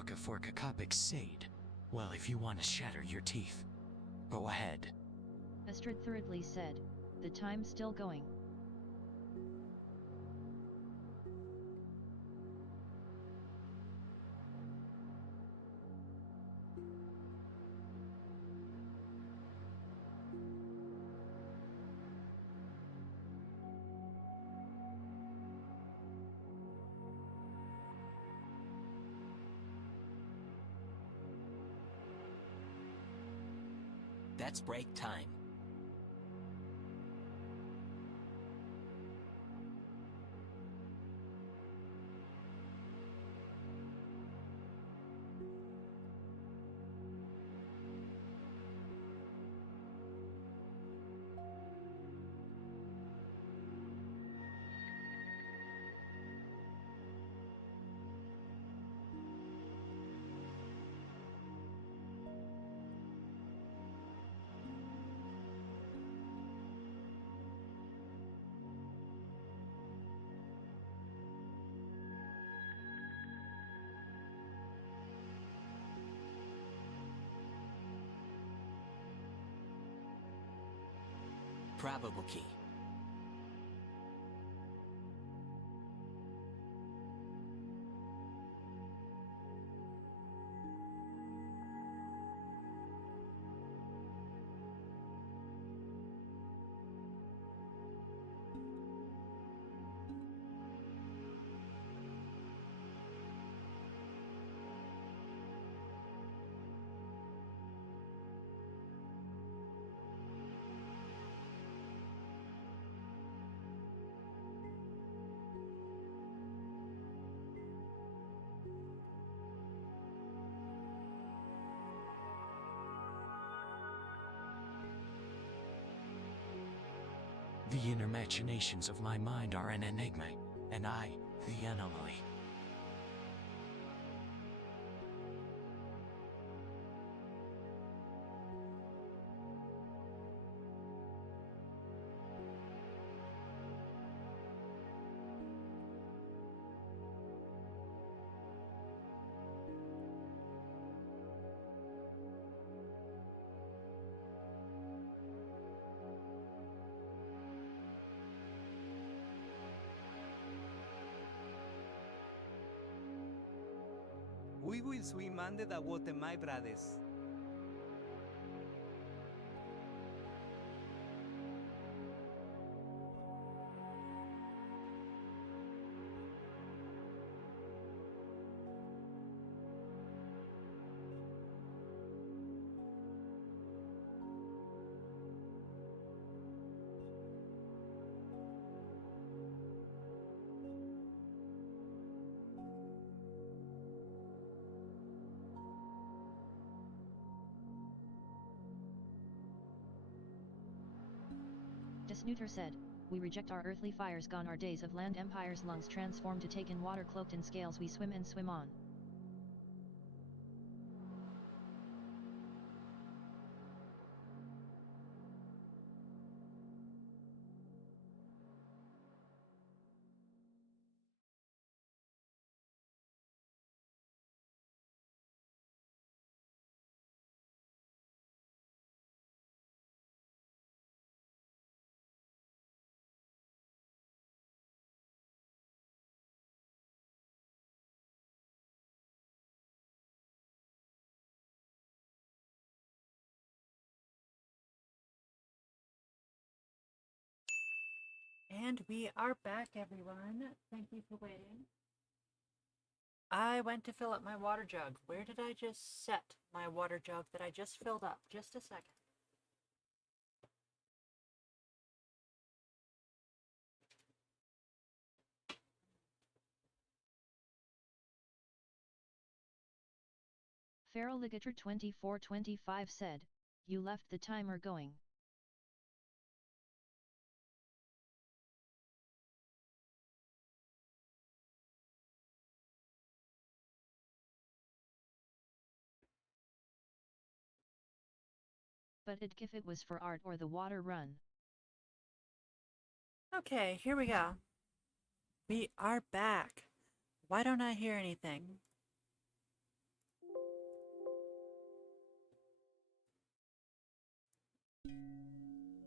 hook for Kakopik Sade. Well, if you want to shatter your teeth, go ahead. Astrid thirdly said, the time's still going. That's break time. Probable key. The inner machinations of my mind are an enigma, and I, the anomaly. We will swim under the water, my brothers. Desnuter said, we reject our earthly fires gone our days of land empire's lungs transform to take in water cloaked in scales we swim and swim on. And we are back, everyone. Thank you for waiting. I went to fill up my water jug. Where did I just set my water jug that I just filled up? Just a second. Feral Ligator 2425 said, you left the timer going. But if it was for art or the water run. Okay, here we go. We are back. Why don't I hear anything?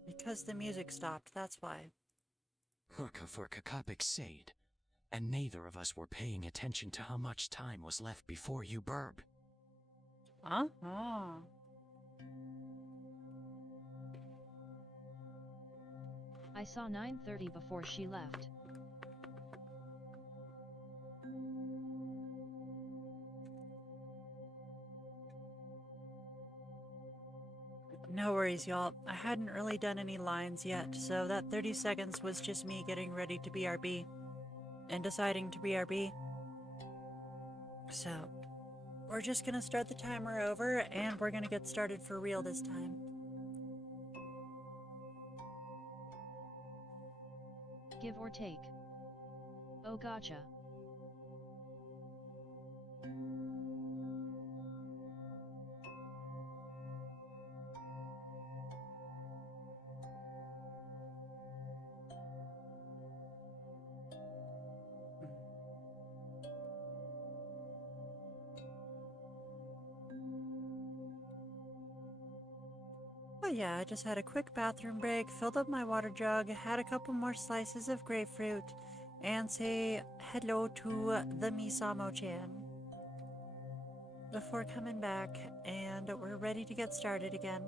Because the music stopped, that's why. Hooka for Kakapik Sade. And neither of us were paying attention to how much time was left before you burb. Uh-huh. I saw 9:30 before she left. No worries, y'all. I hadn't really done any lines yet, so that 30 seconds was just me getting ready to BRB. And deciding to BRB. So, we're just gonna start the timer over, and we're gonna get started for real this time. Give or take. Oh gotcha. But yeah, I just had a quick bathroom break, filled up my water jug, had a couple more slices of grapefruit, and say hello to the Misamo-chan before coming back, and we're ready to get started again.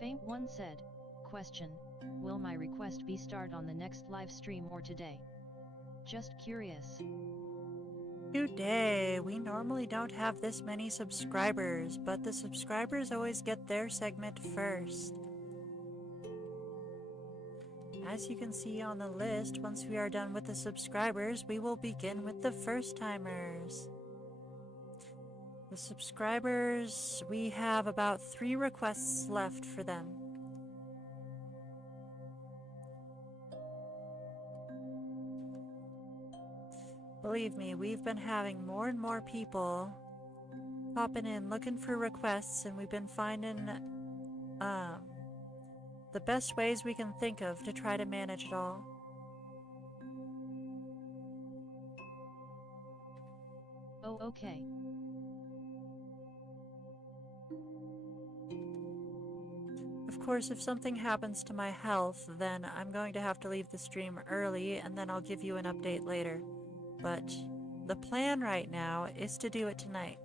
Faint One said, question, will my request be start on the next live stream or today? Just curious. Today, we normally don't have this many subscribers, but the subscribers always get their segment first. As you can see on the list, once we are done with the subscribers, we will begin with the first timers. The subscribers, we have about 3 requests left for them. Believe me, we've been having more and more people popping in looking for requests, and we've been finding the best ways we can think of to try to manage it all. Oh, okay. Of course, if something happens to my health, then I'm going to have to leave the stream early, and then I'll give you an update later. But the plan right now is to do it tonight.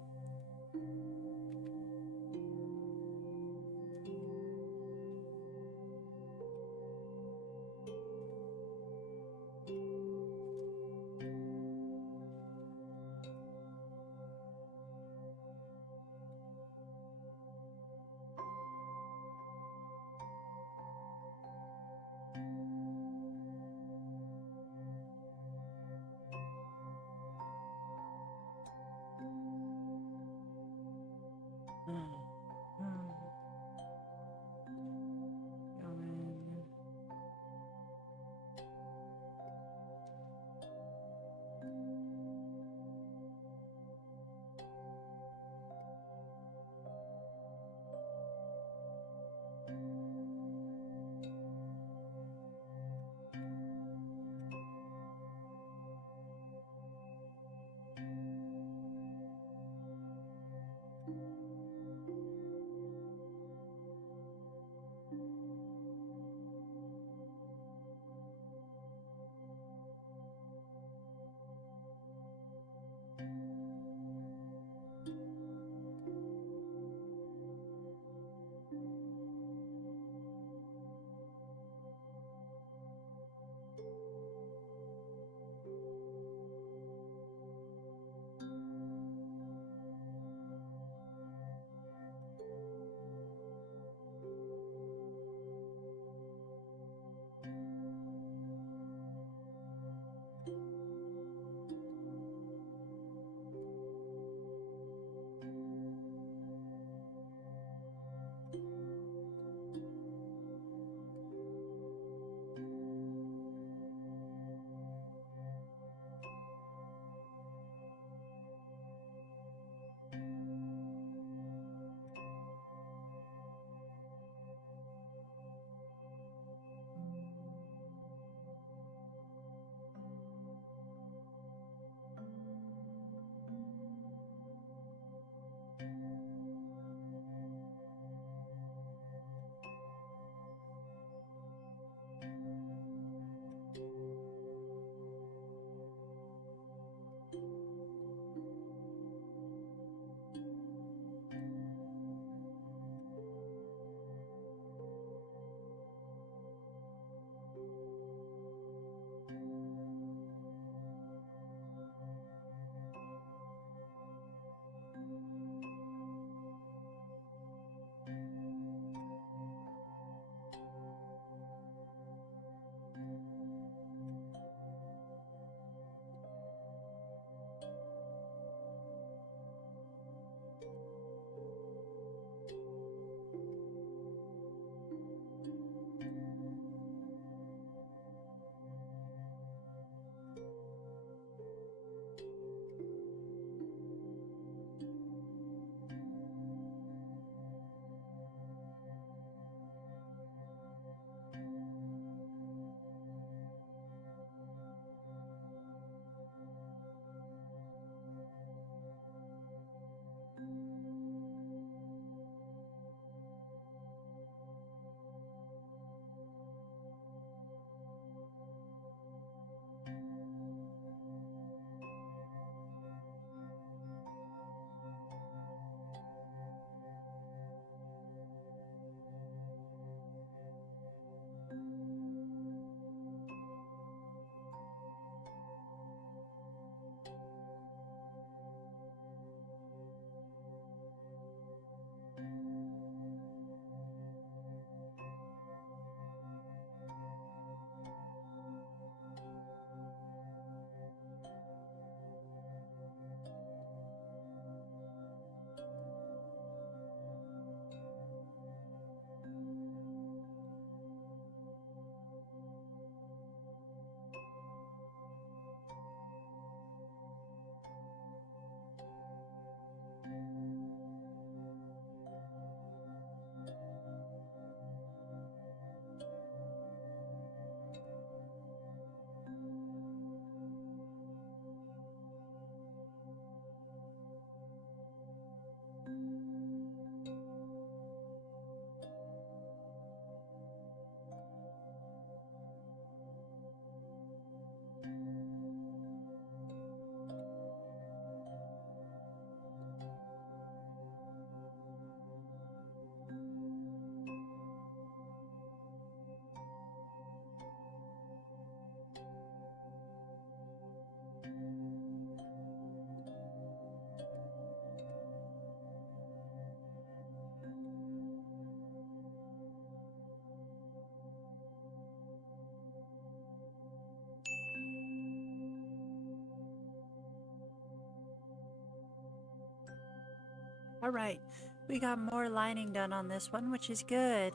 Alright, we got more lining done on this one, which is good.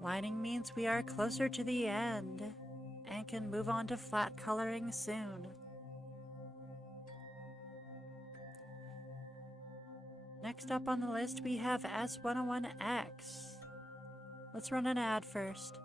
Lining means we are closer to the end and can move on to flat coloring soon. Next up on the list we have S101X. Let's run an ad first.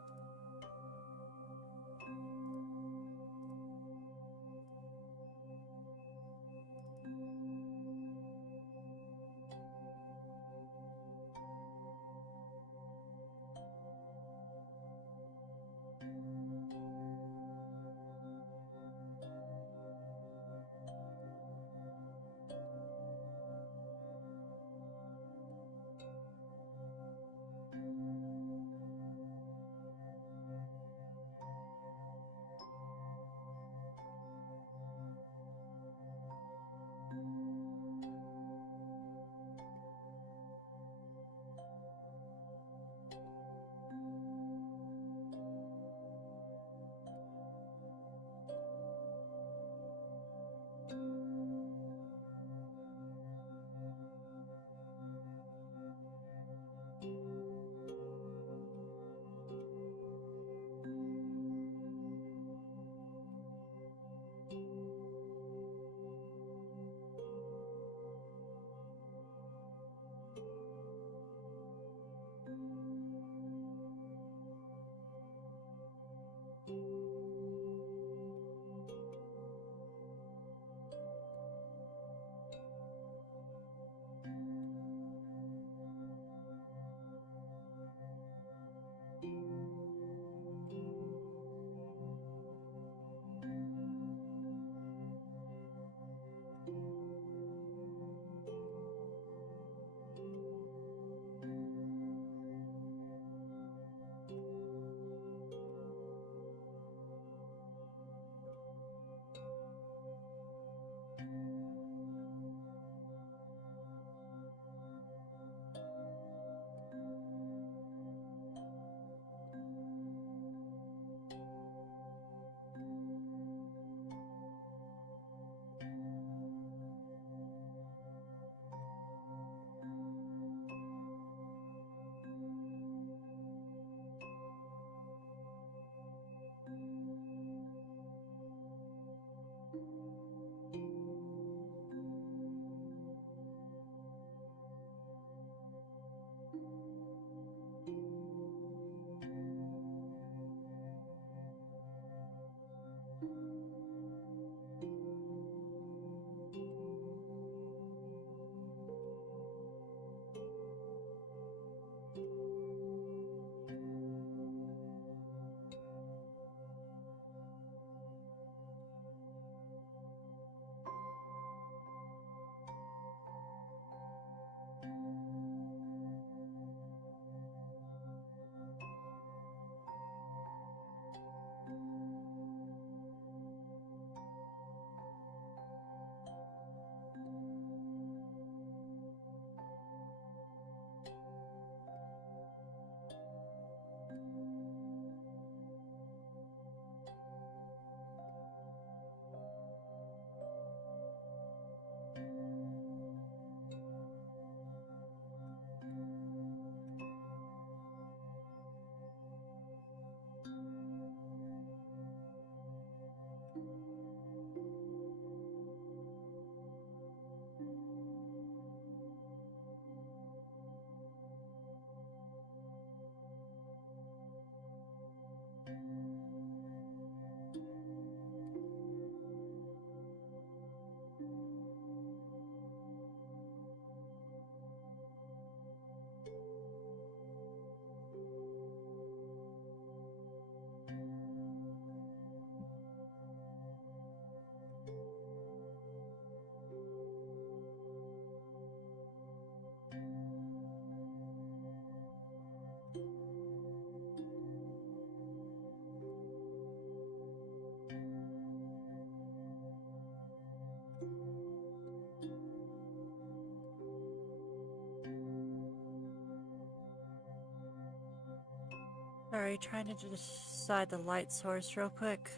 Sorry, trying to decide the light source real quick.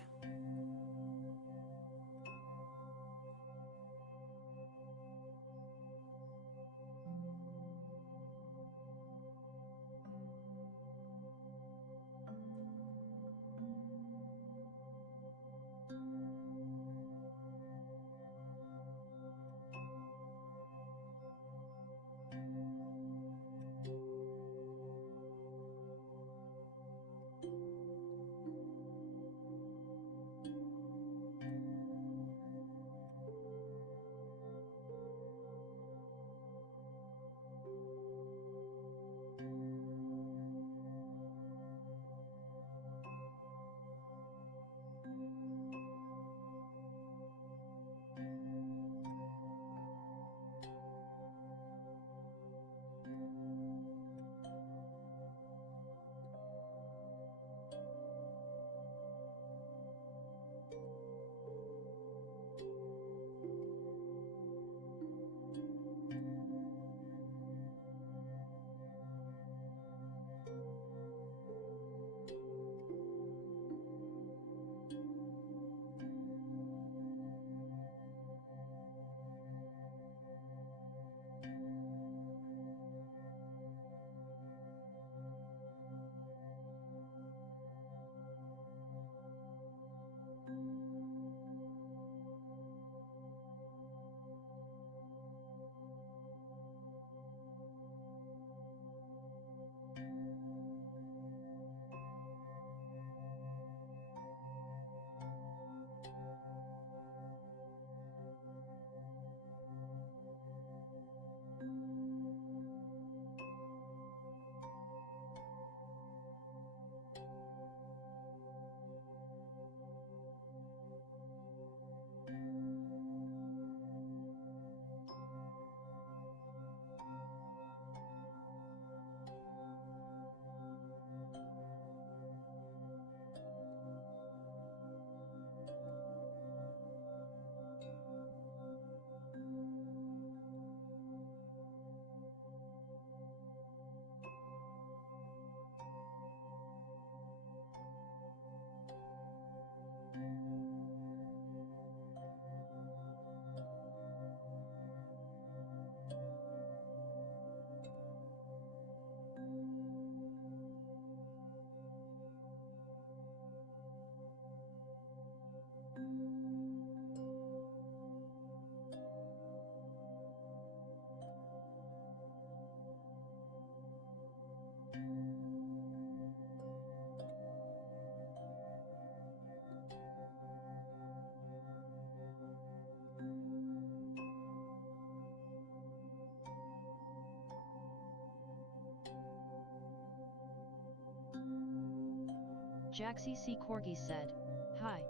Jaxie C. Corgi said, "Hi."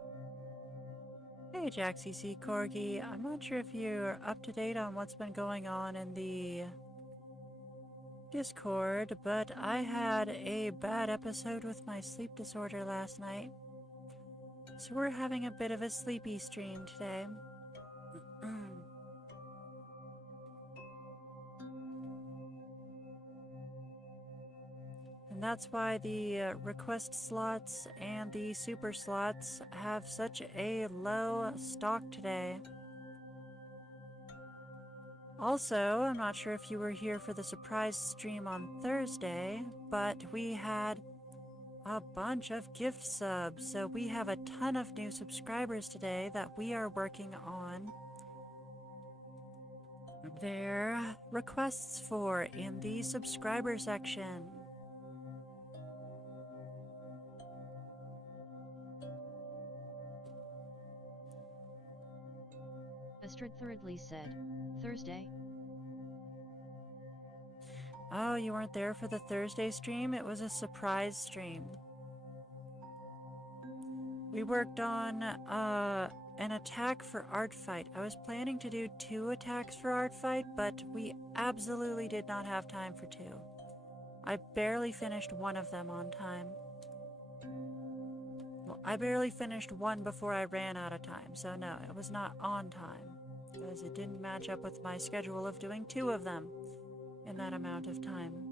Hey, Jaxie C. Corgi. I'm not sure if you're up to date on what's been going on in the Discord, but I had a bad episode with my sleep disorder last night. So we're having a bit of a sleepy stream today. And that's why the request slots and the super slots have such a low stock today. Also, I'm not sure if you were here for the surprise stream on Thursday, but we had a bunch of gift subs, so we have a ton of new subscribers today that we are working on their requests for in the subscriber section. Astrid Thirdly said, "Thursday?" Oh, you weren't there for the Thursday stream? It was a surprise stream. We worked on an attack for art fight. I was planning to do 2 attacks for art fight, but we absolutely did not have time for 2. I barely finished one of them on time. Well, I barely finished one before I ran out of time, so no, it was not on time, because it didn't match up with my schedule of doing 2 of them in that amount of time.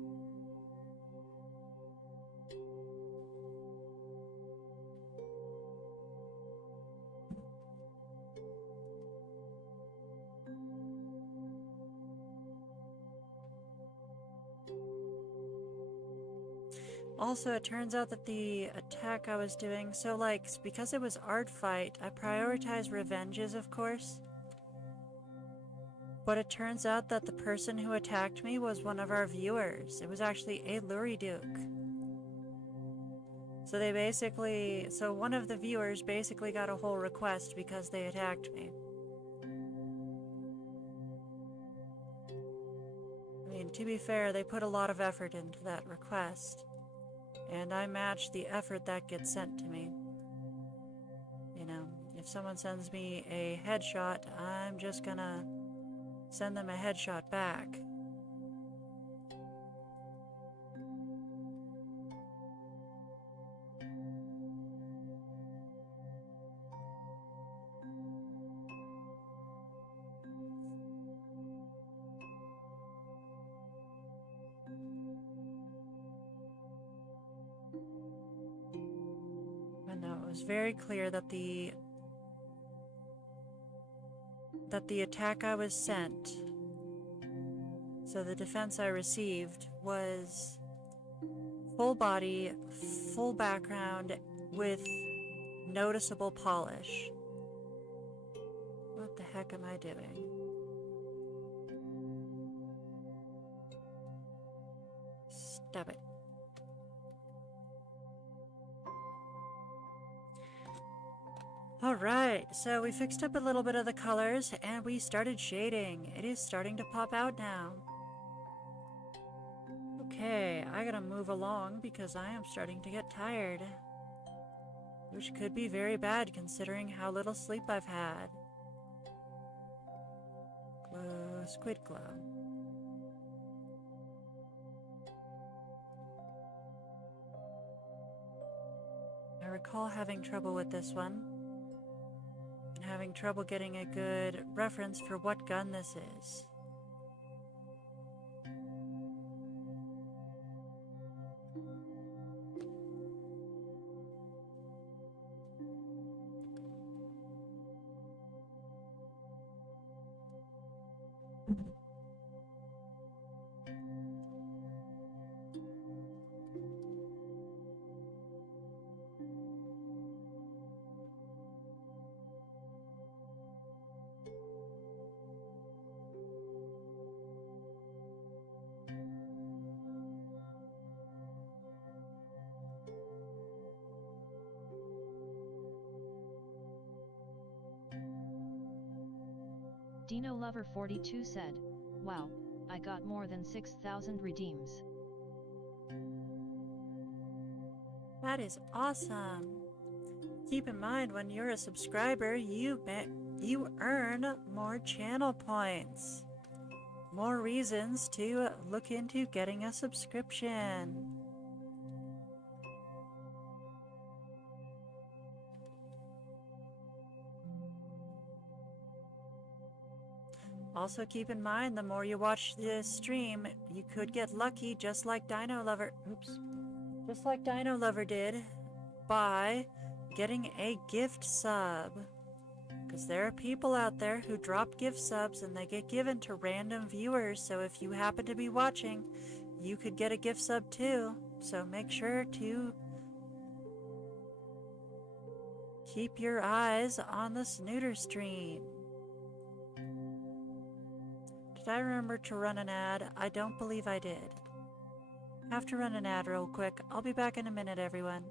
Also, it turns out that the attack I was doing, so like, because it was art fight, I prioritized revenges, of course. But it turns out that the person who attacked me was one of our viewers. It was actually a Luriduke. So they basically, so one of the viewers basically got a whole request because they attacked me. I mean, to be fair, they put a lot of effort into that request. And I match the effort that gets sent to me. You know, if someone sends me a headshot, I'm just gonna send them a headshot back. And no, it was very clear that the attack I was sent, so the defense I received, was full body, full background with noticeable polish. What the heck am I doing? Stop it. Alright, so we fixed up a little bit of the colors and we started shading. It is starting to pop out now. Okay, I gotta move along because I am starting to get tired. Which could be very bad considering how little sleep I've had. Glow, squid glow. I recall having trouble with this one. Having trouble getting a good reference for what gun this is. Dino Lover 42 said, "Wow, I got more than 6,000 redeems." That is awesome. Keep in mind, when you're a subscriber, you earn more channel points. More reasons to look into getting a subscription. Also keep in mind, the more you watch this stream, you could get lucky just like Dino Lover did by getting a gift sub. Because there are people out there who drop gift subs and they get given to random viewers, so if you happen to be watching, you could get a gift sub too. So make sure to keep your eyes on the Snooter stream. Did I remember to run an ad? I don't believe I did. Have to run an ad real quick. I'll be back in a minute, everyone.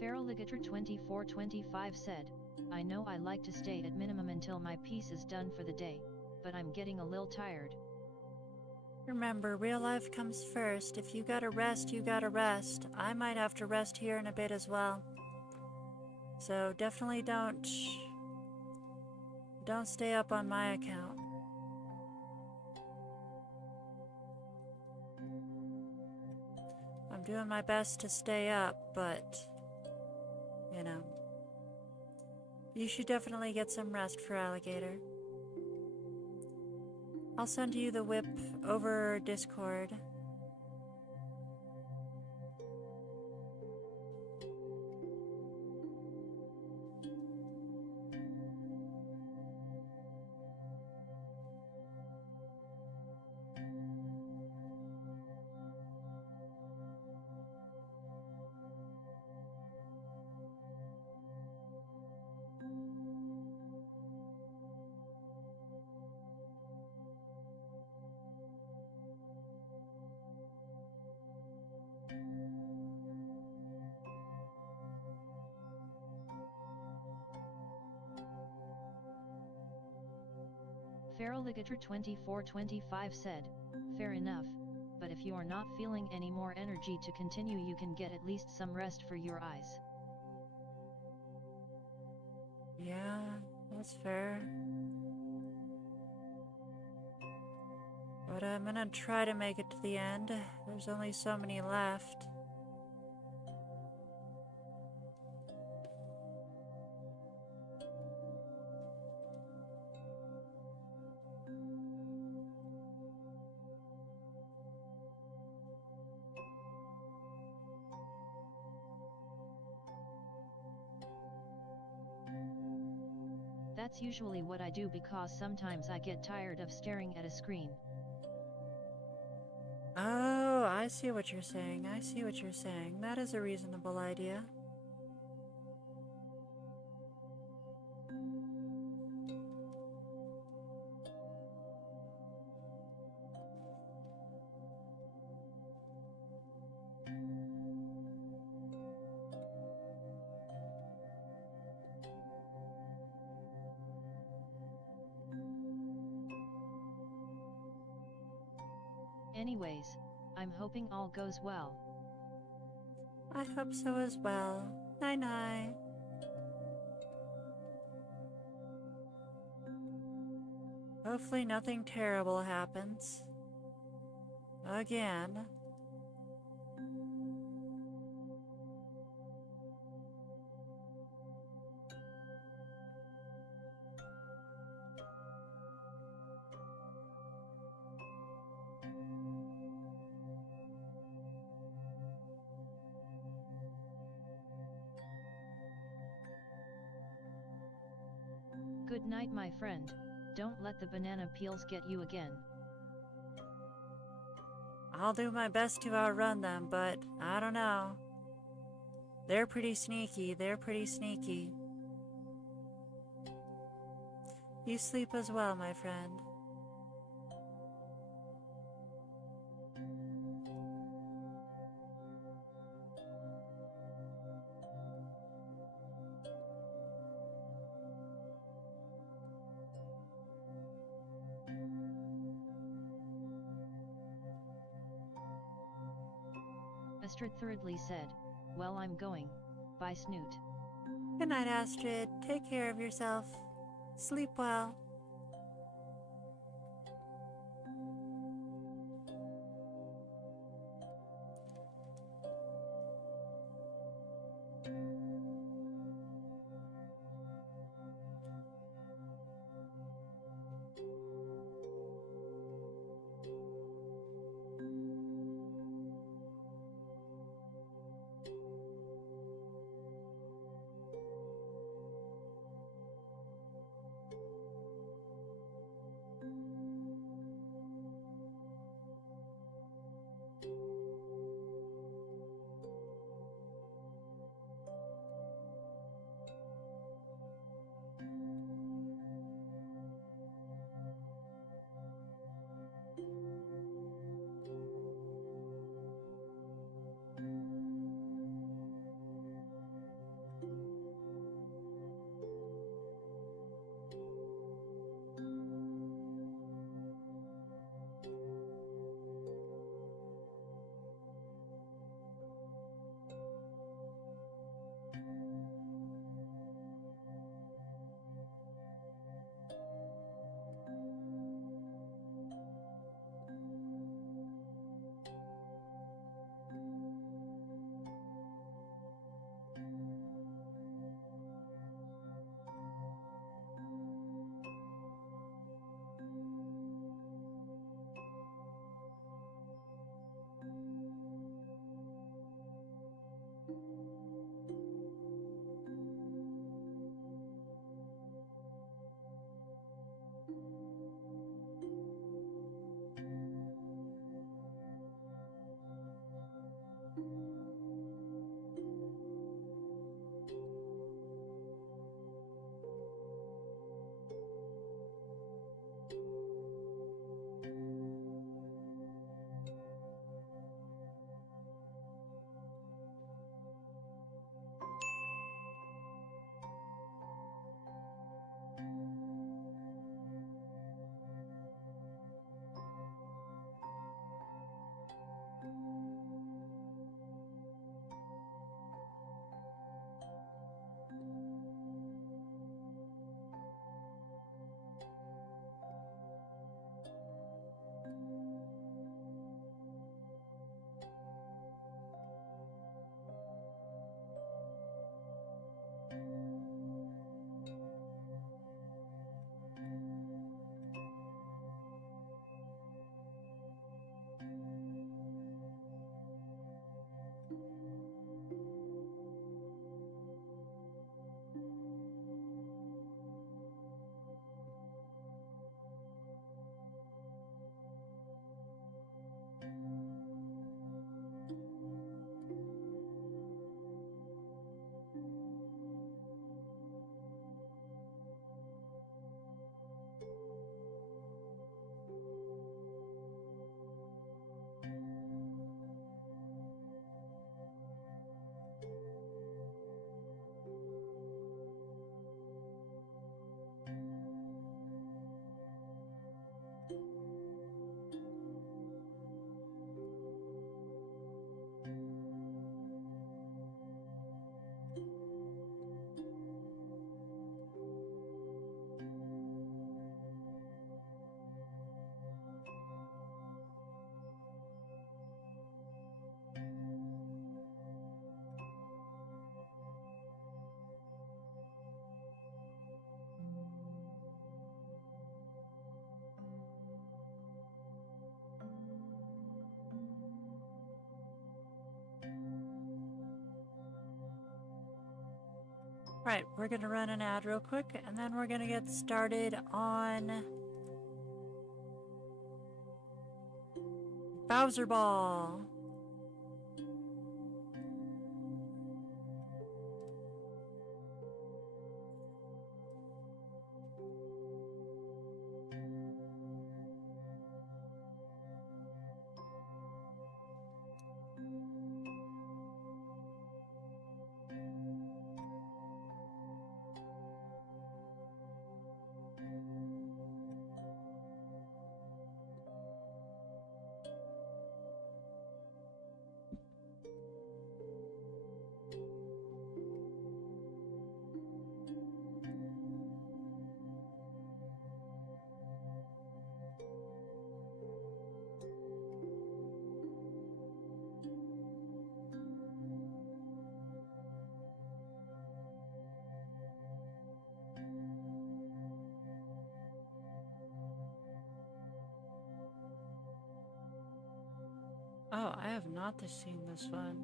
Feraligator2425 said, I know I like to stay at minimum until my piece is done for the day, but I'm getting a little tired. Remember, real life comes first. If you gotta rest, you gotta rest. I might have to rest here in a bit as well. So definitely don't stay up on my account. I'm doing my best to stay up, but, you know, you should definitely get some rest, for Alligator. I'll send you the whip over Discord. Feraligator2425 said, fair enough, but if you are not feeling any more energy to continue, you can get at least some rest for your eyes. Yeah, that's fair. But I'm gonna try to make it to the end. There's only so many left. That's usually what I do because sometimes I get tired of staring at a screen. Oh, I see what you're saying. I see what you're saying. That is a reasonable idea. Anyways, I'm hoping all goes well. I hope so as well. Night-night. Hopefully nothing terrible happens. Again. Good night, my friend. Don't let the banana peels get you again. I'll do my best to outrun them, but I don't know. They're pretty sneaky. They're pretty sneaky. You sleep as well, my friend. Astrid thirdly said, well, I'm going. Bye, Snoot. Good night, Astrid. Take care of yourself. Sleep well. Right, we're gonna run an ad real quick, and then we're gonna get started on Bowser Ball. Oh, I have not seen this one.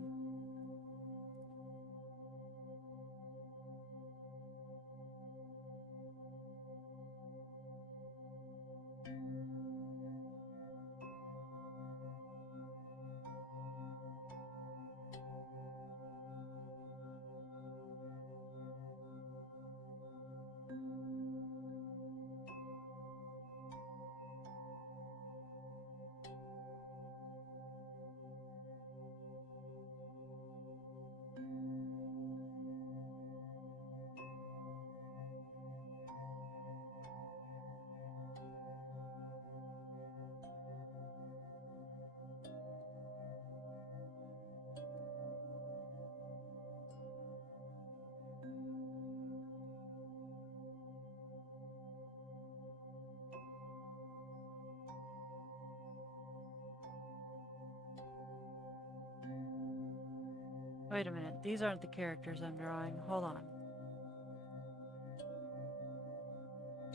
Wait a minute, these aren't the characters I'm drawing. Hold on.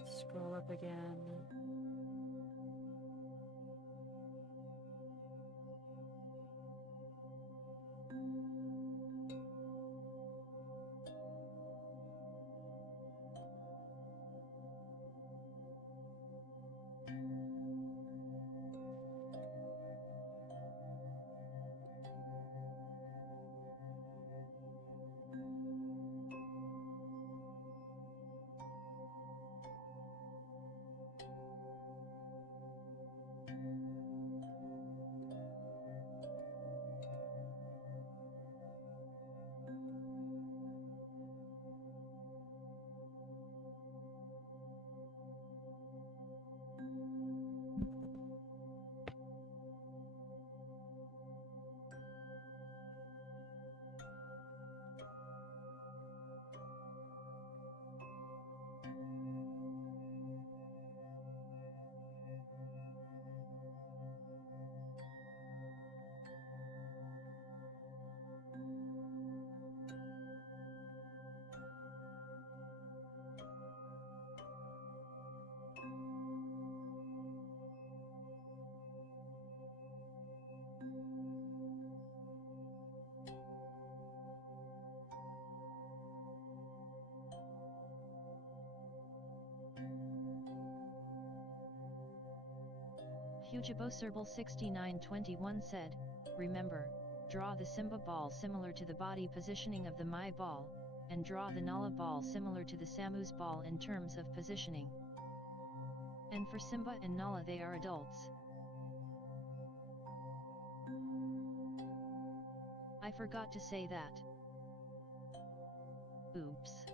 Scroll up again. Hugiboserble6921 said, remember, draw the Simba ball similar to the body positioning of the Mai ball, and draw the Nala ball similar to the Samu's ball in terms of positioning. And for Simba and Nala they are adults. I forgot to say that. Oops.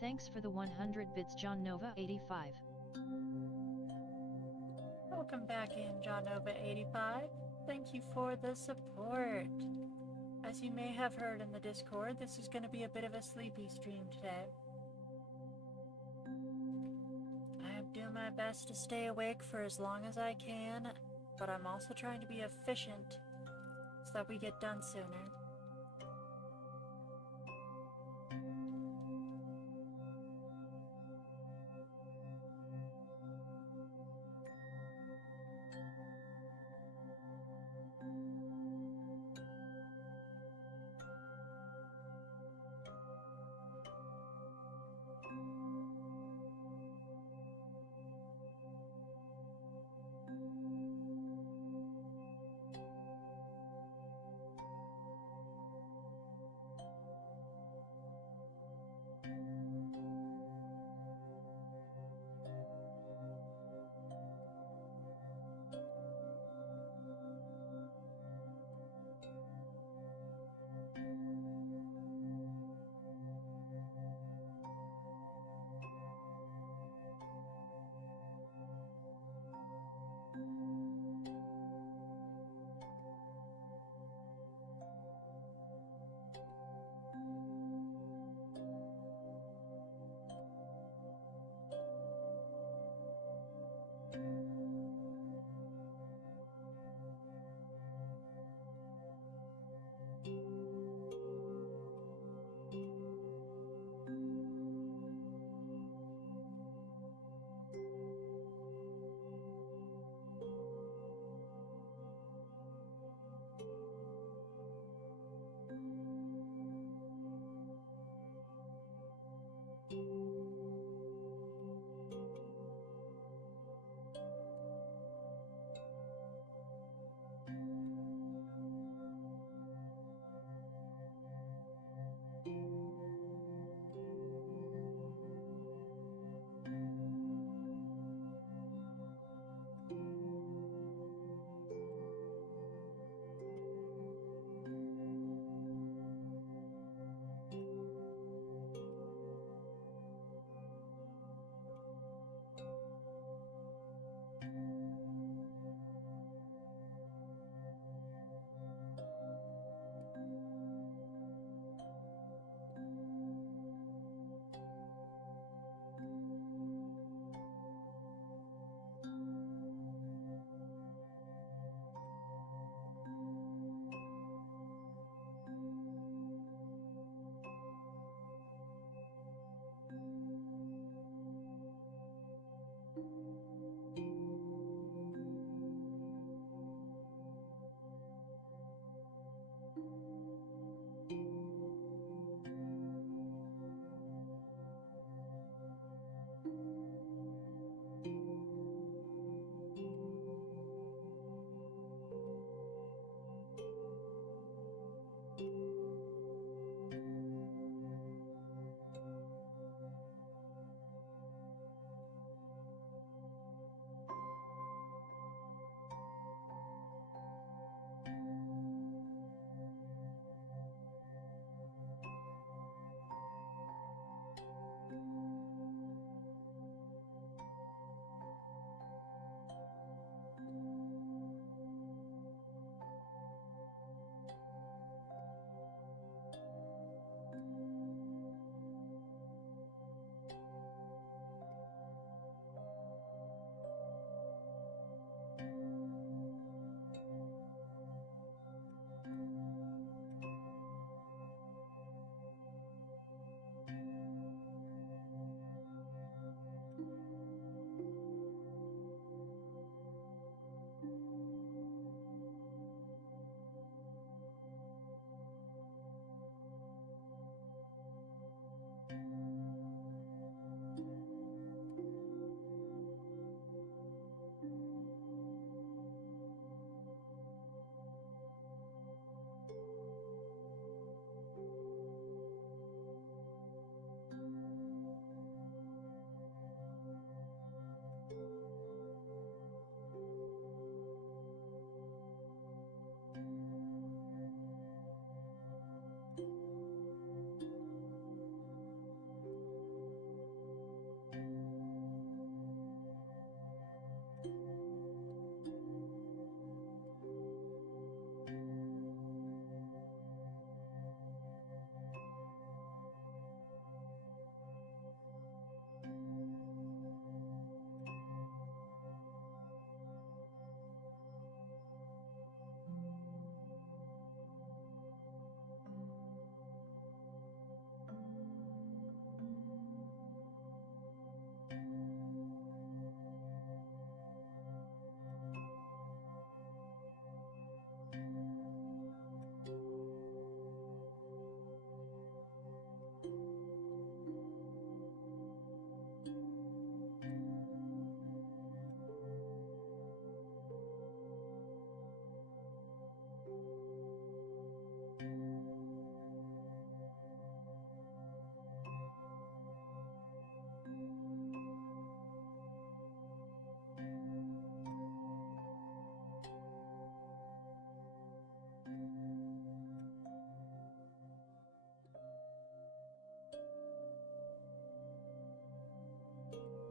Thanks for the 100 bits, John Nova 85. Welcome back in, John Nova 85. Thank you for the support. As you may have heard in the Discord, this is going to be a bit of a sleepy stream today. I'm doing my best to stay awake for as long as I can, but I'm also trying to be efficient so that we get done sooner.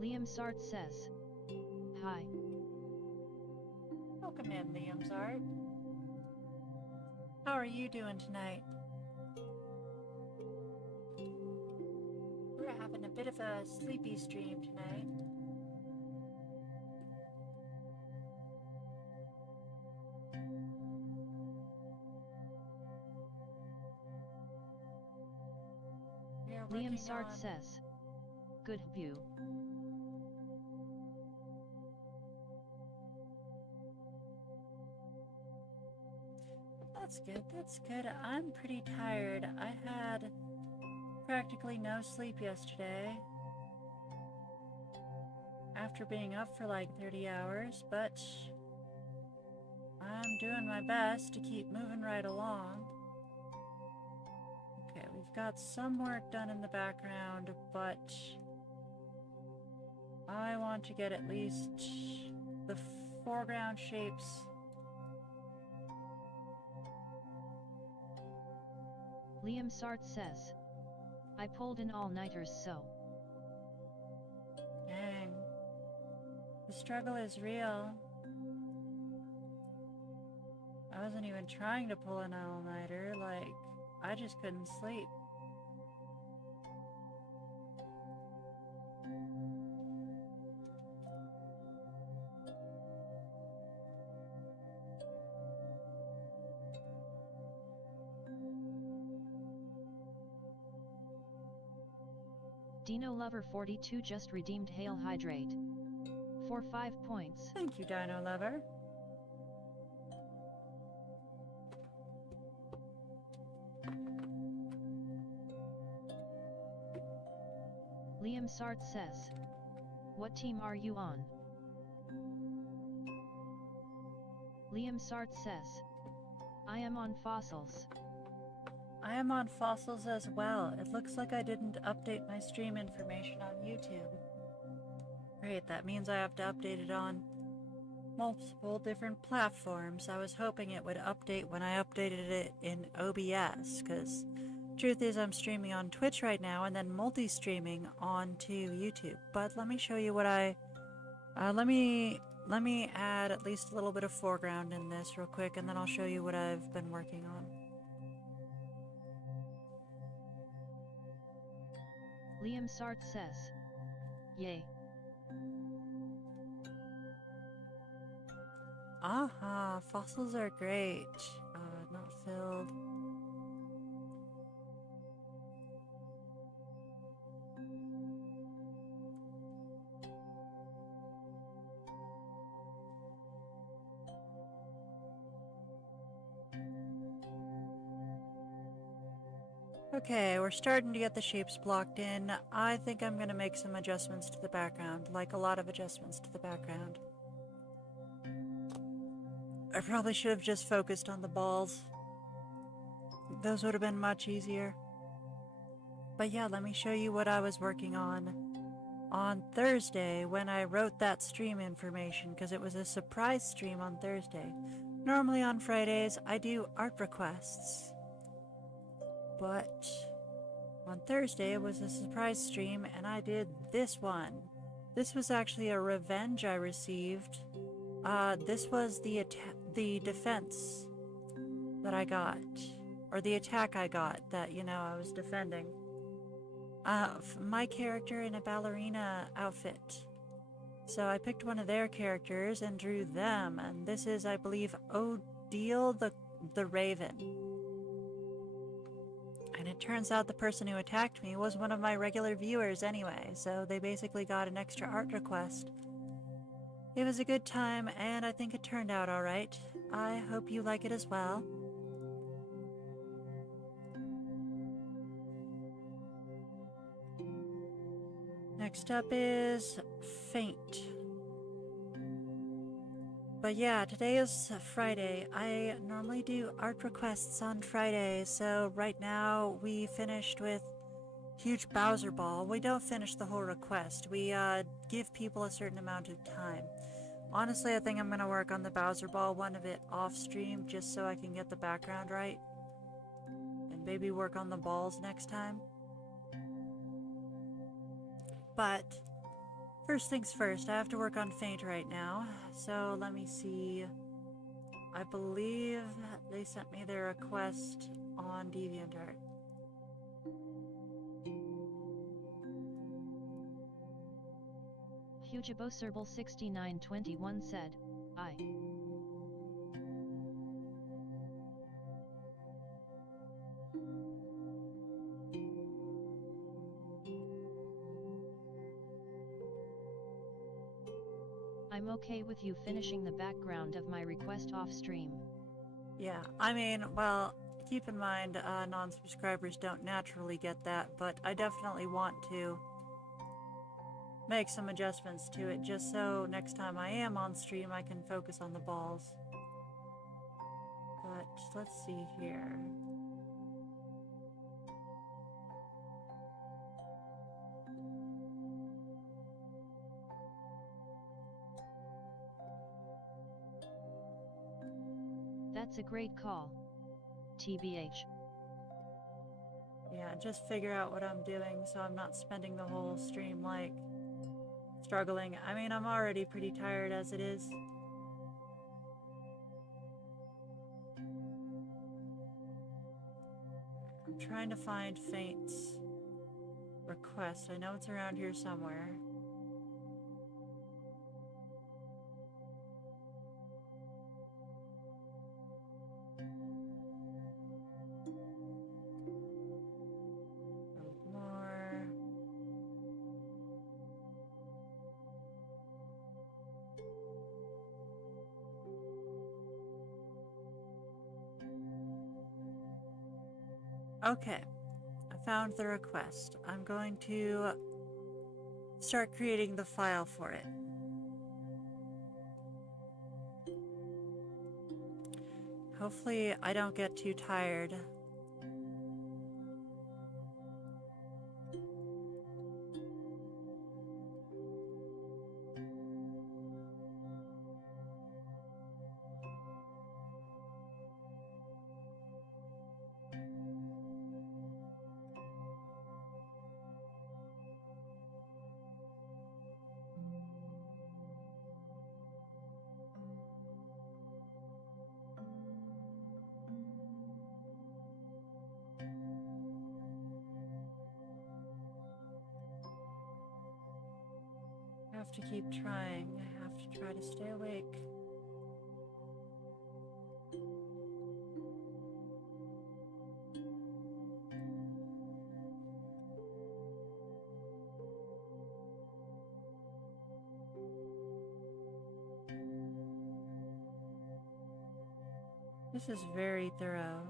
Liam Sart says. Hi. Welcome in, Liam's Art. How are you doing tonight? We're having a bit of a sleepy stream tonight. Liam Sart says. Good view. That's good, that's good. I'm pretty tired. I had practically no sleep yesterday after being up for like 30 hours, but I'm doing my best to keep moving right along. Okay, we've got some work done in the background, but I want to get at least the foreground shapes. Liam Sart says. I pulled in all-nighters so. Dang. The struggle is real. I wasn't even trying to pull an all-nighter, like, I just couldn't sleep. Dino Lover 42 just redeemed Hail Hydrate. For 5 points. Thank you, Dino Lover. Liam Sart says. What team are you on? Liam Sart says. I am on fossils. I am on fossils as well. It looks like I didn't update my stream information on YouTube. Great, that means I have to update it on multiple different platforms. I was hoping it would update when I updated it in OBS, because truth is I'm streaming on Twitch right now and then multi-streaming onto YouTube. But let me show you what let me add at least a little bit of foreground in this real quick, and then I'll show you what I've been working on. Liam Sart says. Yay. Aha, fossils are great. Not filled. Okay, we're starting to get the shapes blocked in. I think I'm going to make some adjustments to the background, like a lot of adjustments to the background. I probably should have just focused on the balls. Those would have been much easier. But yeah, let me show you what I was working on Thursday when I wrote that stream information, because it was a surprise stream on Thursday. Normally on Fridays, I do art requests. But on Thursday, it was a surprise stream, and I did this one. This was actually a revenge I received. This was the defense that I got, or the attack I got that, you know, I was defending. My character in a ballerina outfit. So I picked one of their characters and drew them, and this is, I believe, Odile the Raven. And it turns out the person who attacked me was one of my regular viewers anyway, so they basically got an extra art request. It was a good time, and I think it turned out alright. I hope you like it as well. Next up is Faint. But yeah, today is Friday. I normally do art requests on Fridays, so right now we finished with Huge Bowser Ball. We don't finish the whole request. We give people a certain amount of time. Honestly, I think I'm going to work on the Bowser Ball one a bit off stream just so I can get the background right. And maybe work on the balls next time. But First things first, I have to work on Faint right now. So let me see. I believe they sent me their request on DeviantArt. Hugiboserble6921 said, I. I'm okay with you finishing the background of my request off stream. Yeah, I mean, well, keep in mind, non-subscribers don't naturally get that, but I definitely want to make some adjustments to it just so next time I am on stream I can focus on the balls. But let's see here. That's a great call. TBH. Yeah, just figure out what I'm doing so I'm not spending the whole stream, like, struggling. I mean, I'm already pretty tired as it is. I'm trying to find Faint's request. I know it's around here somewhere. More. Okay, I found the request. I'm going to start creating the file for it. Hopefully I don't get too tired. I have to keep trying. I have to try to stay awake. This is very thorough.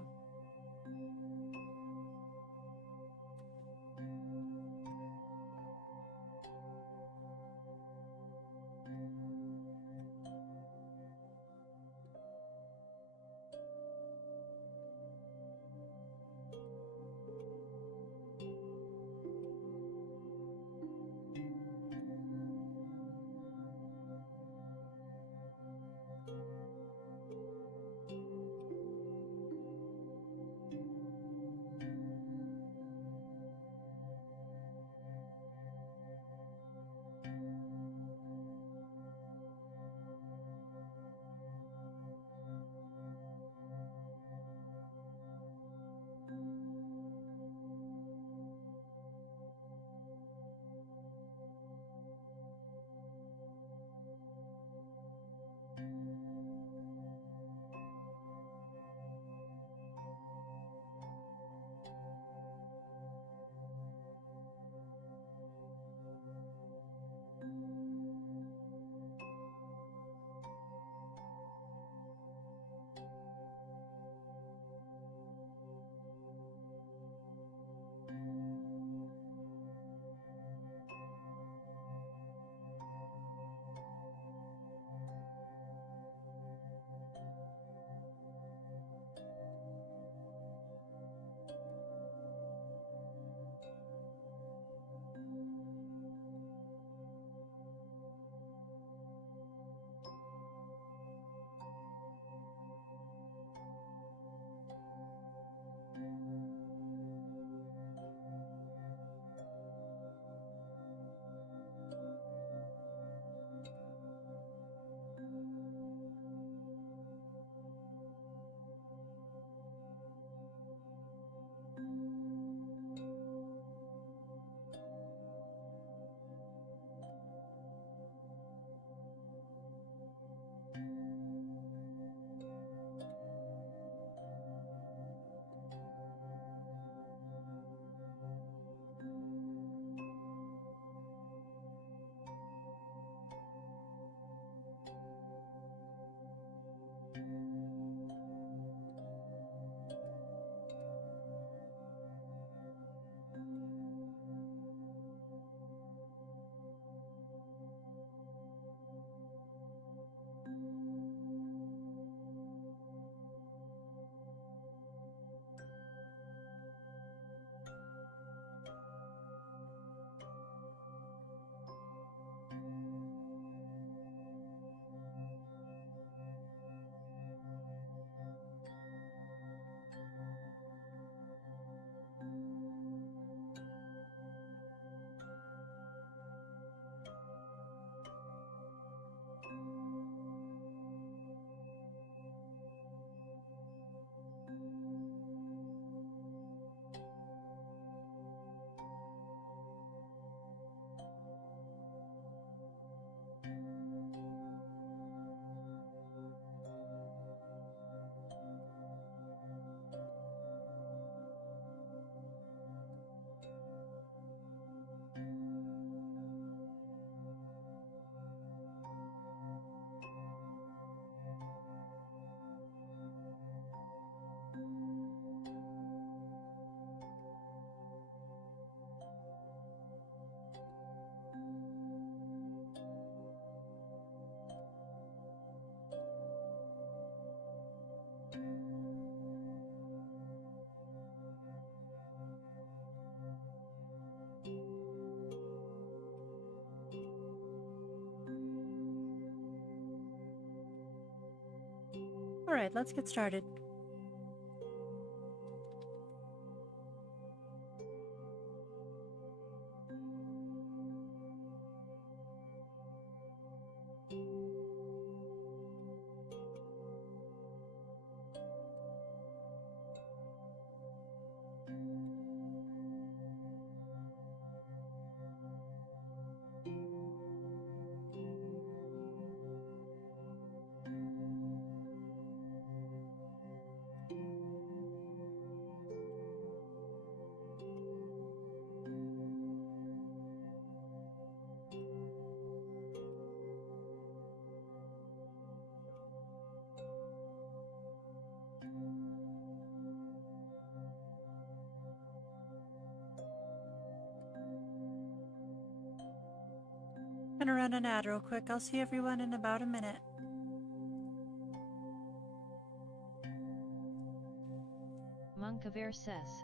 Alright, let's get started. Gonna run an ad real quick. I'll see everyone in about a minute. Monkaver says.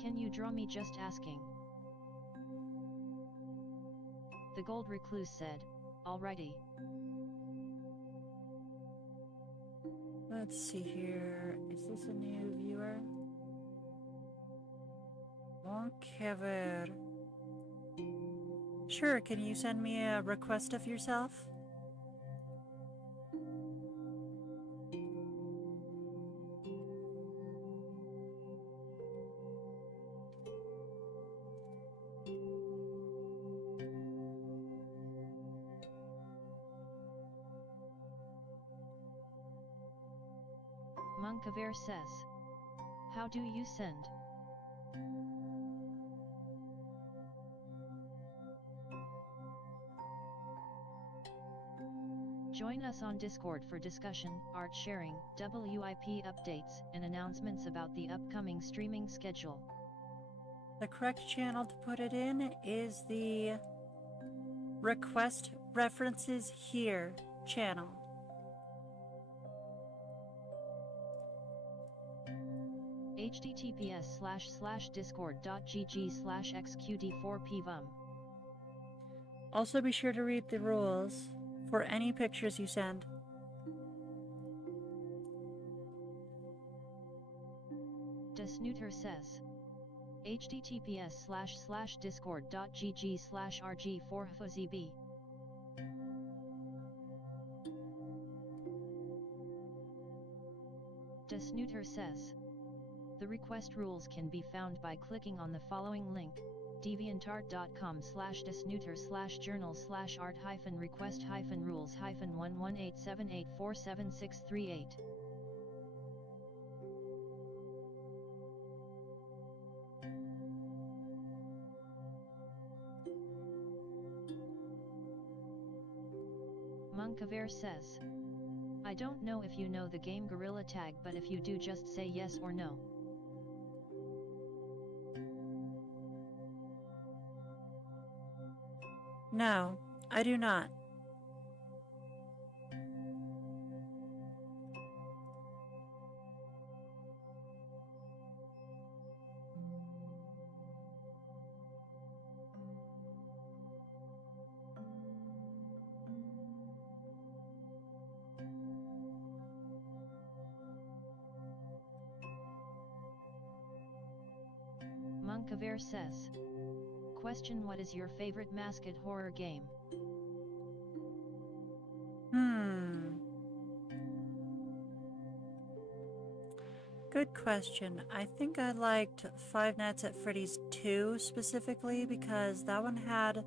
Can you draw me just asking? The gold recluse said, alrighty. Let's see here. Is this a new viewer? Monkever. Sure, can you send me a request of yourself? Monkaver says. How do you send? Join us on Discord for discussion, art sharing, WIP updates, and announcements about the upcoming streaming schedule. The correct channel to put it in is the Request References Here channel. https://discord.gg/xqd4pvum. Also be sure to read the rules for any pictures you send. Desnooter says. https://discord.gg/rg4fuzb. Desnooter says. The request rules can be found by clicking on the following link, deviantart.com/desnooter/art-request-rules-11878476338. Monkaver says. I don't know if you know the game Gorilla Tag, but if you do, just say yes or no. No, I do not. Monkaver says. Question: what is your favorite masked horror game? Good question. I think I liked Five Nights at Freddy's 2 specifically because that one had,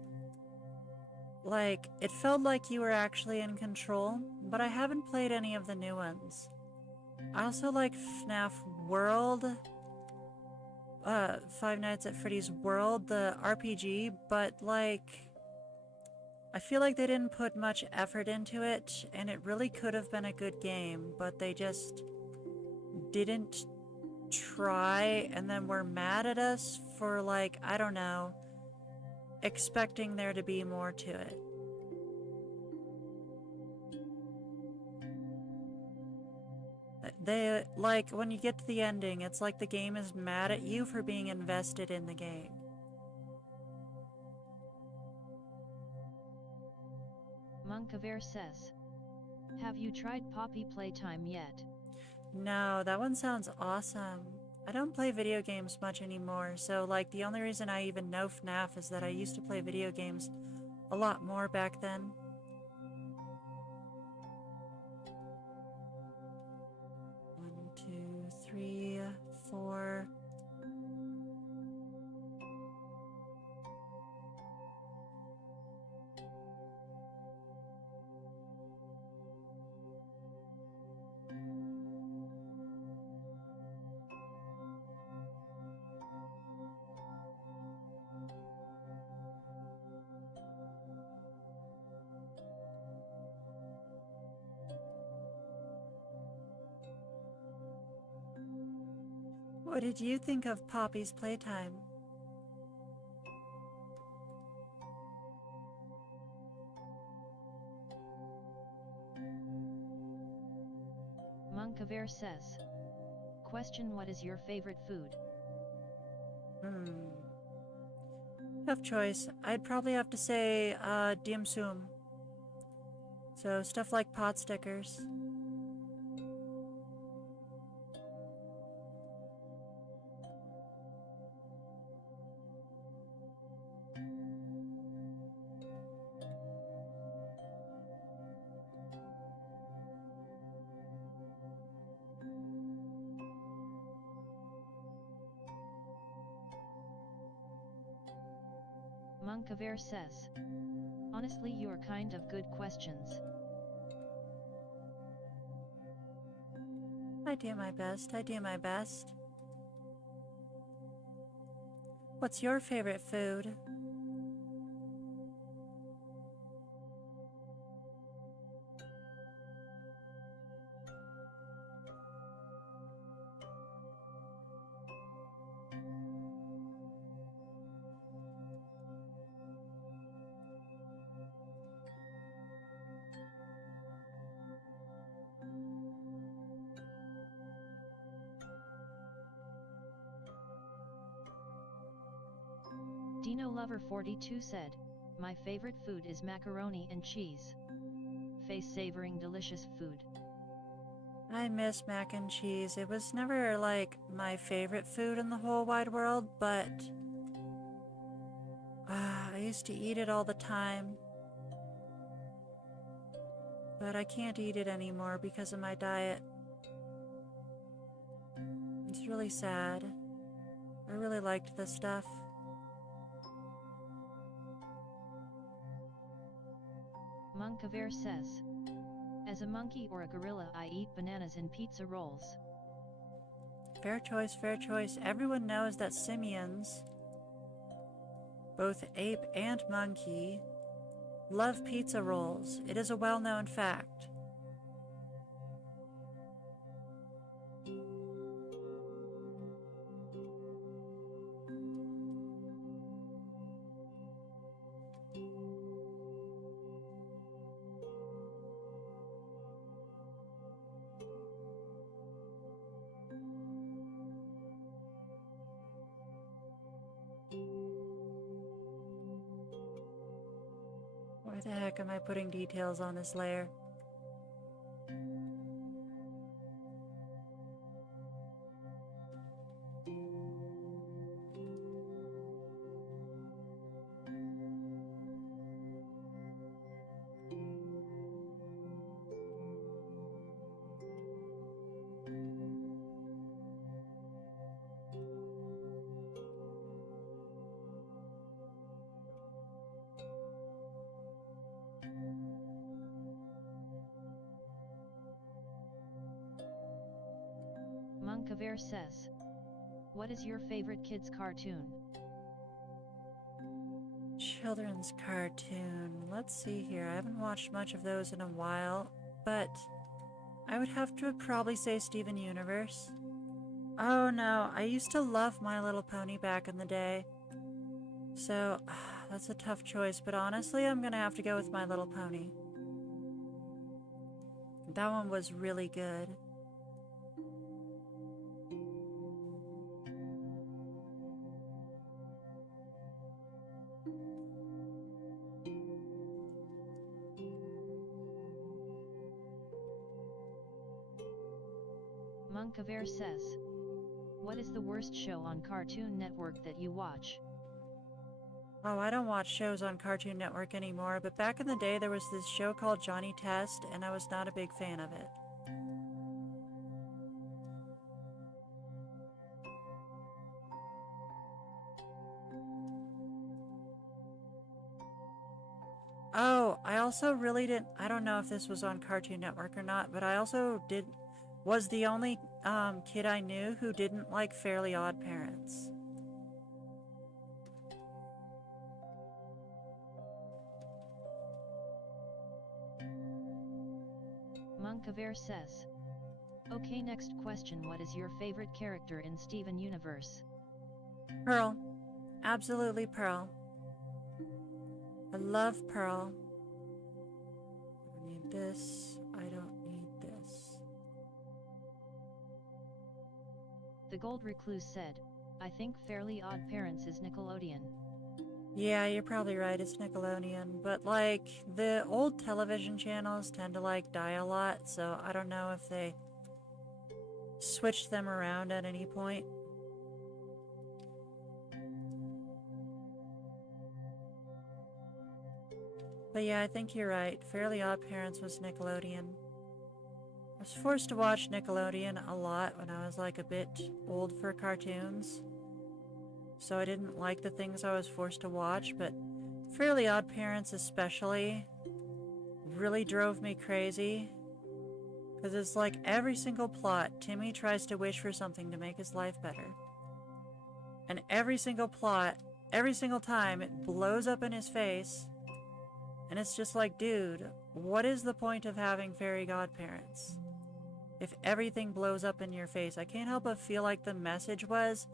like, it felt like you were actually in control, but I haven't played any of the new ones. I also like FNAF World, Five Nights at Freddy's World, the RPG, but like, I feel like they didn't put much effort into it, and it really could have been a good game, but they just didn't try, and then were mad at us for, like, I don't know, expecting there to be more to it. They, like, when you get to the ending, it's like the game is mad at you for being invested in the game. Monkaver says. Have you tried Poppy Playtime yet? No, that one sounds awesome. I don't play video games much anymore, so like the only reason I even know FNAF is that I used to play video games a lot more back then. One, two, three, four. What did you think of Poppy's playtime? Monkaver says. Question: what is your favorite food? Tough choice. I'd probably have to say, dim sum. So, stuff like pot stickers. Monkaver says. Honestly, you're kind of good questions. I do my best, I do my best. What's your favorite food? Dino Lover 42 said, my favorite food is macaroni and cheese. Face savoring delicious food. I miss mac and cheese. It was never like my favorite food in the whole wide world, but I used to eat it all the time. But I can't eat it anymore because of my diet. It's really sad. I really liked this stuff. Monkaver says. As a monkey or a gorilla, I eat bananas in pizza rolls. Fair choice, fair choice. Everyone knows that simians, both ape and monkey, love pizza rolls. It is a well-known fact. Why the heck am I putting details on this layer? Monkaver says. What is your favorite kids' cartoon? Children's cartoon. Let's see here. I haven't watched much of those in a while, but I would have to probably say Steven Universe. Oh no, I used to love My Little Pony back in the day. So, that's a tough choice, but honestly, I'm gonna have to go with My Little Pony. That one was really good. Monkaver says, what is the worst show on Cartoon Network that you watch? Oh, I don't watch shows on Cartoon Network anymore, but back in the day there was this show called Johnny Test, and I was not a big fan of it. Oh, I also really didn't, I don't know if this was on Cartoon Network or not, but I also was the only kid I knew who didn't like Fairly Odd Parents. Monkaver says, okay, next question, what is your favorite character in Steven Universe? Pearl. Absolutely Pearl. I love Pearl. I don't need this. I don't need this. The Gold Recluse said, I think Fairly Odd Parents is Nickelodeon. Yeah, you're probably right, it's Nickelodeon, but like, the old television channels tend to like die a lot, so I don't know if they switched them around at any point. But yeah, I think you're right, Fairly Odd Parents was Nickelodeon. I was forced to watch Nickelodeon a lot when I was like a bit old for cartoons. So I didn't like the things I was forced to watch, but Fairly Odd Parents especially really drove me crazy. Because it's like every single plot, Timmy tries to wish for something to make his life better. And every single plot, every single time, it blows up in his face. And it's just like, dude, what is the point of having fairy godparents? If everything blows up in your face, I can't help but feel like the message was,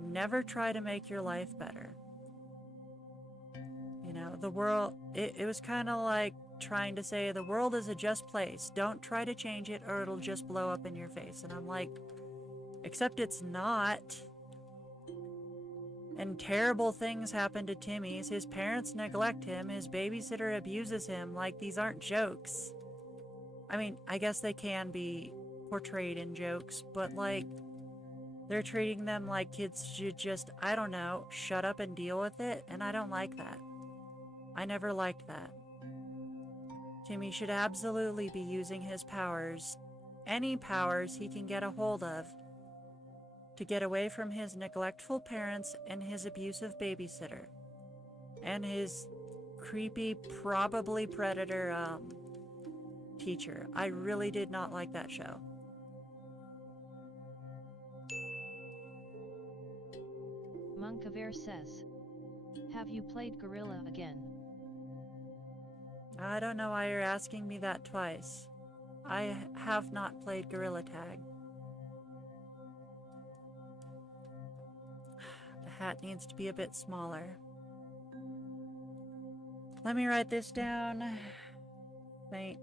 never try to make your life better. You know, the world, it was kind of like trying to say the world is a just place. Don't try to change it or it'll just blow up in your face. And I'm like, except it's not. And terrible things happen to Timmy's. His parents neglect him. His babysitter abuses him. Like, these aren't jokes. I mean, I guess they can be portrayed in jokes, but like, they're treating them like kids should just, I don't know, shut up and deal with it, and I don't like that. I never liked that. Timmy should absolutely be using his powers, any powers he can get a hold of, to get away from his neglectful parents and his abusive babysitter. And his creepy, probably predator, teacher. I really did not like that show. Monkaver says, have you played Gorilla again? I don't know why you're asking me that twice. I have not played Gorilla Tag. The hat needs to be a bit smaller. Let me write this down. Faint.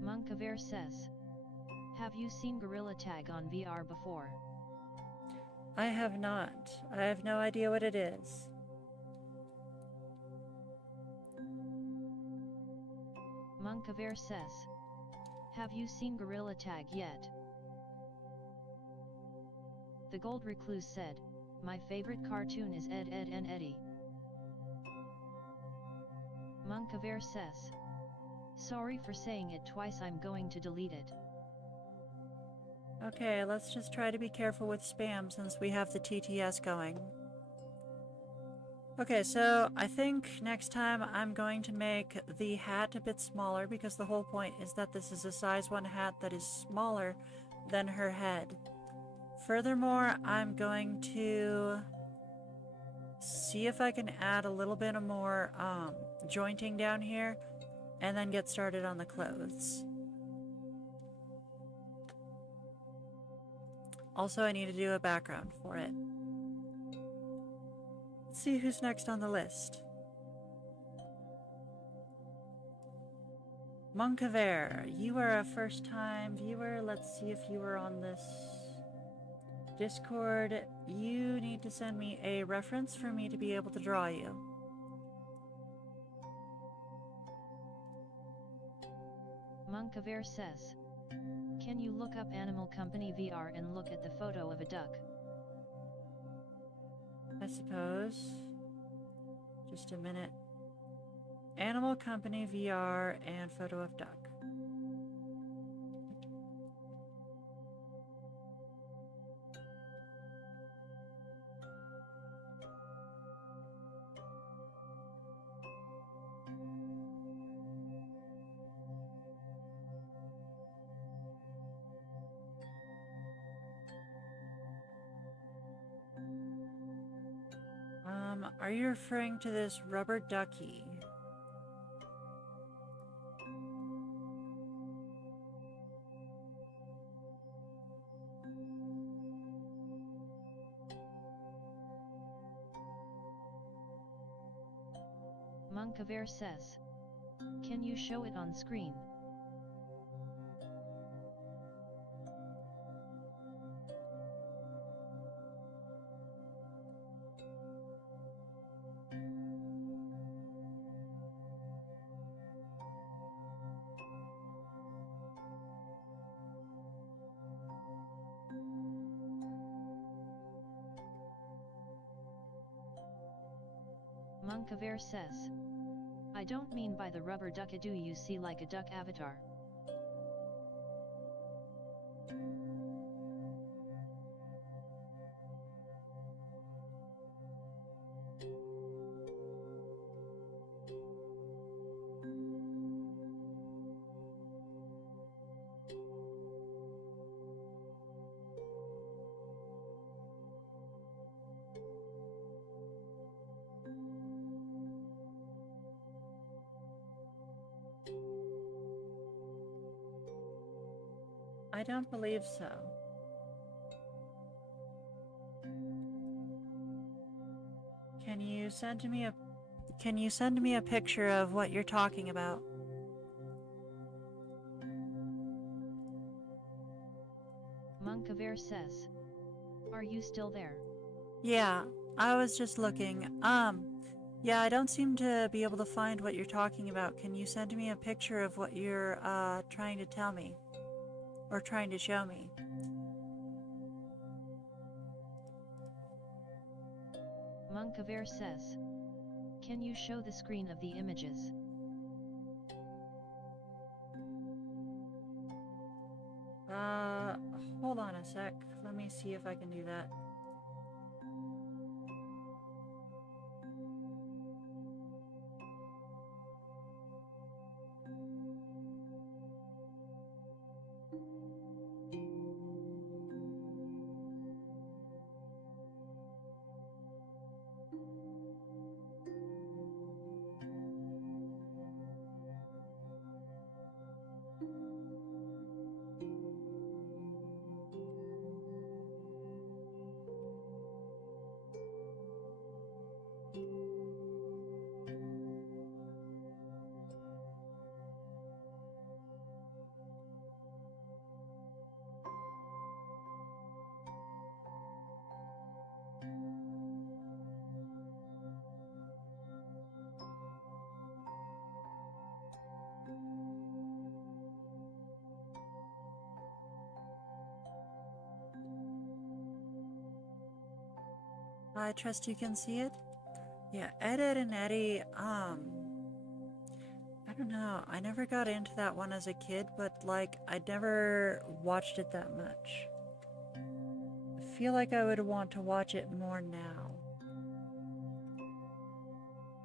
Monkaver says, have you seen Gorilla Tag on VR before? I have not. I have no idea what it is. Monkaver says, have you seen Gorilla Tag yet? The Gold Recluse said, my favorite cartoon is Ed, Edd n Eddy. Monkaver says, sorry for saying it twice, I'm going to delete it. Okay, let's just try to be careful with spam since we have the TTS going. Okay, so I think next time I'm going to make the hat a bit smaller because the whole point is that this is a size 1 hat that is smaller than her head. Furthermore, I'm going to see if I can add a little bit of more jointing down here and then get started on the clothes. Also, I need to do a background for it. Let's see who's next on the list. Monkaver, you are a first-time viewer. Let's see if you were on this Discord. You need to send me a reference for me to be able to draw you. Monkaver says. Can you look up Animal Company VR and look at the photo of a duck? I suppose. Just a minute. Animal Company VR and photo of duck. Are you referring to this rubber ducky? Monkaver says. Can you show it on screen? Monkaver says. I don't mean by the rubber ducky. Do you see like a duck avatar? I don't believe so. Can you send me a picture of what you're talking about? Monkaver says. Are you still there? Yeah, I was just looking. Yeah, I don't seem to be able to find what you're talking about. Can you send me a picture of what you're trying to tell me? Or trying to show me? Monkaver says. Can you show the screen of the images? Hold on a sec. Let me see if I can do that. I trust you can see it? Yeah, Ed and Eddie, I don't know. I never got into that one as a kid, but like, I never watched it that much. I feel like I would want to watch it more now.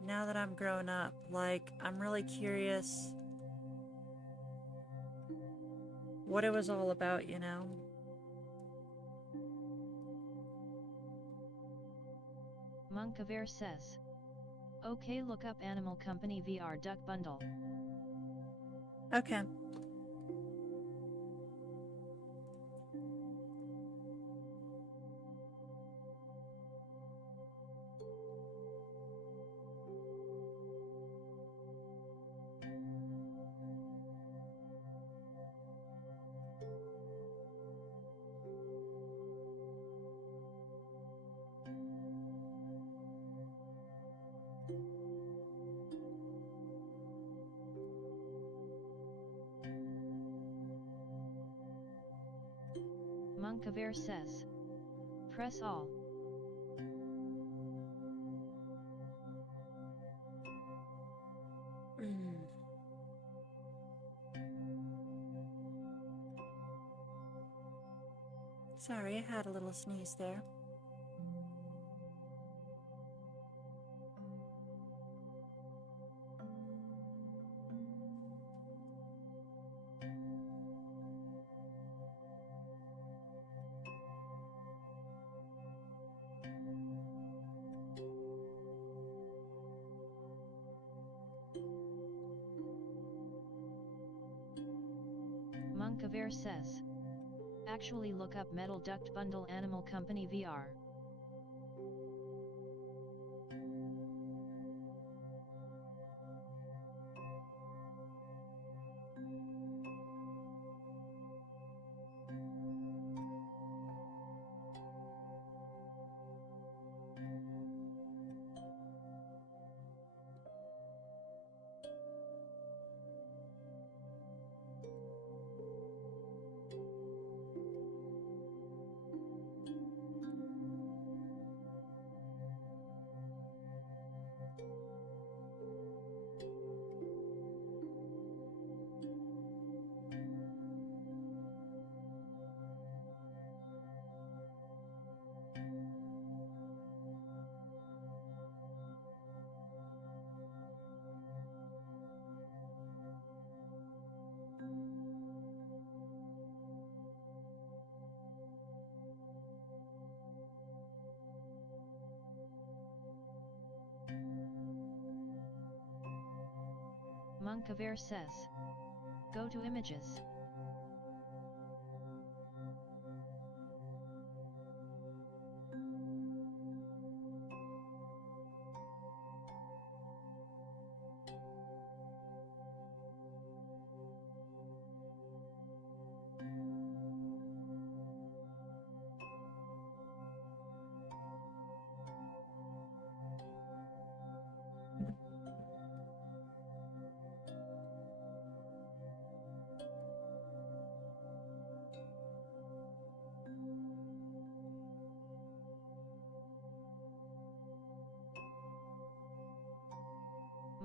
Now that I'm grown up, like, I'm really curious what it was all about, you know? Monkaver says. Okay, look up Animal Company VR Duck Bundle. Okay. Monkaver says. Press all. Sorry, I had a little sneeze there. Monkaver says. Actually look up Metal Duct Bundle Animal Company VR. Monkaver says. Go to images.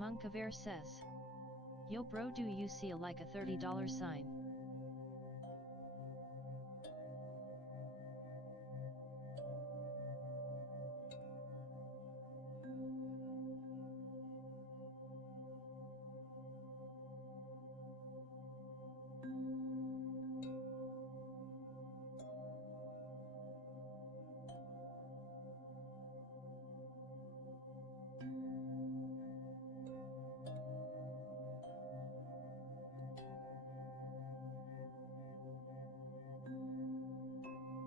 Monkaver says. Yo bro, do you see like a $30 sign?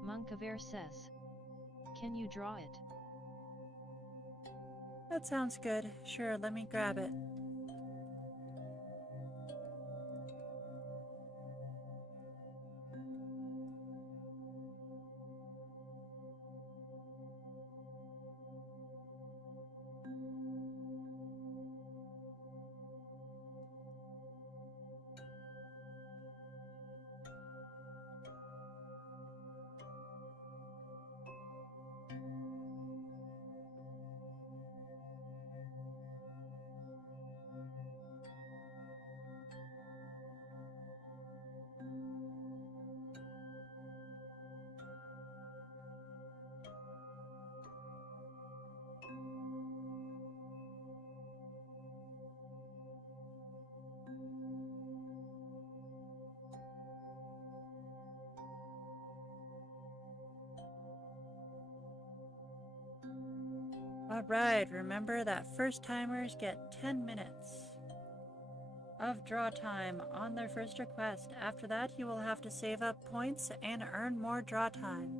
Monkaver says. Can you draw it? That sounds good. Sure, let me grab it. Alright, remember that first timers get 10 minutes of draw time on their first request. After that, you will have to save up points and earn more draw time.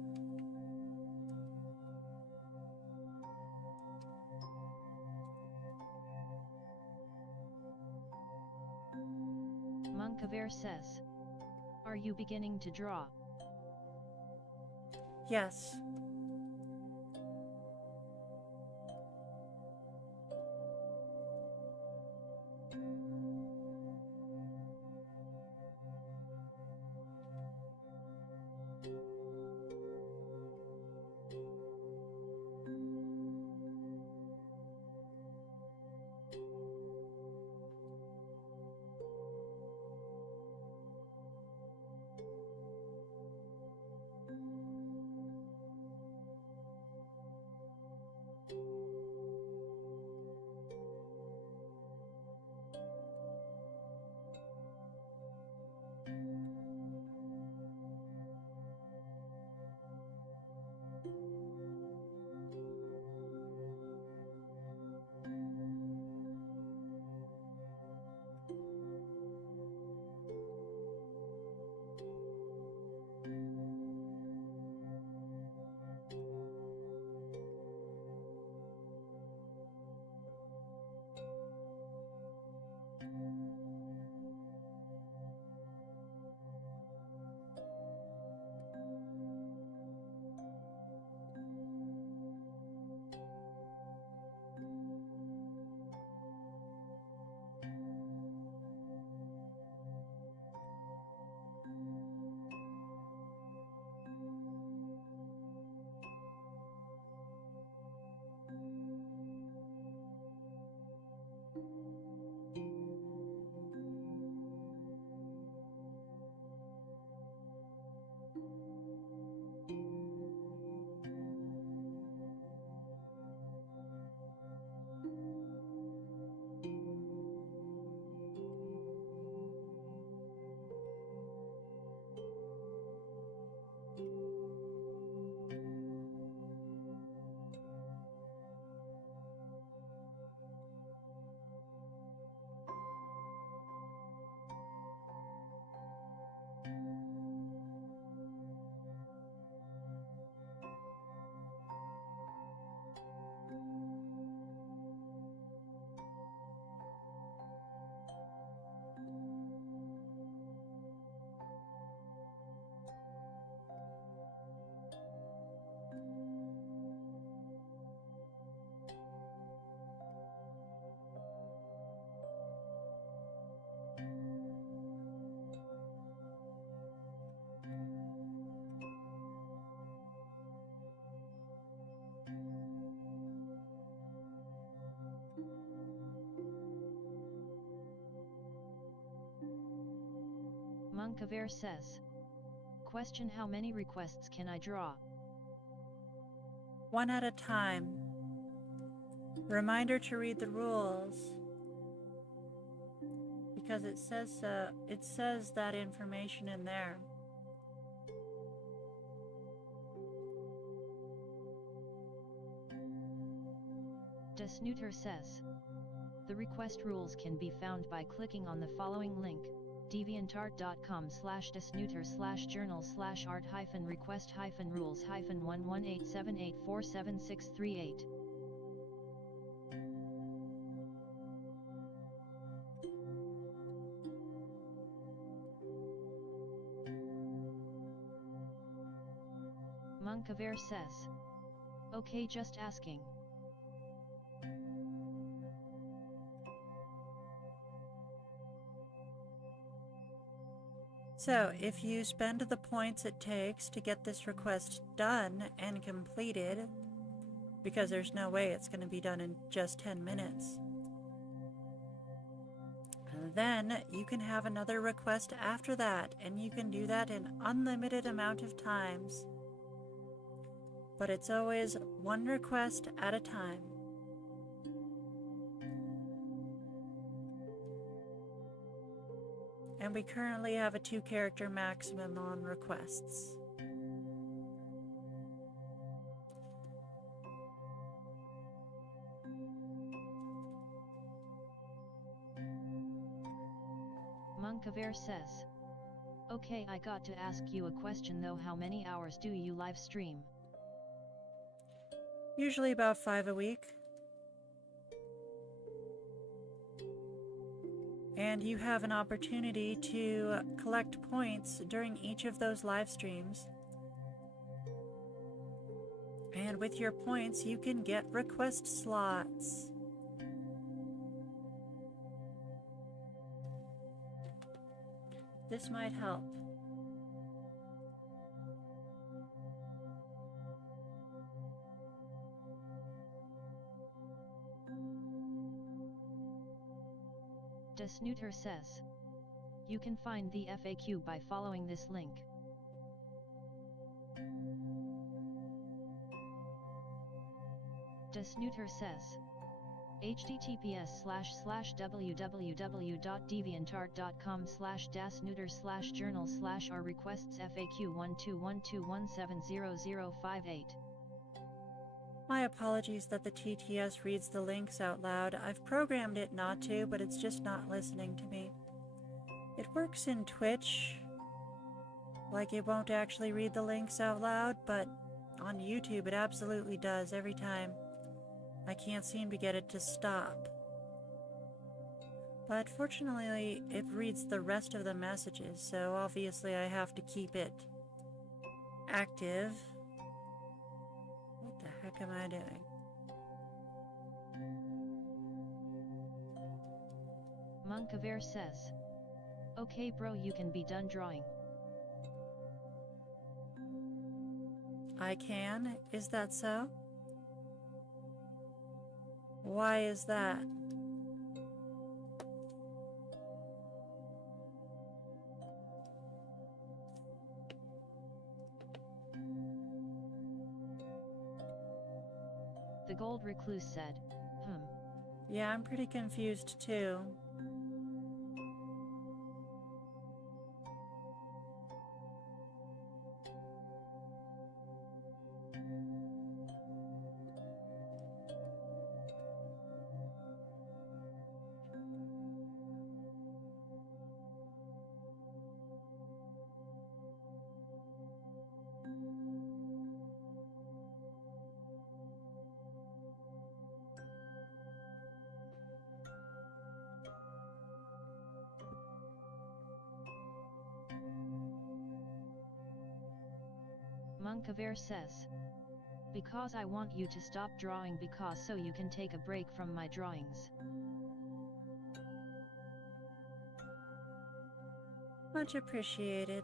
Monkaver says. Are you beginning to draw? Yes. Monkaver says. Question: how many requests can I draw? One at a time. Reminder to read the rules. Because it says that information in there. Desnooter says. The request rules can be found by clicking on the following link, deviantart.com/desnooter/art-request-rules-1187847647638. Monkaver says. Okay, just asking. So, if you spend the points it takes to get this request done and completed, because there's no way it's going to be done in just 10 minutes, then you can have another request after that, and you can do that an unlimited amount of times. But it's always one request at a time. And we currently have a 2-character maximum on requests. Monkaver says. Okay, I got to ask you a question though. How many hours do you live stream? Usually about 5 a week. And you have an opportunity to collect points during each of those live streams. And with your points, you can get request slots. This might help. Desnooter says. You can find the FAQ by following this link. Desnooter says. https://www.deviantart.com/dasnooter/journal/our requests FAQ 1212170058. My apologies that the TTS reads the links out loud. I've programmed it not to, but it's just not listening to me. It works in Twitch, like it won't actually read the links out loud, but on YouTube it absolutely does every time. I can't seem to get it to stop. But fortunately, it reads the rest of the messages, so obviously I have to keep it active. What the heck am I doing? Monkaver says. Okay bro, you can be done drawing. I can? Is that so? Why is that? The Gold Recluse said, Yeah, I'm pretty confused too. Monkaver says. Because I want you to stop drawing because so you can take a break from my drawings. Much appreciated.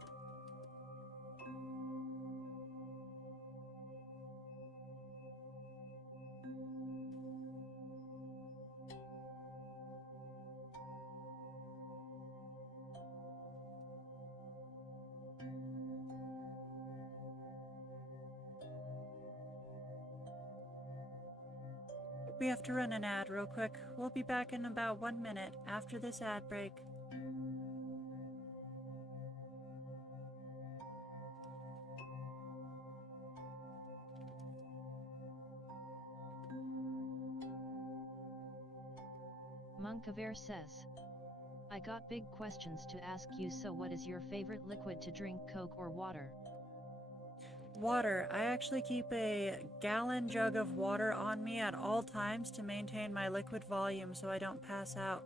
We have to run an ad real quick. We'll be back in about 1 minute after this ad break. Monkaver says, I got big questions to ask you, so what is your favorite liquid to drink, Coke or water? Water. I actually keep a gallon jug of water on me at all times to maintain my liquid volume so I don't pass out.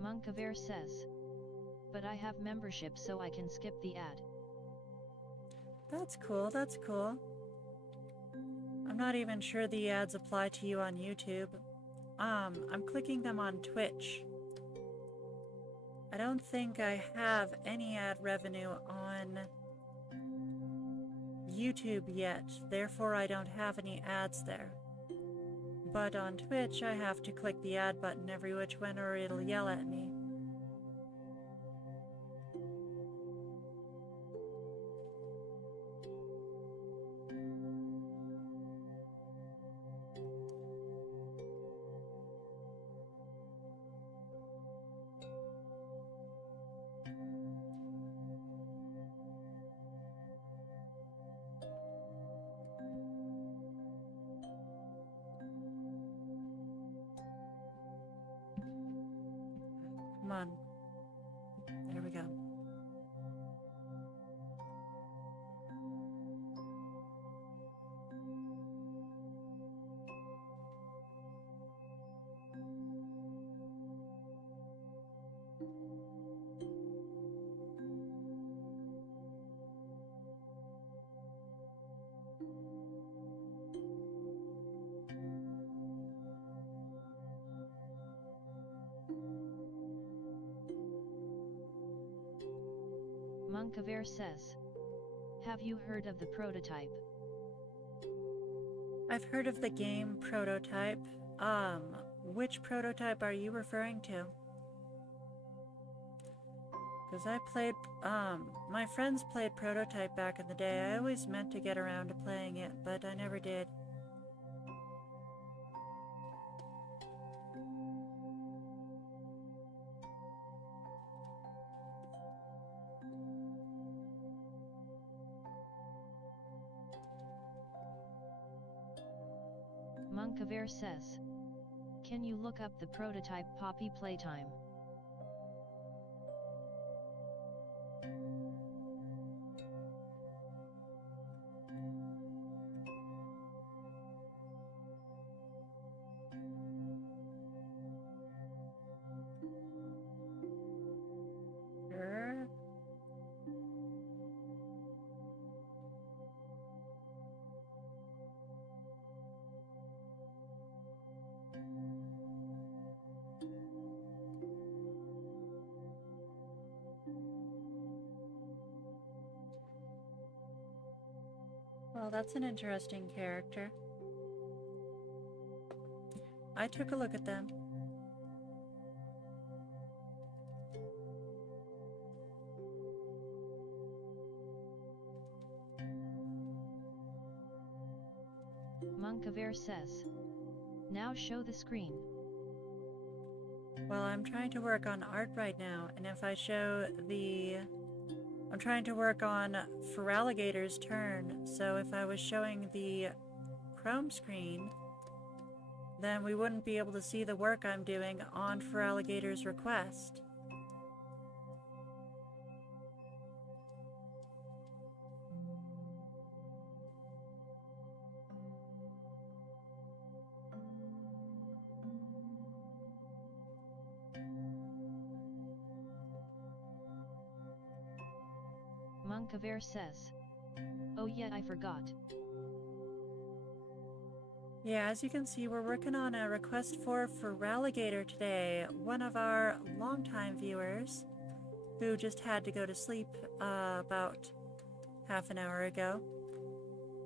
Monkaver says, but I have membership so I can skip the ad. That's cool, that's cool. I'm not even sure the ads apply to you on YouTube. I'm clicking them on Twitch. I don't think I have any ad revenue on YouTube yet, therefore I don't have any ads there. But on Twitch, I have to click the ad button every which way or it'll yell at me. Come on. There we go. Monkaver says, have you heard of the prototype? I've heard of the game Prototype. Which prototype are you referring to? Because I played, my friends played Prototype back in the day. I always meant to get around to playing it, but I never did. Monkaver says, can you look up the prototype Poppy playtime? Sure. Well, that's an interesting character. I took a look at them. Monkaver says, now show the screen. Well, I'm trying to work on art right now, and if I show the... I'm trying to work on Feraligator's turn, so if I was showing the Chrome screen, then we wouldn't be able to see the work I'm doing on Feraligator's request. Monkaver says, oh yeah, I forgot. Yeah, as you can see, we're working on a request for Feraligator today. One of our longtime viewers, who just had to go to sleep about half an hour ago.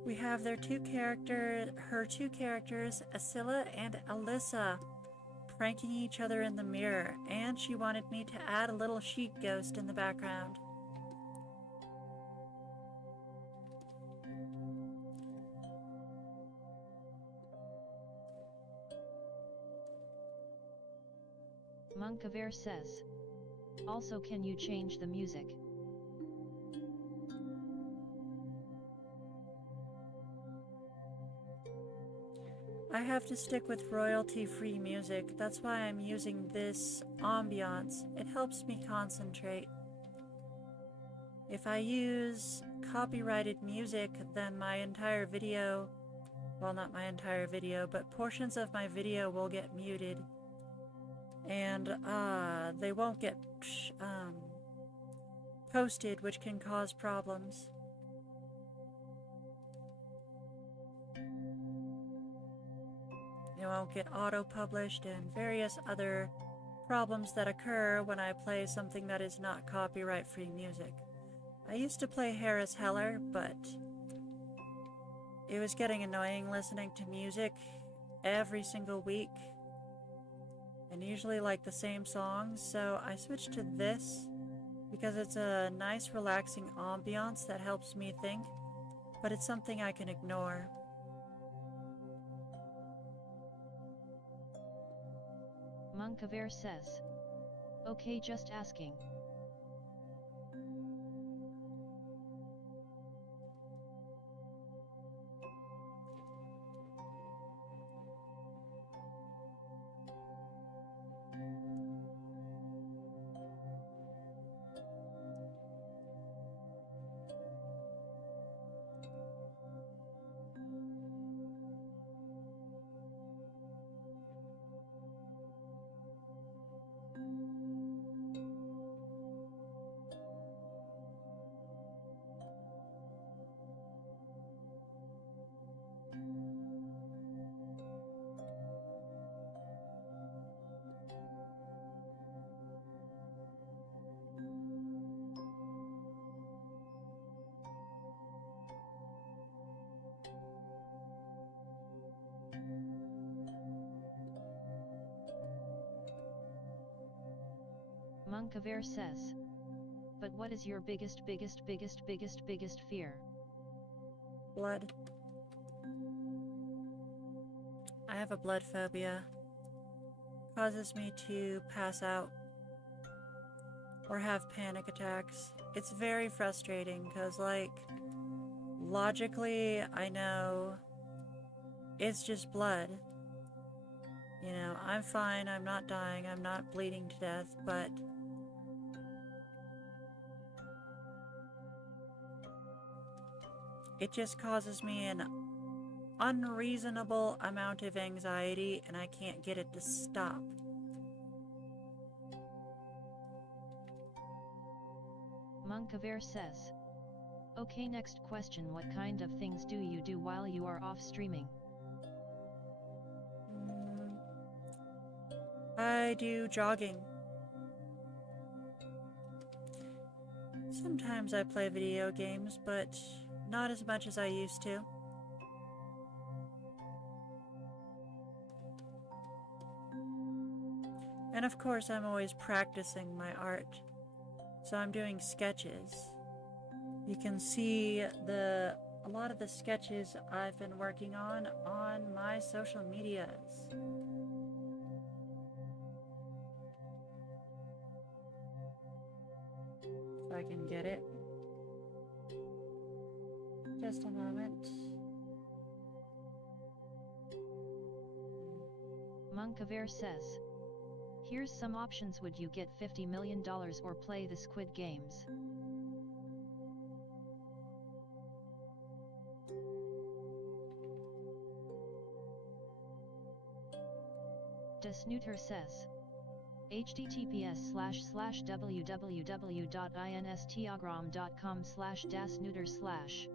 We have her two characters, Asilla and Alyssa, pranking each other in the mirror, and she wanted me to add a little sheep ghost in the background. Monkaver says. Also, can you change the music? I have to stick with royalty-free music. That's why I'm using this ambiance. It helps me concentrate. If I use copyrighted music, then my entire video, well, not my entire video, but portions of my video will get muted. And they won't get posted, which can cause problems. It won't get auto-published and various other problems that occur when I play something that is not copyright-free music. I used to play Harris Heller, but it was getting annoying listening to music every single week, and usually like the same songs, so I switched to this because it's a nice relaxing ambiance that helps me think, but it's something I can ignore. Monkaver says. Okay, just asking. Monkaver says. But what is your biggest fear? Blood. I have a blood phobia. Causes me to pass out or have panic attacks. It's very frustrating because, like, logically I know it's just blood. You know, I'm fine, I'm not dying, I'm not bleeding to death, but it just causes me an unreasonable amount of anxiety, and I can't get it to stop. Monkaver says. Okay, next question. What kind of things do you do while you are off streaming? I do jogging. Sometimes I play video games, but not as much as I used to. And of course, I'm always practicing my art. So I'm doing sketches. You can see a lot of the sketches I've been working on my social medias. If I can get it. Just a moment. Monkaver says. Here's some options. Would you get $50 million or play the Squid Games? Desnooter says. https://www.instagram.com/dasnooter/.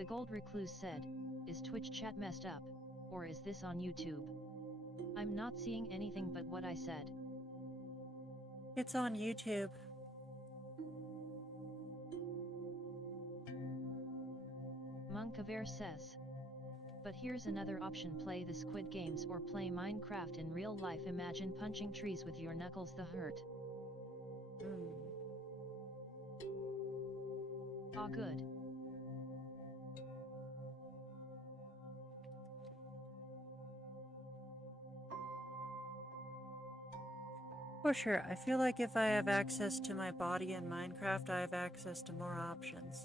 The Gold Recluse said, is Twitch chat messed up, or is this on YouTube? I'm not seeing anything but what I said. It's on YouTube. Monkaver says. But here's another option, play the Squid Games or play Minecraft in real life. Imagine punching trees with your knuckles, the hurt. Ah, good. For sure, I feel like if I have access to my body in Minecraft, I have access to more options.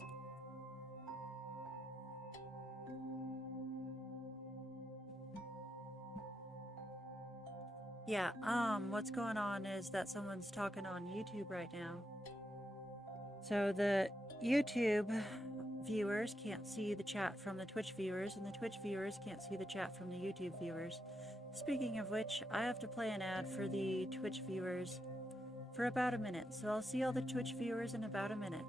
Yeah, what's going on is that someone's talking on YouTube right now. So the YouTube viewers can't see the chat from the Twitch viewers, and the Twitch viewers can't see the chat from the YouTube viewers. Speaking of which, I have to play an ad for the Twitch viewers for about a minute, so I'll see all the Twitch viewers in about a minute.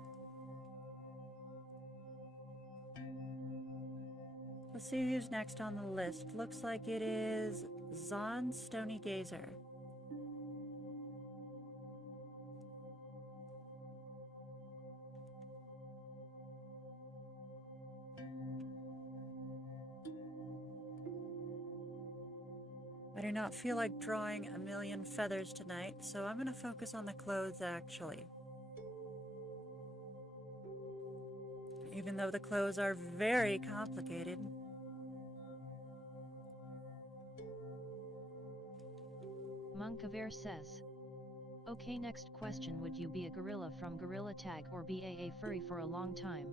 Let's see who's next on the list. Looks like it is Zon Stony Gazer. I do not feel like drawing a million feathers tonight, so I'm going to focus on the clothes actually. Even though the clothes are very complicated. Monkaver says. Okay, next question, would you be a gorilla from Gorilla Tag or be a furry for a long time?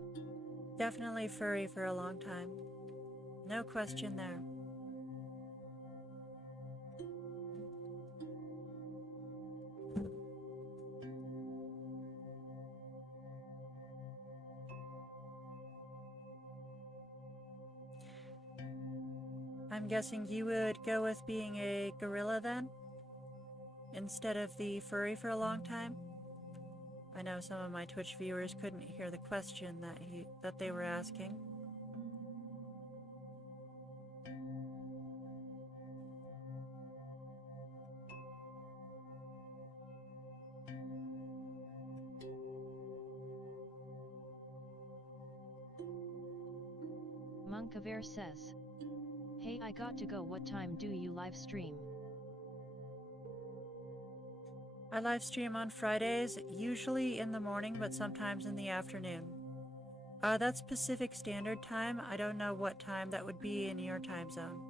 Definitely furry for a long time. No question there. I'm guessing you would go with being a gorilla then? Instead of the furry for a long time? I know some of my Twitch viewers couldn't hear the question that they were asking. Monkaver says. Hey, I got to go. What time do you live stream? I live stream on Fridays, usually in the morning, but sometimes in the afternoon. That's Pacific Standard Time. I don't know what time that would be in your time zone.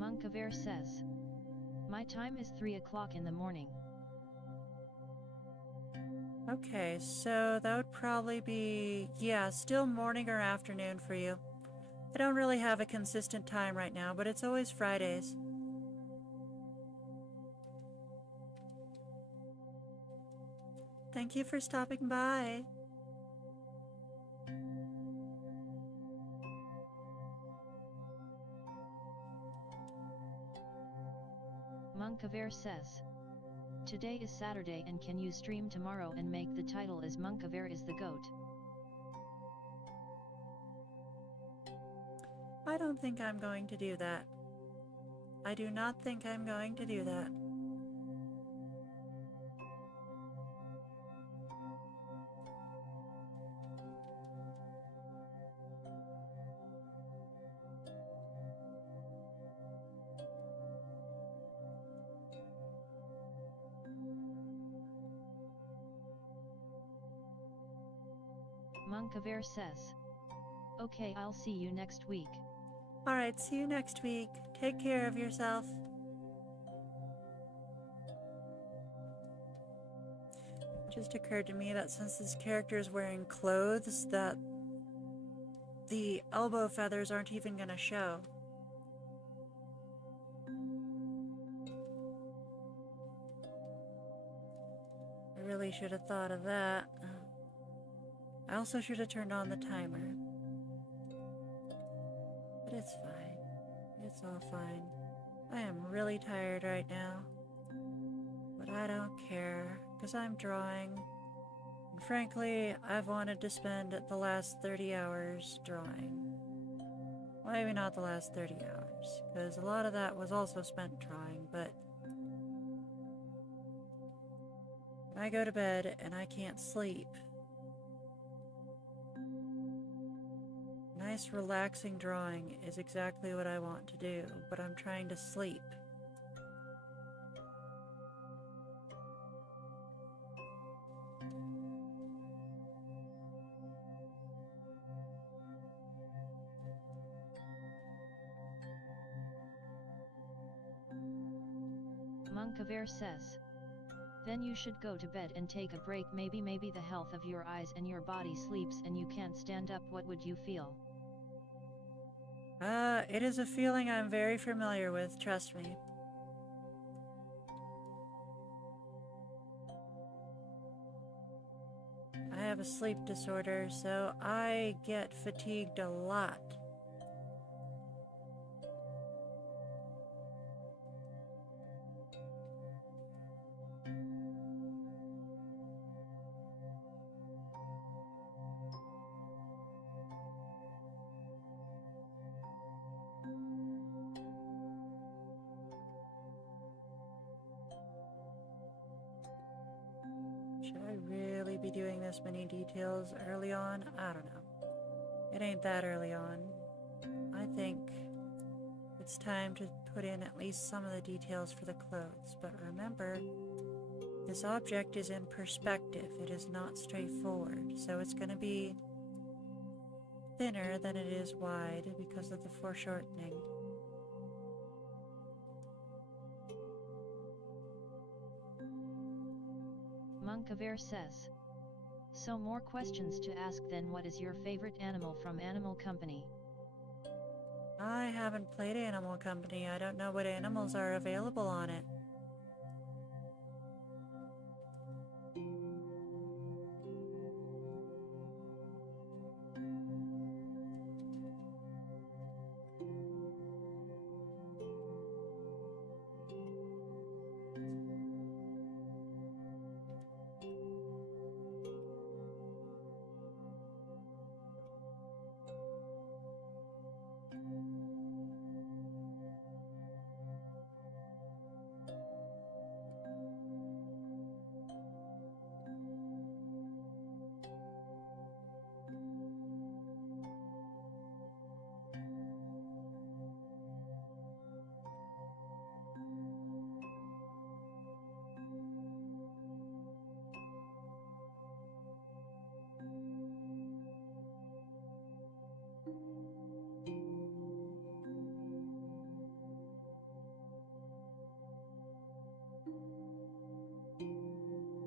Monkaver says. My time is 3 o'clock in the morning. Okay, so that would probably be, yeah, still morning or afternoon for you. I don't really have a consistent time right now, but it's always Fridays. Thank you for stopping by. Monkaver says. Today is Saturday, and can you stream tomorrow and make the title as Monkaver is the GOAT? I don't think I'm going to do that. I do not think I'm going to do that. Monkaver says. Okay, I'll see you next week. Alright, see you next week. Take care of yourself. It just occurred to me that since this character is wearing clothes, that the elbow feathers aren't even gonna show. I really should have thought of that. I also should have turned on the timer. But it's fine. It's all fine. I am really tired right now. But I don't care, because I'm drawing. And frankly, I've wanted to spend the last 30 hours drawing. Well, maybe not the last 30 hours, because a lot of that was also spent drawing, but when I go to bed and I can't sleep, nice relaxing drawing is exactly what I want to do, but I'm trying to sleep. Monkaver says. Then you should go to bed and take a break. Maybe the health of your eyes and your body sleeps and you can't stand up. What would you feel? It is a feeling I'm very familiar with, trust me. I have a sleep disorder, so I get fatigued a lot. Should I really be doing this many details early on? I don't know. It ain't that early on. I think it's time to put in at least some of the details for the clothes. But remember, this object is in perspective. It is not straightforward. So it's going to be thinner than it is wide because of the foreshortening. Monkaver says. So more questions to ask then. What is your favorite animal from Animal Company? I haven't played Animal Company. I don't know what animals are available on it.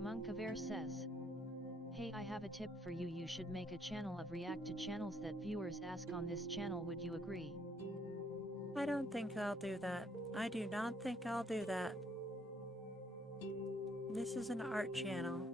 Monkaver says. Hey, I have a tip for you. You should make a channel of react to channels that viewers ask on this channel. Would you agree? I don't think I'll do that. I do not think I'll do that. This is an art channel.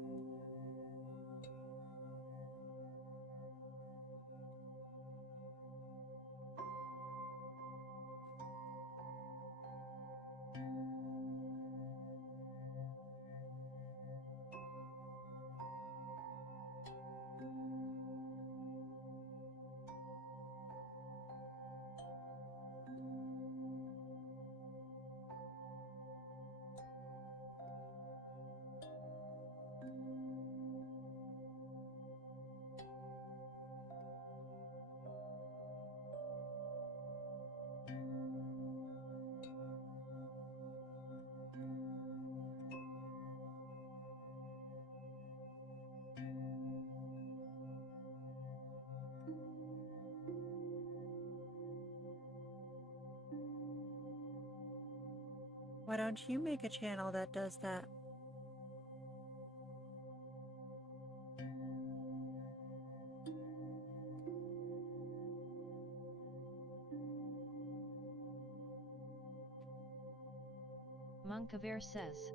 Why don't you make a channel that does that? Monkaver says.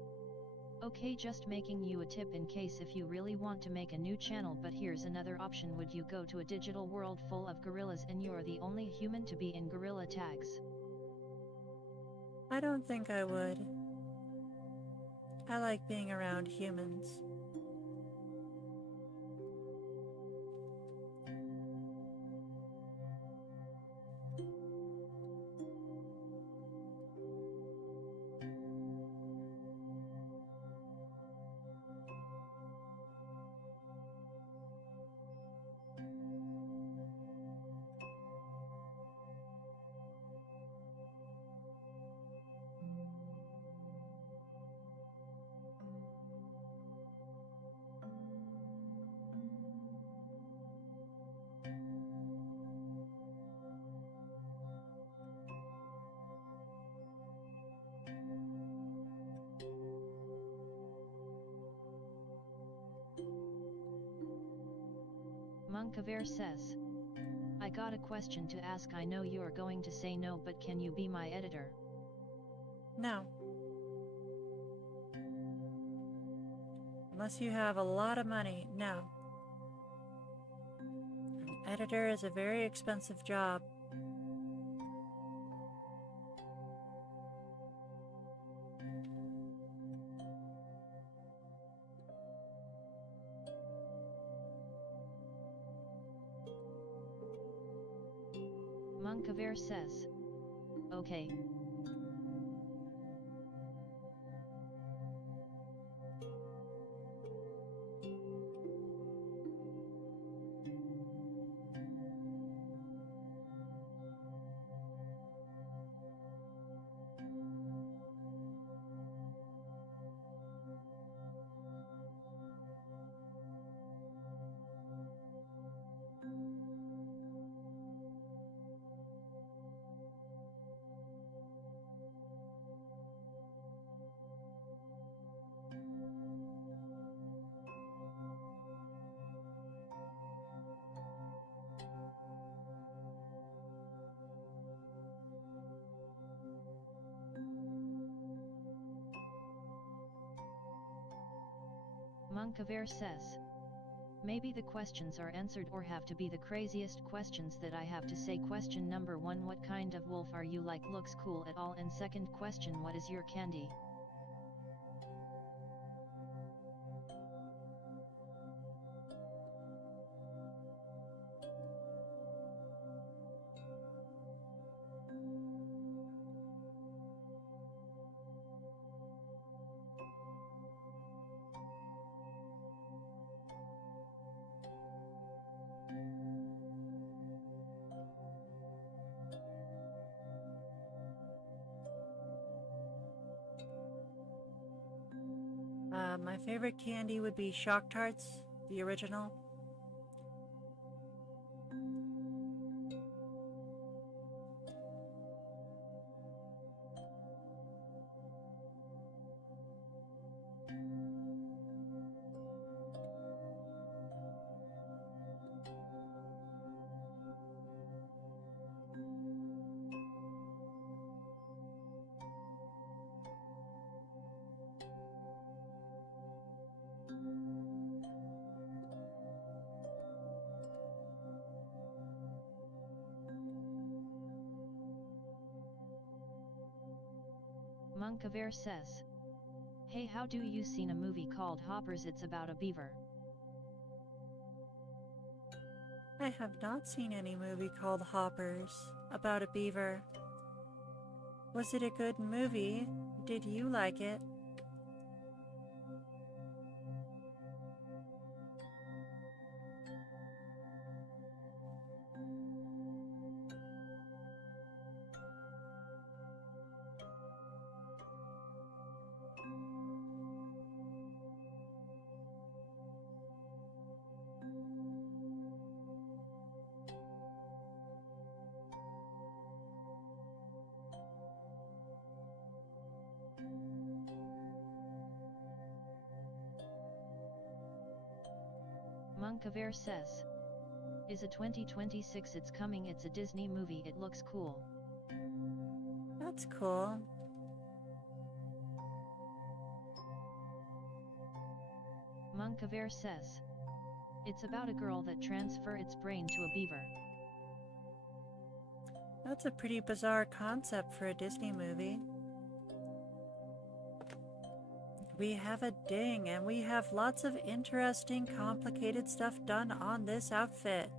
Okay, just making you a tip in case if you really want to make a new channel, but here's another option. Would you go to a digital world full of gorillas and you're the only human to be in gorilla tags? I don't think I would. I like being around humans. Monkaver says. I got a question to ask. I know you're going to say no, but can you be my editor? No. Unless you have a lot of money, no. An editor is a very expensive job. Monkaver says. Okay. Monkaver says. Maybe the questions are answered or have to be the craziest questions that I have to say. Question number 1, what kind of wolf are you? Like, looks cool at all? And second question, what is your candy? My favorite candy would be Shock Tarts, the original. Monkaver says. Hey, how do you seen a movie called Hoppers? It's about a beaver. I have not seen any movie called Hoppers about a beaver. Was it a good movie? Did you like it? Monkaver says. Is a 2026? It's coming. It's a Disney movie. It looks cool. That's cool. Monkaver says. It's about a girl that transfer its brain to a beaver. That's a pretty bizarre concept for a Disney movie. We have a ding, and we have lots of interesting, complicated stuff done on this outfit.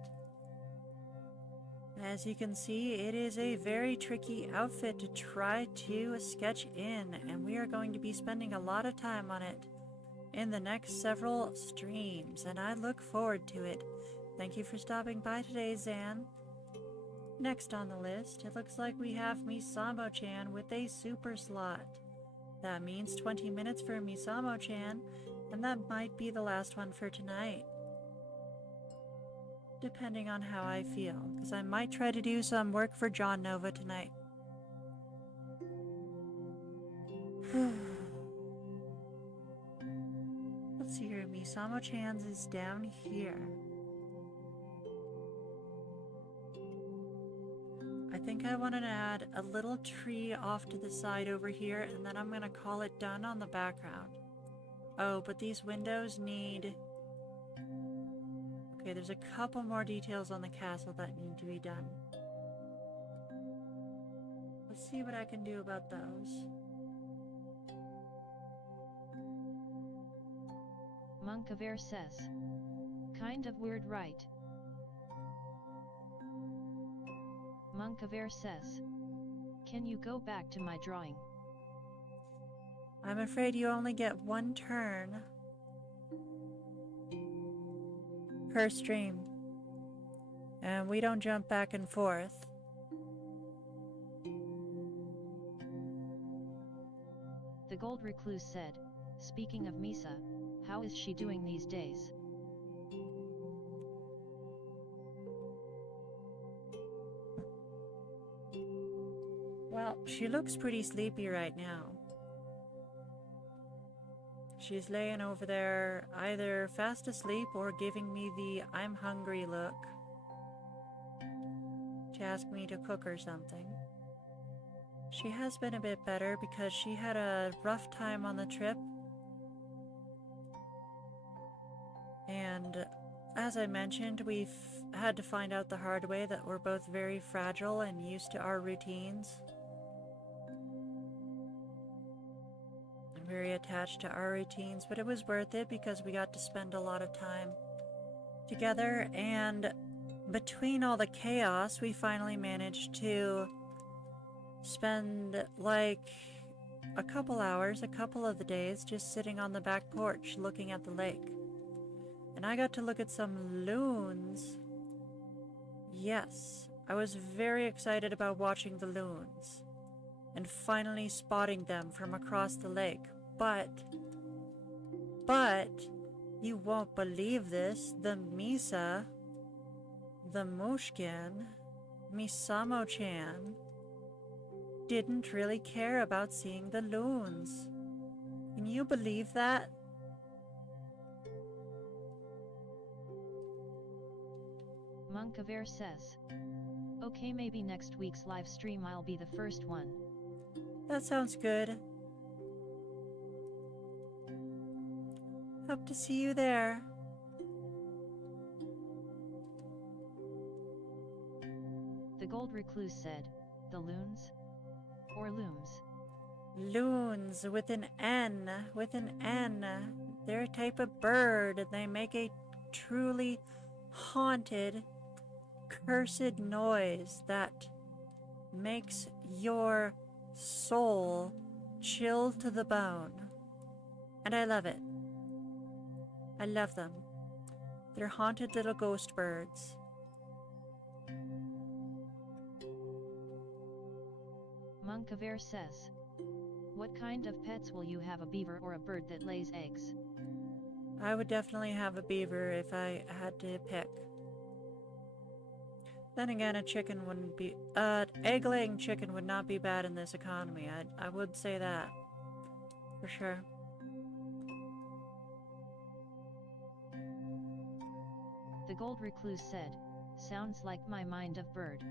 As you can see, it is a very tricky outfit to try to sketch in, and we are going to be spending a lot of time on it in the next several streams, and I look forward to it. Thank you for stopping by today, Zan. Next on the list, it looks like we have Misamo-chan with a super slot. That means 20 minutes for Misamo-chan, and that might be the last one for tonight. Depending on how I feel, because I might try to do some work for John Nova tonight. Let's see here, Misamo-chan's is down here. I think I want to add a little tree off to the side over here, and then I'm going to call it done on the background. Oh, but these windows need... Okay, there's a couple more details on the castle that need to be done. Let's see what I can do about those. Monkaver says. Kind of weird, right? Monkaver says. Can you go back to my drawing? I'm afraid you only get one turn per stream, and we don't jump back and forth. The Gold Recluse said, speaking of Misa, how is she doing these days? Well, she looks pretty sleepy right now. She's laying over there, either fast asleep or giving me the I'm hungry look to ask me to cook her something. She has been a bit better because she had a rough time on the trip. And as I mentioned, we've had to find out the hard way that we're both very fragile and used to our routines. Very attached to our routines, but it was worth it because we got to spend a lot of time together, and between all the chaos we finally managed to spend like a couple hours, a couple of the days just sitting on the back porch looking at the lake. And I got to look at some loons. Yes, I was very excited about watching the loons and finally spotting them from across the lake. But, you won't believe this, the Misa, the Mushkin, Misamo-chan, didn't really care about seeing the loons. Can you believe that? Monkaver says. Okay, maybe next week's live stream I'll be the first one. That sounds good. Hope to see you there. The Gold Recluse said, the loons? Or looms? Loons with an N, with an N. They're a type of bird, and they make a truly haunted, cursed noise that makes your soul chill to the bone. And I love it. I love them. They're haunted little ghost birds. Monkaver says. What kind of pets will you have, a beaver or a bird that lays eggs? I would definitely have a beaver if I had to pick. Then again, a chicken wouldn't be... egg-laying chicken would not be bad in this economy. I would say that. For sure. The Gold Recluse said, sounds like my mind of bird.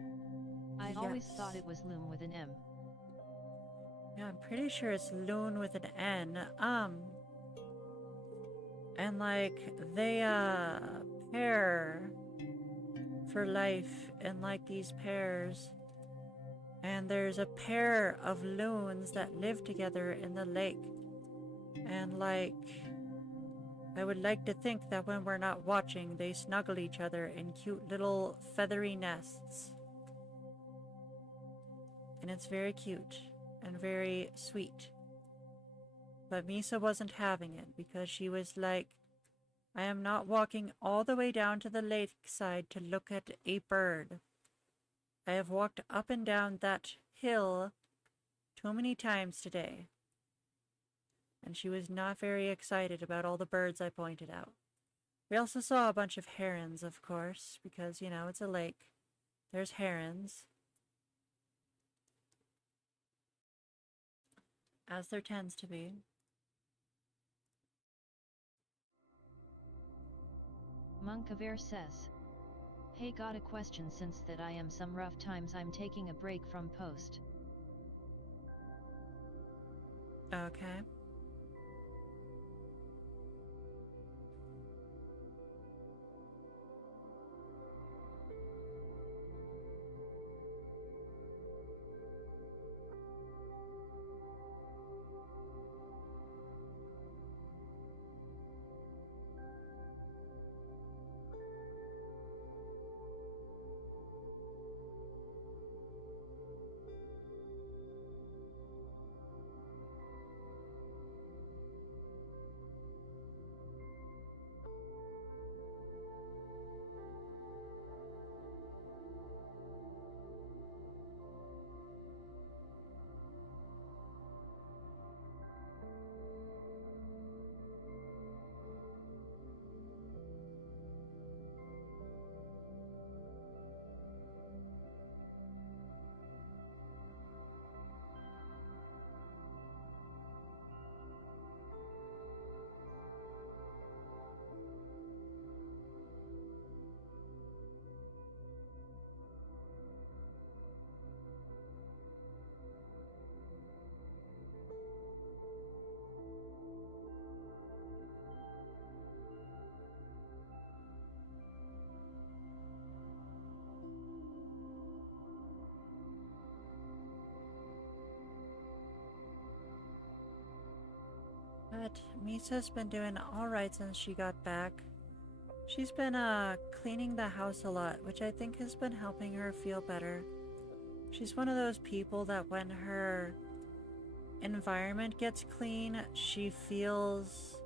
I always thought it was loom with an M. Yeah, I'm pretty sure it's loon with an N. And like they pair for life in like these pairs. And there's a pair of loons that live together in the lake. And like I would like to think that when we're not watching, they snuggle each other in cute little feathery nests. And it's very cute and very sweet. But Misa wasn't having it because she was like, I am not walking all the way down to the lakeside to look at a bird. I have walked up and down that hill too many times today. And she was not very excited about all the birds I pointed out. We also saw a bunch of herons, of course, because, you know, it's a lake. There's herons. As there tends to be. Monkaver says, hey, got a question since that I am some rough times I'm taking a break from post. Okay. But Misa's been doing alright since she got back. She's been cleaning the house a lot, which I think has been helping her feel better. She's one of those people that when her environment gets clean, she feels...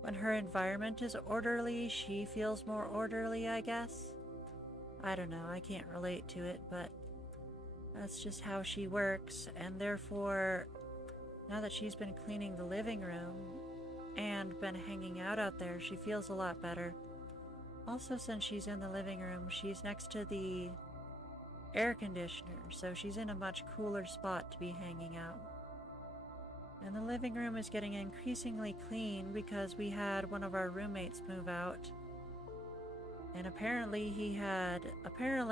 When her environment is orderly, she feels more orderly, I guess. I don't know, I can't relate to it, but that's just how she works, and therefore, now that she's been cleaning the living room and been hanging out there, she feels a lot better. Also, since she's in the living room, she's next to the air conditioner, so she's in a much cooler spot to be hanging out. And the living room is getting increasingly clean because we had one of our roommates move out. And apparently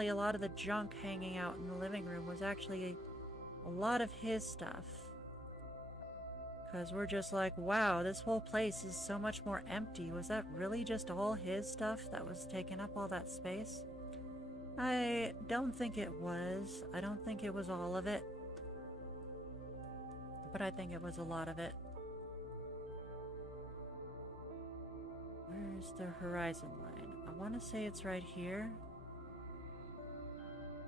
a lot of the junk hanging out in the living room was actually a lot of his stuff. Because we're just like, wow, this whole place is so much more empty. Was that really just all his stuff that was taking up all that space? I don't think it was. I don't think it was all of it. But I think it was a lot of it. Where's the horizon line? I want to say it's right here.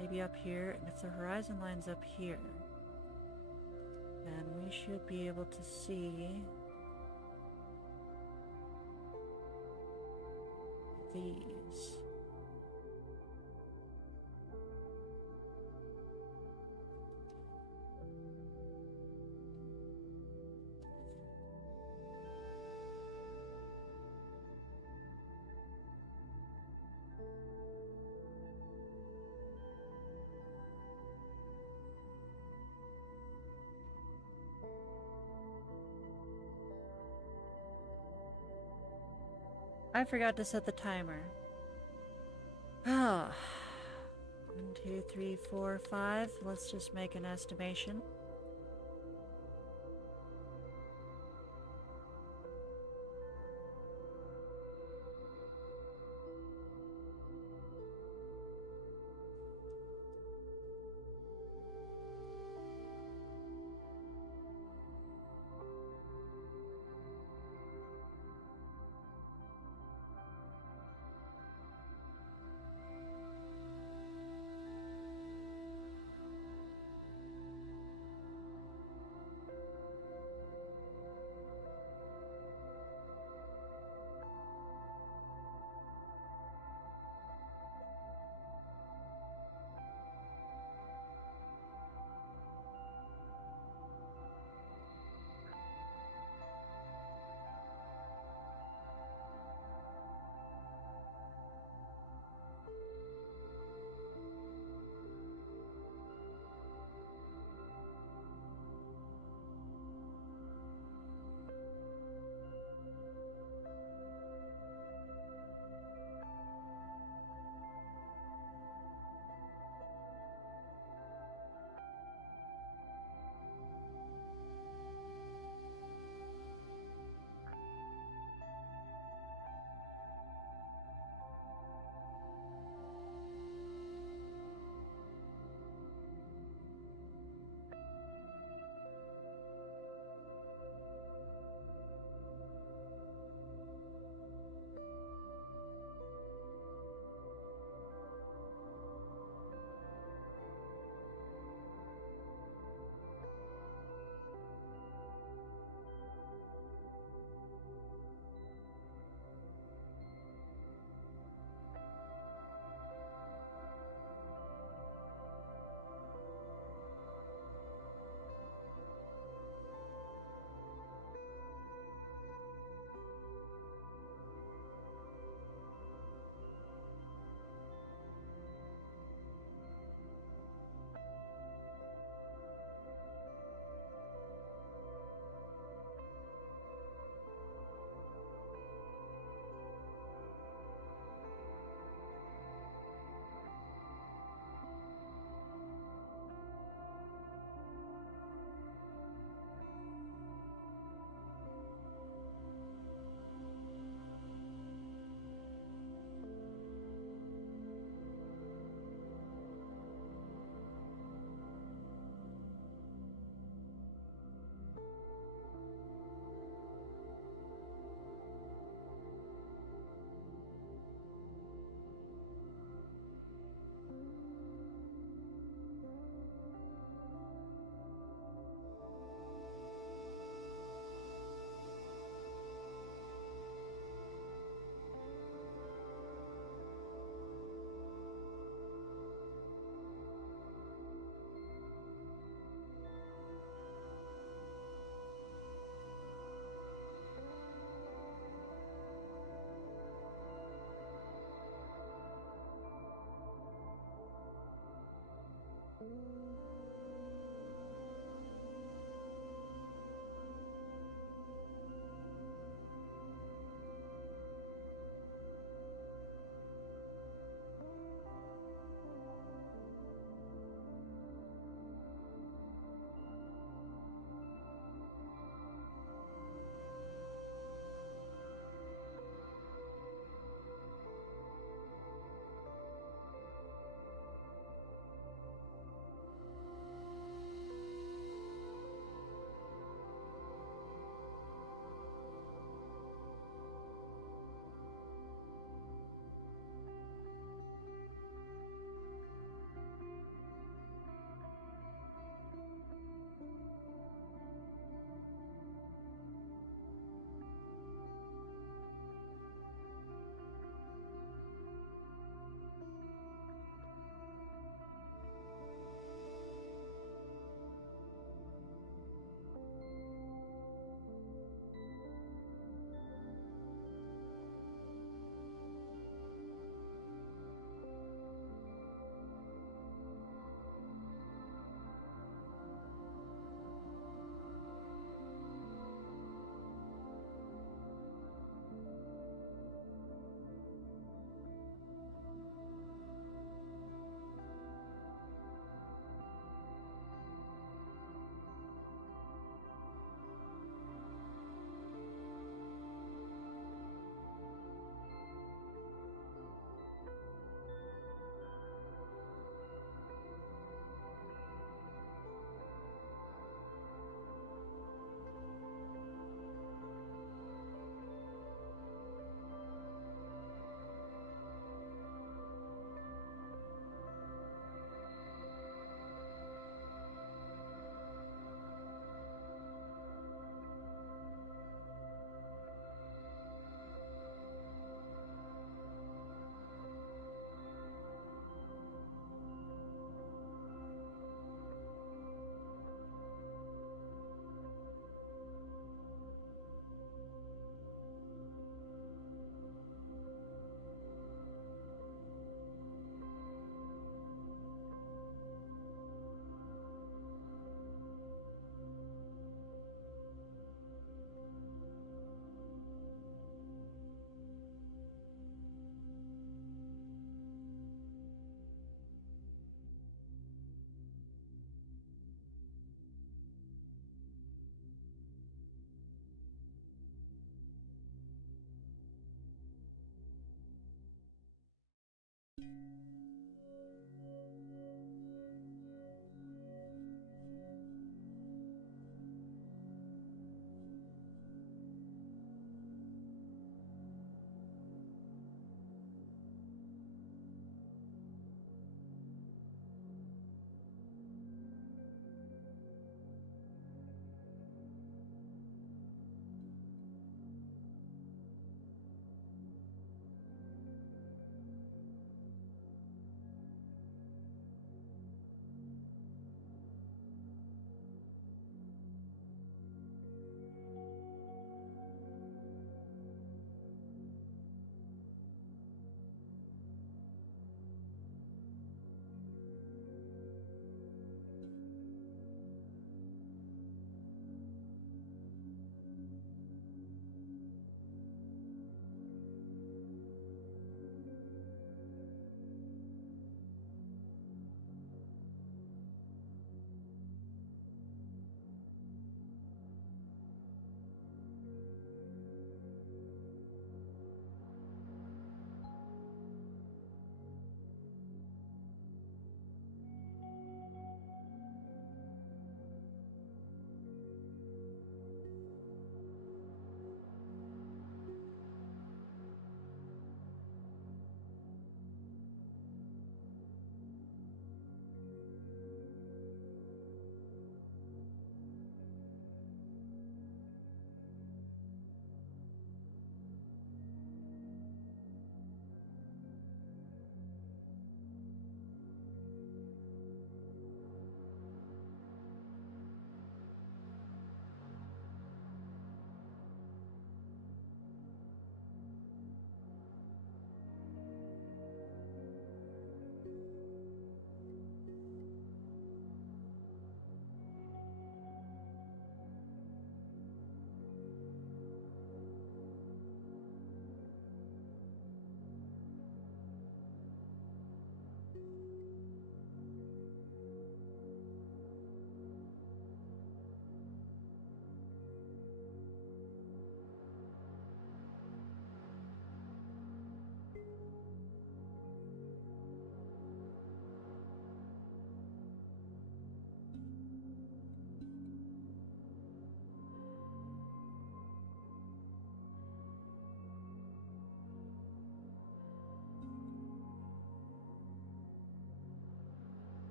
Maybe up here. And if the horizon line's up here, then we should be able to see these. I forgot to set the timer. Ah. 1, 2, 3, 4, 5. Let's just make an estimation.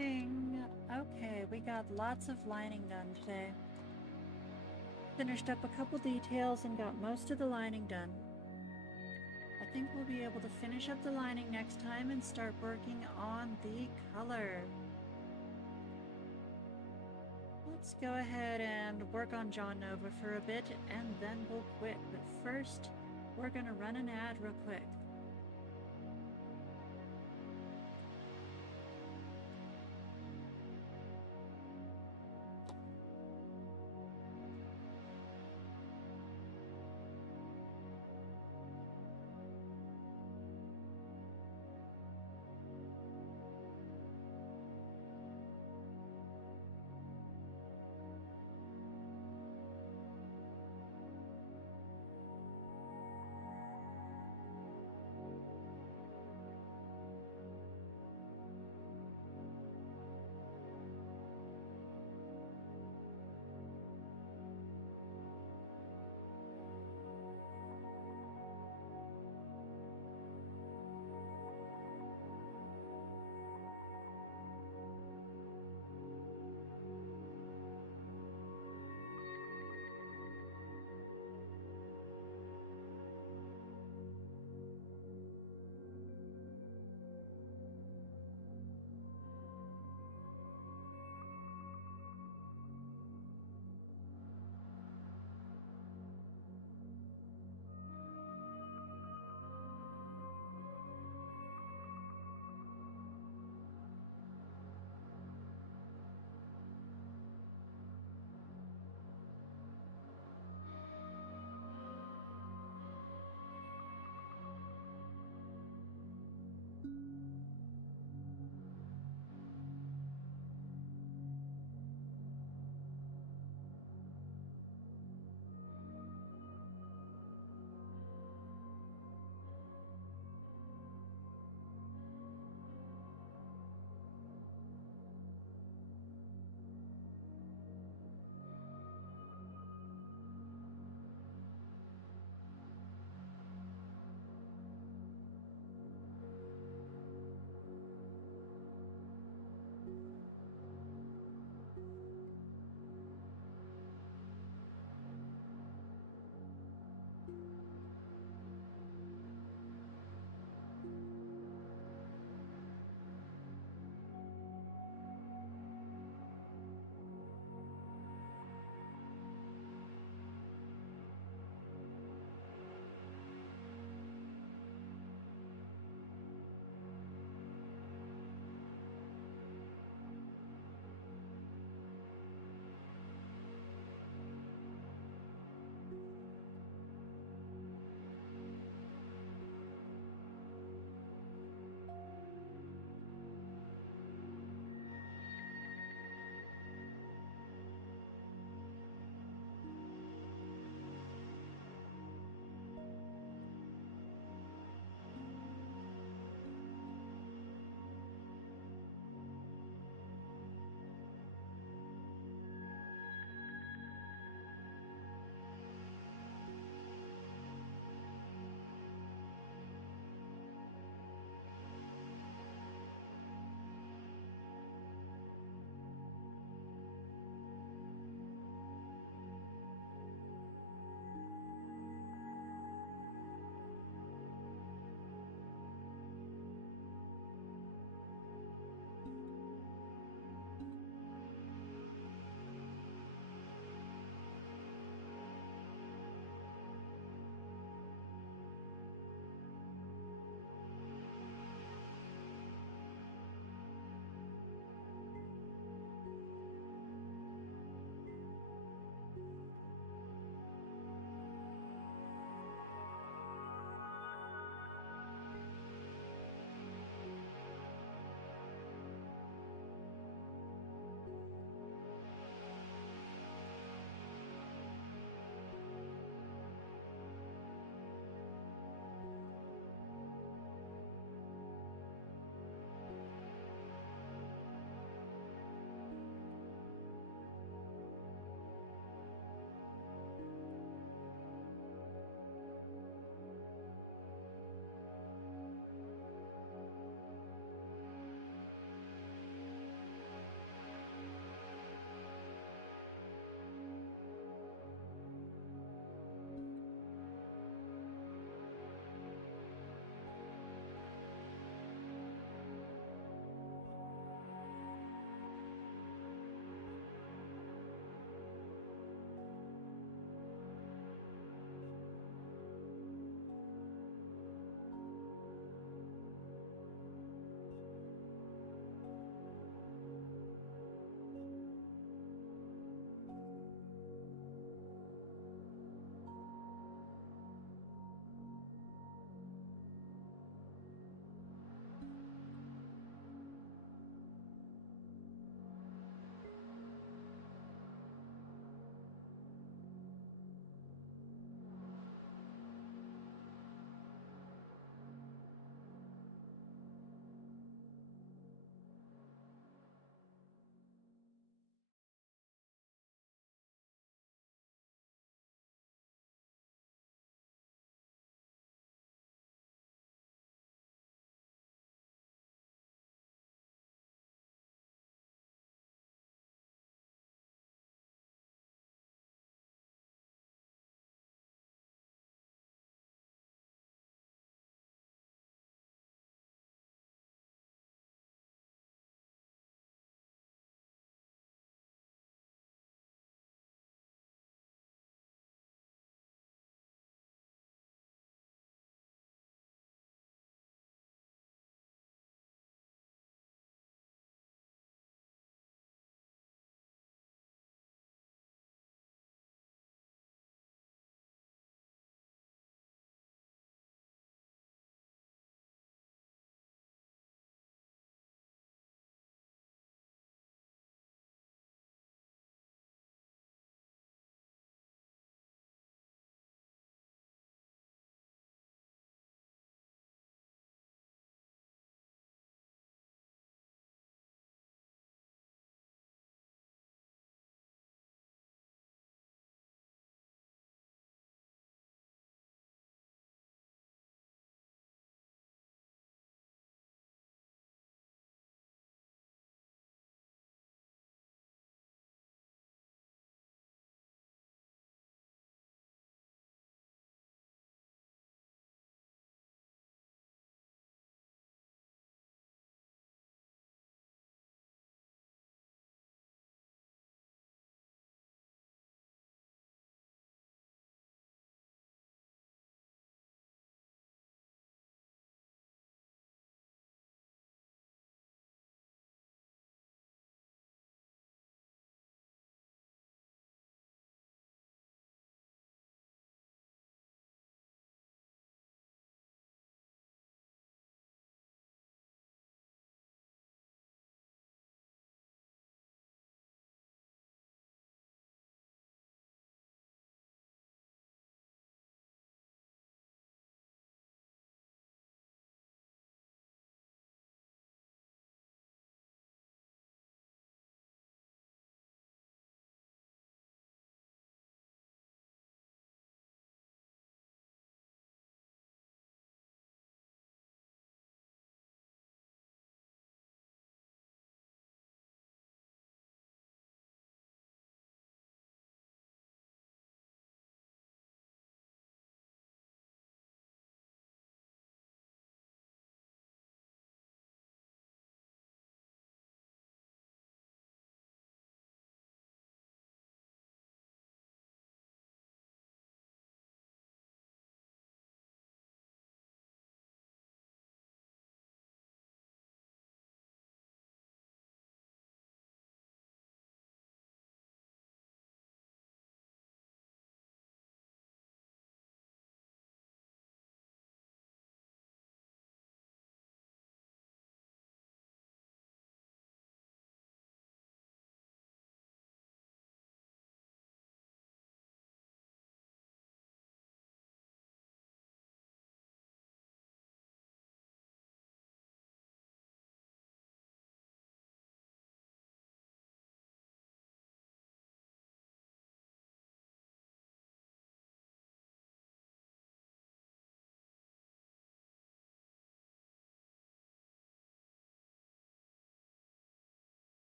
Okay, we got lots of lining done today. Finished up a couple details and got most of the lining done. I think we'll be able to finish up the lining next time and start working on the color. Let's go ahead and work on John Nova for a bit and then we'll quit. But first, we're gonna run an ad real quick.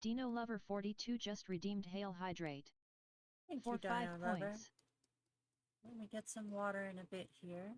Dino Lover 42 just redeemed Hail Hydrate. Thank For you, 5 Dino Lover. points. Let me get some water in a bit here.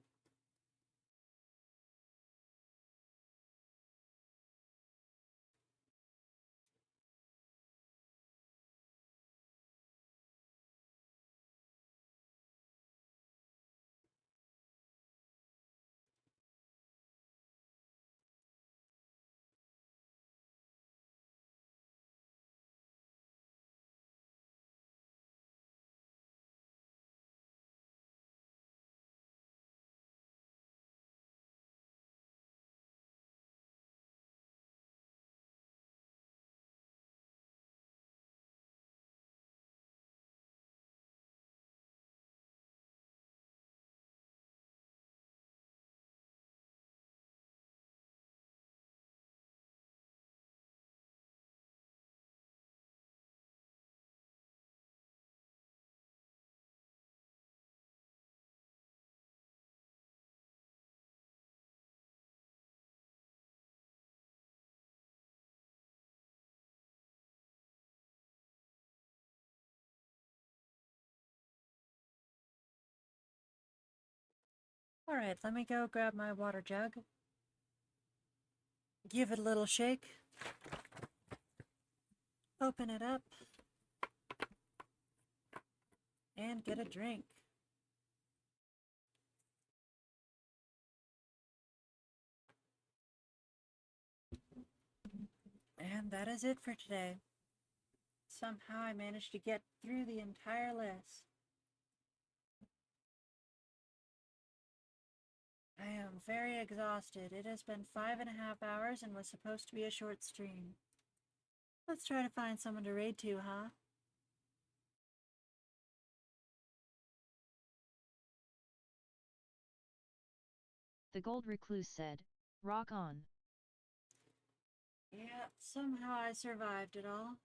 Alright, let me go grab my water jug. Give it a little shake. Open it up. And get a drink. And that is it for today. Somehow I managed to get through the entire list. I am very exhausted. It has been 5.5 hours and was supposed to be a short stream. Let's try to find someone to raid to, huh? The Gold Recluse said, "Rock on." Yeah, somehow I survived it all.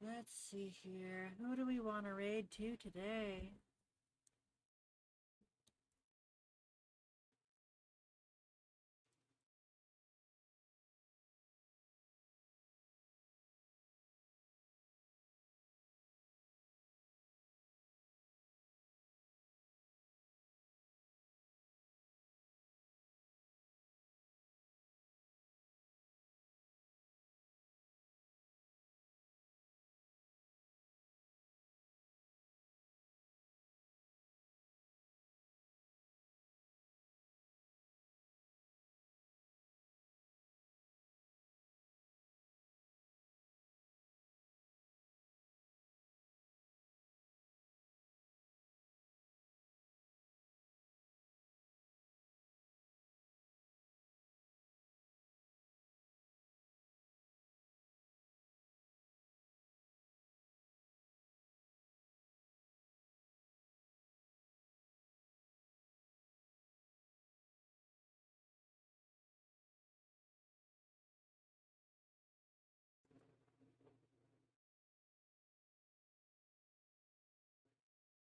Let's see here. Who do we want to raid to today?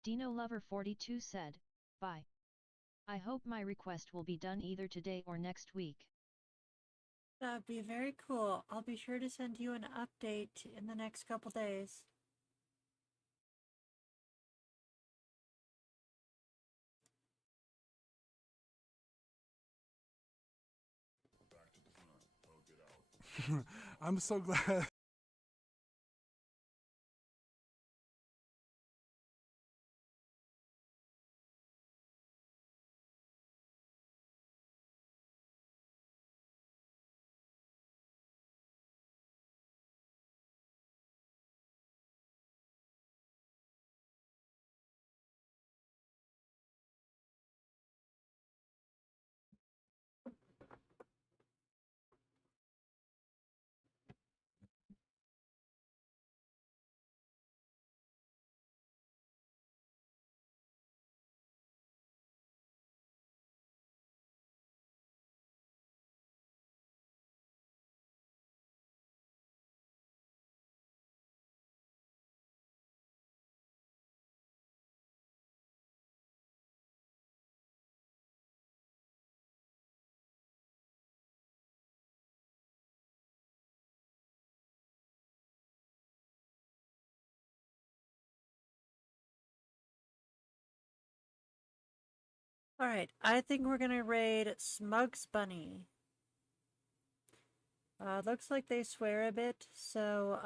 Dino Lover 42 said, "Bye. I hope my request will be done either today or next week." That'd be very cool. I'll be sure to send you an update in the next couple days. I'm so glad. Alright, I think we're gonna raid Smug's Bunny. Looks like they swear a bit, so,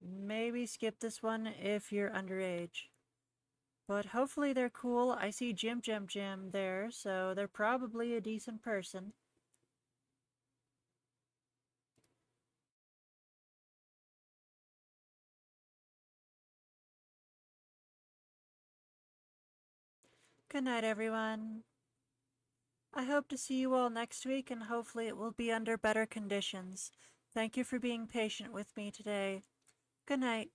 maybe skip this one if you're underage. But hopefully they're cool. I see Jim there, so they're probably a decent person. Good night, everyone. I hope to see you all next week, and hopefully it will be under better conditions. Thank you for being patient with me today. Good night.